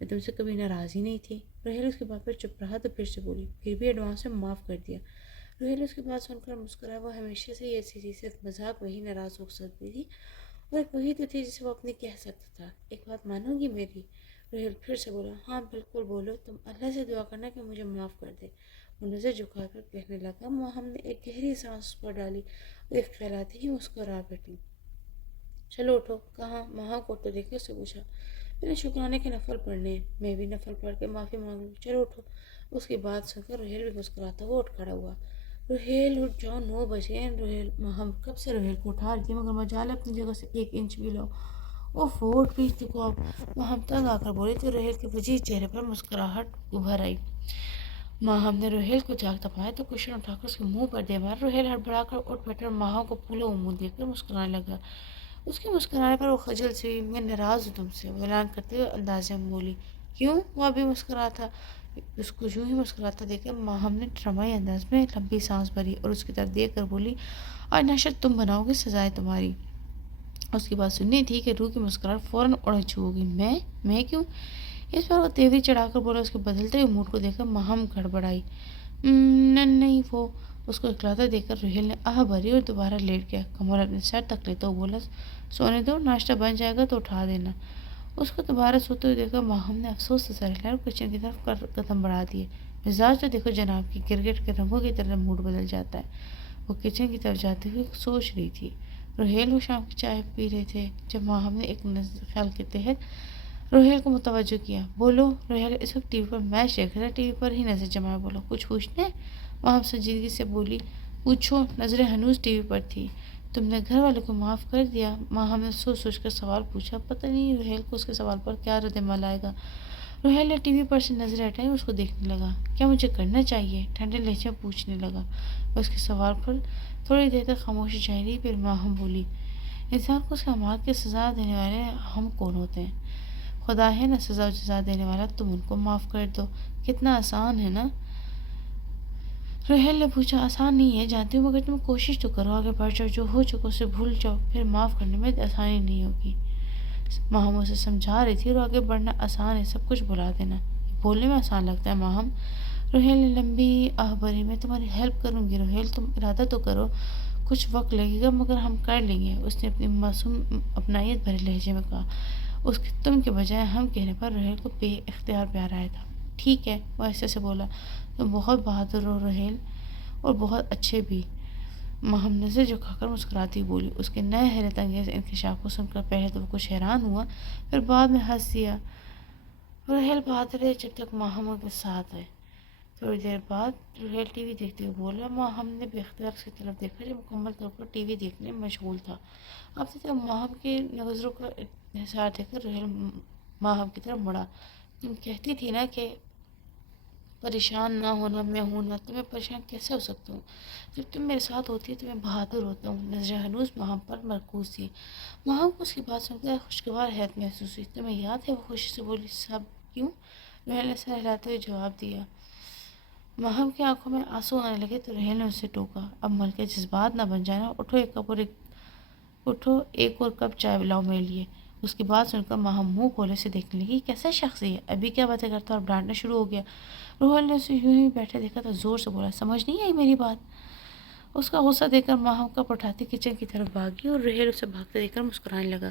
میں تم سے کبھی ناراض ہی نہیں تھی۔ روہیل اس کی بات پر چپ رہا تو پھر سے بولی، پھر بھی ایڈوانس میں معاف کر دیا۔ روہیل اس کی بات سن کر مسکرایا۔ وہ ہمیشہ سے یہ ایسی تھی، صرف مذاق وہی ناراض ہو سکتی تھی، اور ایک وہی تو تھی جسے وہ اپنی کہہ سکتا تھا۔ ایک بات مانو گی میری؟ روہیل پھر سے بولا۔ ہاں بالکل بولو، تم اللہ سے دعا کرنا کہ مجھے معاف کر دے۔ وہ نظر جھکا کر کہنے لگا۔ ہم نے ایک گہری سانس پر ڈالی اور ایک خیالاتے ہی مسکرا بیٹھی۔ چلو اٹھو۔ کہاں؟ ماہم کو اٹھتے دیکھ کے اس سے پوچھا۔ میں نے شکرانے کے نفل پڑھنے ہیں، میں بھی نفل پڑھ کے معافی مانگ لوں۔ چلو اٹھو۔ اس کی بات سن کر روہیل بھی مسکراتا ہوا اٹھ کھڑا ہوا۔ روہیل اٹھ جاؤ، 9 بج گئے ہیں۔ روہیل ماہم کب سے روہیل کو اٹھا رہی تھی، مگر مجال اپنی جگہ سے 1 انچ بھی لو۔ وہ فوٹ پیچ چکو اب، ماہم تنگ آ کر بولی تو روہیل کے وجیح چہرے پر مسکراہٹ ابھر آئی۔ ماہم نے روہیل کو جاگتا پایا تو کشن اٹھا کر اس کے منہ پر دے مارا۔ روہیل ہڑبڑا کر اٹھ بیٹھا اور ماہم کو پھولا ہوا منہ دیکھ کر مسکرانے لگا۔ اس کے مسکرانے پر وہ خجل سے ہوئی۔ میں ناراض ہوں تم سے، وہ اعلان کرتے ہوئے اندازے میں بولی۔ کیوں؟ وہ ابھی مسکرا تھا۔ اس کو یوں ہی مسکراتا دیکھ کر ماہم نے ڈرامائی انداز میں لمبی سانس بھری اور اس کی طرف دیکھ کر بولی، آج نشر تم بناؤ گی، سزائے تمہاری۔ اس کی بات سننی تھی کہ روح کی مسکراہٹ فوراً اڑ چھو گئی۔ میں کیوں؟ اس پر وہ تیوری چڑھا کر بولا۔ اس کے بدلتے ہوئے موڈ کو دیکھ کر ماہم گڑبڑائی۔ نہیں وہ اس کو اکلاتا دیکھ کر روہیل نے آہ بھری اور دوبارہ لیٹ گیا۔ کمر اپنے سر تک لیتا ہوا بولا، سونے دو، ناشتہ بن جائے گا تو اٹھا دینا۔ اس کو دوبارہ سوتے ہوئے دیکھا ماہم نے افسوس سے سر ہلایا اور کچن کی طرف قدم بڑھا دیے۔ مزاج تو دیکھو جناب کی کرکٹ کے رنگوں کی طرح موڈ بدل جاتا ہے۔ وہ کچن کی طرف جاتے ہوئے سوچ رہی تھی۔ روہیل وہ شام کی چائے پی رہے تھے جب ماہم نے ایک خیال کے تحت روہیل کو متوجہ کیا۔ بولو۔ روہیل اس وقت ٹی وی پر میچ دیکھ رہا تھا، ٹی وی پر ہی نظر جمایا بولا، کچھ پوچھنا ہے؟ ماہم سنجیدگی سے بولی، پوچھو۔ نظریں ہنوز ٹی وی پر تھی۔ تم نے گھر والے کو معاف کر دیا؟ ماہم نے سوچ سوچ کر سوال پوچھا۔ پتہ نہیں روہیل کو اس کے سوال پر کیا رد عمل آئے گا۔ روہیل نے ٹی وی پر سے نظریں ہٹائی اور اس کو دیکھنے لگا۔ کیا مجھے کرنا چاہیے؟ ٹھنڈے لہجے میں پوچھنے لگا۔ اس کے سوال پر تھوڑی دیر تک خاموشی چھائی رہی، پھر ماہم بولی، انسان کو اس کے اعمال کی سزا دینے والے ہم کون ہوتے ہیں؟ خدا ہے نا سزا و جزا دینے والا، تم ان کو معاف کر دو، کتنا آسان ہے نا۔ روہیل نے پوچھا، آسان نہیں ہے جانتی ہوں، مگر تم کوشش تو کرو، آگے بڑھ جاؤ، جو ہو چکا اسے بھول جاؤ، پھر معاف کرنے میں آسانی نہیں ہوگی۔ ماہم اسے سمجھا رہی تھی، اور آگے بڑھنا آسان ہے، سب کچھ بھلا دینا بولنے میں آسان لگتا ہے ماہم۔ روہیل نے لمبی آہ بھری، میں تمہاری ہیلپ کروں گی روہیل، تم ارادہ تو کرو، کچھ وقت لگے گا مگر ہم کر لیں گے، اس نے اپنی معصوم اپنائیت بھرے لہجے میں کہا۔ اس کے تم کے بجائے ہم کہنے پر روہیل کو بے اختیار پیار آیا تھا۔ ٹھیک ہے، وہ ایسے سے بولا، تم بہت بہادر ہو روہیل، اور بہت اچھے بھی۔ ماہم نظر جھکا کر مسکراتی بولی۔ اس کے نئے حیرت انگیز انکشاف کو سن کر پہلے تو وہ کچھ حیران ہوا، پھر بعد میں ہنس دیا۔ روہیل بہادر ہے جب تک ماہم کے ساتھ ہے۔ تھوڑی دیر بعد روہیل ٹی وی دیکھتے ہوئے بولا۔ ماہم نے بے اختیار اس کی طرف دیکھا جو مکمل طور پر ٹی وی دیکھنے میں مشغول تھا۔ اب تک ماہم کی نظروں کا انحصار دیکھ کر روہیل ماہم کی طرف مڑا۔ تم کہتی تھی نا کہ پریشان نہ ہونا، میں ہوں نا، تو میں پریشان کیسے ہو سکتا ہوں؟ جب تم میرے ساتھ ہوتی ہے تو میں بہادر ہوتا ہوں۔ نظریں ہنوز ماہم پر مرکوز تھی۔ ماہم کو اس کی بات سن کر خوشگوار حیرت محسوس ہوئی۔ تمہیں یاد ہے؟ وہ خوشی سے بولی۔ سب کیوں؟ روہیل نے سر ہلاتے ہوئے جواب دیا۔ ماہم کی آنکھوں میں آنسو آنے لگے تو روہیل نے اسے ٹوکا، اب ملکہ جذبات نہ بن جانا، اٹھو ایک اور کپ چائے لاؤ میرے لیے۔ اس کی بات سن کر ماہم منہ کھولے سے دیکھنے لگی، کیسا شخص ہے؟ ابھی کیا باتیں کرتا اور ڈانٹنا شروع ہو گیا۔ روہیل نے اسے یوں ہی بیٹھے دیکھا تو زور سے بولا، سمجھ نہیں آئی میری بات؟ اس کا غصہ دیکھ کر ماہم کپ اٹھاتی کچن کی طرف بھاگی اور روہیل اسے بھاگتے دیکھ کر مسکرانے لگا۔